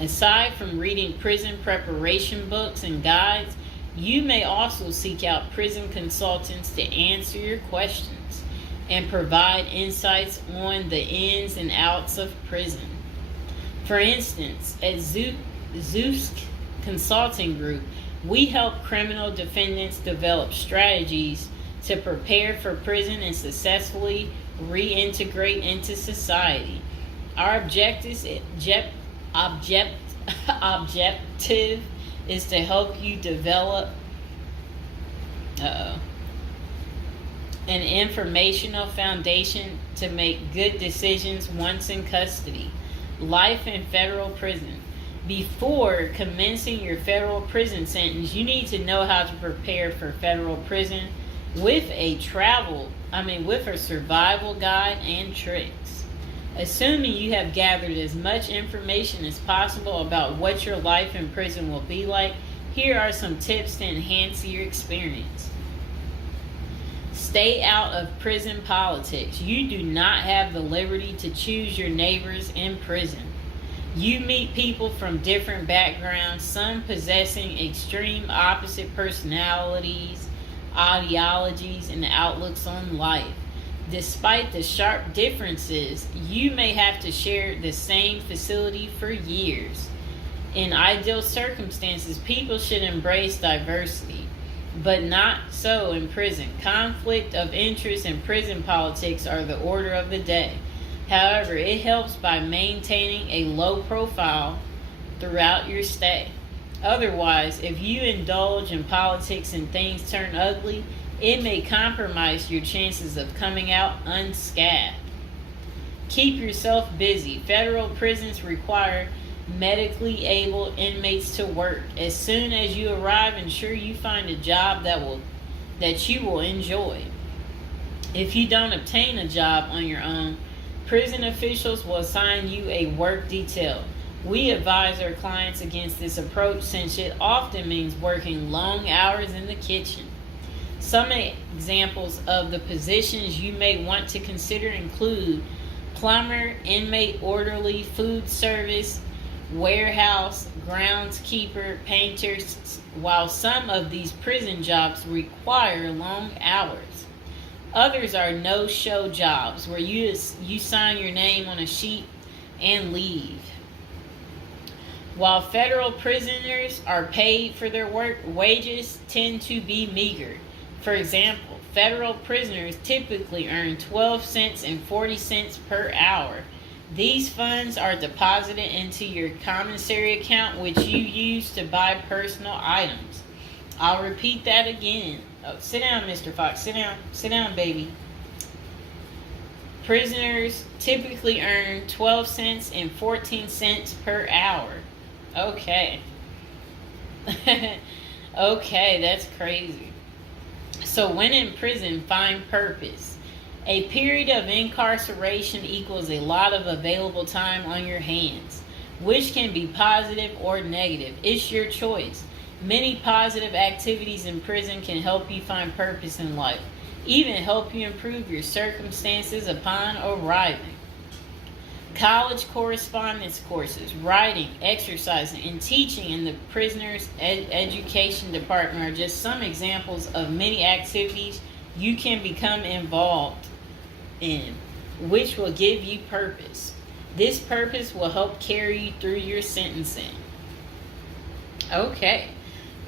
Aside from reading prison preparation books and guides, you may also seek out prison consultants to answer your questions and provide insights on the ins and outs of prison. For instance, at Zeus Consulting Group, we help criminal defendants develop strategies to prepare for prison and successfully reintegrate into society. Our objective is to help you develop an informational foundation to make good decisions once in custody. Life in federal prison. Before commencing your federal prison sentence, you need to know how to prepare for federal prison with a survival guide and tricks. Assuming you have gathered as much information as possible about what your life in prison will be like, here are some tips to enhance your experience. Stay out of prison politics. You do not have the liberty to choose your neighbors in prison. You meet people from different backgrounds, some possessing extreme opposite personalities, ideologies, and outlooks on life. Despite the sharp differences, you may have to share the same facility for years. In ideal circumstances, people should embrace diversity, but not so in prison. Conflict of interest and prison politics are the order of the day. However, it helps by maintaining a low profile throughout your stay. Otherwise, if you indulge in politics and things turn ugly, it may compromise your chances of coming out unscathed. Keep yourself busy. Federal prisons require medically able inmates to work. As soon as you arrive, ensure you find a job that you will enjoy. If you don't obtain a job on your own, prison officials will assign you a work detail. We advise our clients against this approach since it often means working long hours in the kitchen. Some examples of the positions you may want to consider include plumber, inmate orderly, food service, warehouse, groundskeeper, painters. While some of these prison jobs require long hours, Others are no-show jobs where you sign your name on a sheet and leave. While federal prisoners are paid for their work, wages tend to be meager. For example, federal prisoners typically earn 12 cents and 40 cents per hour. These funds are deposited into your commissary account, which you use to buy personal items. I'll repeat that again. Oh, sit down, Mr. Fox. Sit down. Sit down, baby. Prisoners typically earn 12 cents and 14 cents per hour. Okay. Okay, that's crazy. So when in prison, find purpose. A period of incarceration equals a lot of available time on your hands, which can be positive or negative. It's your choice. Many positive activities in prison can help you find purpose in life, even help you improve your circumstances upon arriving. College correspondence courses, writing, exercising, and teaching in the prisoner's education department are just some examples of many activities you can become involved in, which will give you purpose. This purpose will help carry you through your sentencing. Okay.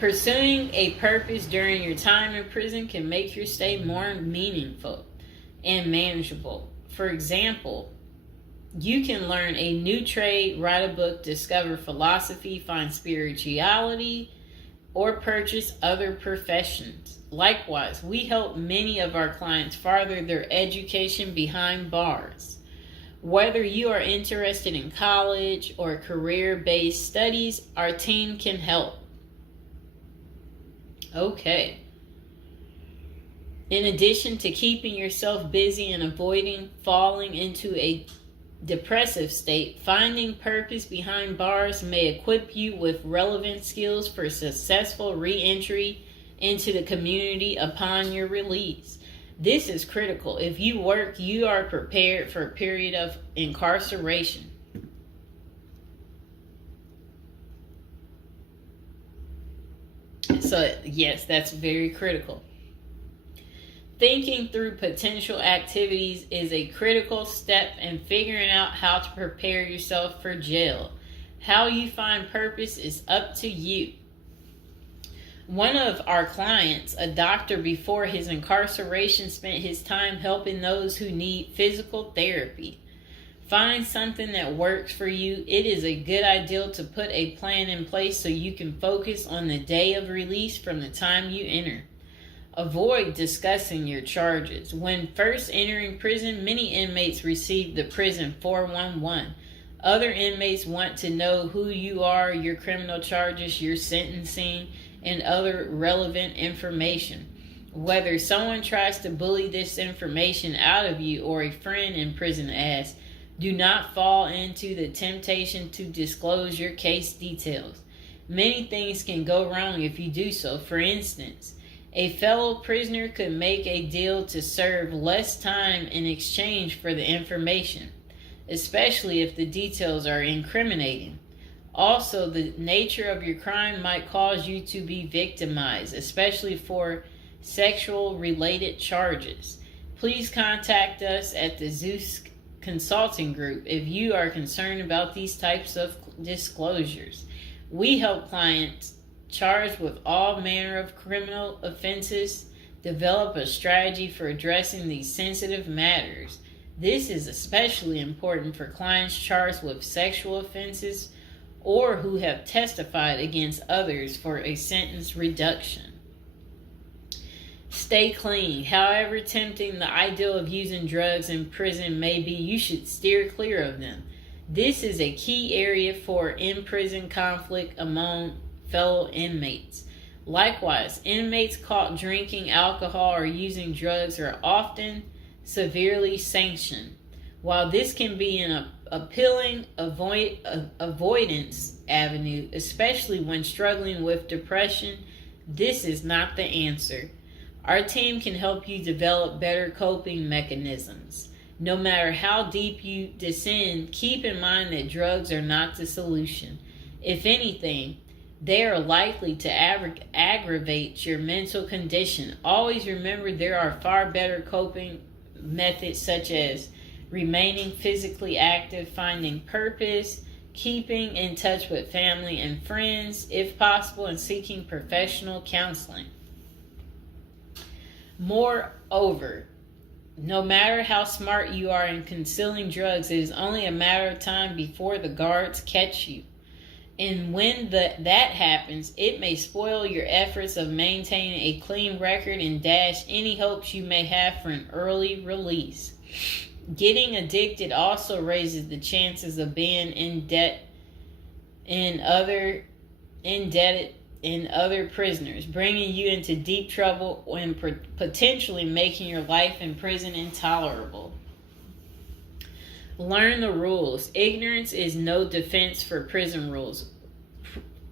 Pursuing a purpose during your time in prison can make your stay more meaningful and manageable. For example, you can learn a new trade, write a book, discover philosophy, find spirituality, or purchase other professions. Likewise, we help many of our clients further their education behind bars. Whether you are interested in college or career-based studies, our team can help. Okay. In addition to keeping yourself busy and avoiding falling into a depressive state, finding purpose behind bars may equip you with relevant skills for successful re-entry into the community upon your release. This is critical. If you work, you are prepared for a period of incarceration. So, yes, that's very critical. Thinking through potential activities is a critical step in figuring out how to prepare yourself for jail. How you find purpose is up to you. One of our clients, a doctor before his incarceration, spent his time helping those who need physical therapy. Find something that works for you. It is a good idea to put a plan in place so you can focus on the day of release from the time you enter. Avoid discussing your charges. When first entering prison, many inmates receive the prison 411. Other inmates want to know who you are, your criminal charges, your sentencing, and other relevant information. Whether someone tries to bully this information out of you or a friend in prison asks, do not fall into the temptation to disclose your case details. Many things can go wrong if you do so. For instance, a fellow prisoner could make a deal to serve less time in exchange for the information, especially if the details are incriminating. Also, the nature of your crime might cause you to be victimized, especially for sexual-related charges. Please contact us at the Zeus Consulting Group if you are concerned about these types of disclosures. We help clients charged with all manner of criminal offenses develop a strategy for addressing these sensitive matters. This is especially important for clients charged with sexual offenses or who have testified against others for a sentence reduction. Stay clean. However tempting the ideal of using drugs in prison may be, you should steer clear of them. This is a key area for in-prison conflict among fellow inmates. Likewise, inmates caught drinking alcohol or using drugs are often severely sanctioned. While this can be an appealing avoidance avenue, especially when struggling with depression, this is not the answer. Our team can help you develop better coping mechanisms. No matter how deep you descend, keep in mind that drugs are not the solution. If anything, They are likely to aggravate your mental condition. Always remember there are far better coping methods, such as remaining physically active, finding purpose, keeping in touch with family and friends, if possible, and seeking professional counseling. Moreover, no matter how smart you are in concealing drugs, it is only a matter of time before the guards catch you. And when that happens, it may spoil your efforts of maintaining a clean record and dash any hopes you may have for an early release. Getting addicted also raises the chances of being indebted in other prisoners, bringing you into deep trouble and potentially making your life in prison intolerable. Learn the rules. Ignorance is no defense for prison rules,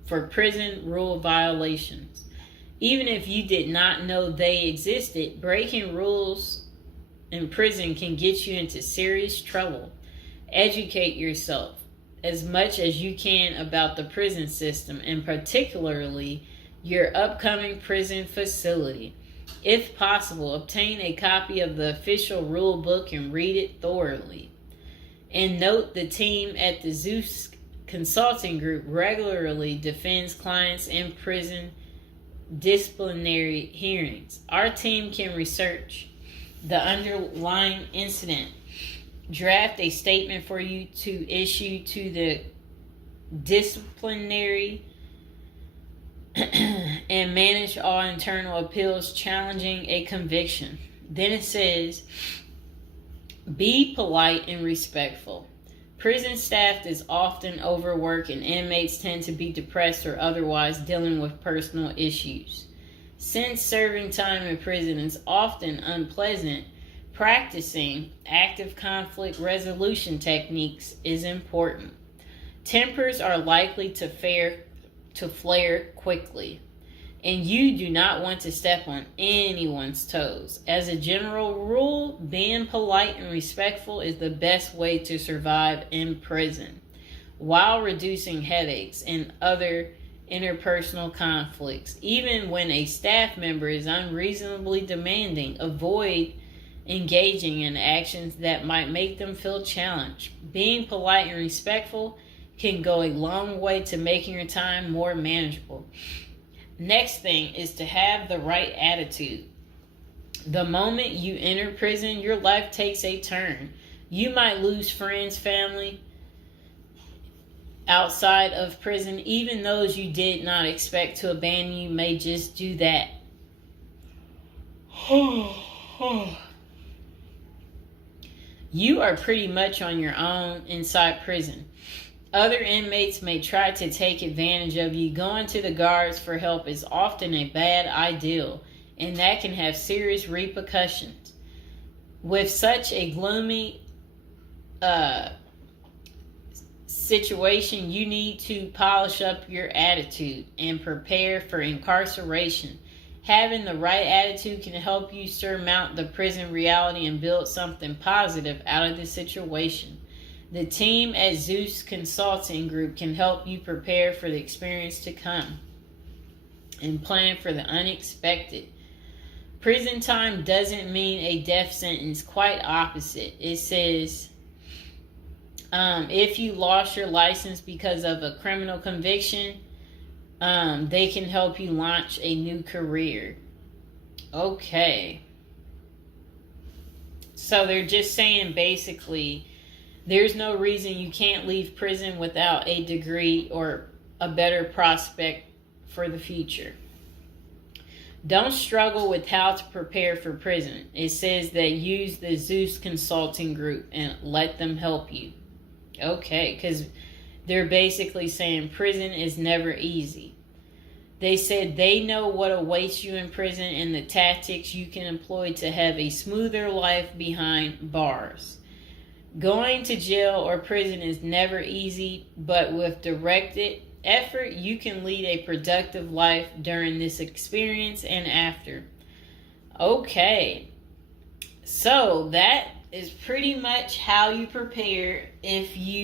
for prison rule violations. Even if you did not know they existed, breaking rules in prison can get you into serious trouble. Educate yourself as much as you can about the prison system, and particularly your upcoming prison facility. If possible, obtain a copy of the official rule book and read it thoroughly. And note, the team at the Zeus Consulting Group regularly defends clients in prison disciplinary hearings. Our team can research the underlying incident, draft a statement for you to issue to the disciplinary, and manage all internal appeals challenging a conviction. Then it says, be polite and respectful. Prison staff is often overworked and inmates tend to be depressed or otherwise dealing with personal issues. Since serving time in prison is often unpleasant, practicing active conflict resolution techniques is important. Tempers are likely to flare quickly, and you do not want to step on anyone's toes. As a general rule, being polite and respectful is the best way to survive in prison, while reducing headaches and other interpersonal conflicts. Even when a staff member is unreasonably demanding, avoid engaging in actions that might make them feel challenged. Being polite and respectful can go a long way to making your time more manageable. Next thing is to have the right attitude. The moment you enter prison, your life takes a turn. You might lose friends, family outside of prison. Even those you did not expect to abandon you may just do that. You are pretty much on your own inside prison. Other inmates may try to take advantage of you. Going to the guards for help is often a bad idea, and that can have serious repercussions. With such a gloomy situation, you need to polish up your attitude and prepare for incarceration. Having the right attitude can help you surmount the prison reality and build something positive out of the situation. The team at Zeus Consulting Group can help you prepare for the experience to come and plan for the unexpected. Prison time doesn't mean a death sentence, quite opposite. It says, if you lost your license because of a criminal conviction, they can help you launch a new career. Okay. So they're just saying basically, there's no reason you can't leave prison without a degree or a better prospect for the future. Don't struggle with how to prepare for prison. It says that use the Zeus Consulting Group and let them help you. Okay, because they're basically saying prison is never easy. They said they know what awaits you in prison and the tactics you can employ to have a smoother life behind bars. Going to jail or prison is never easy, but with directed effort, you can lead a productive life during this experience and after. Okay, so that is pretty much how you prepare if you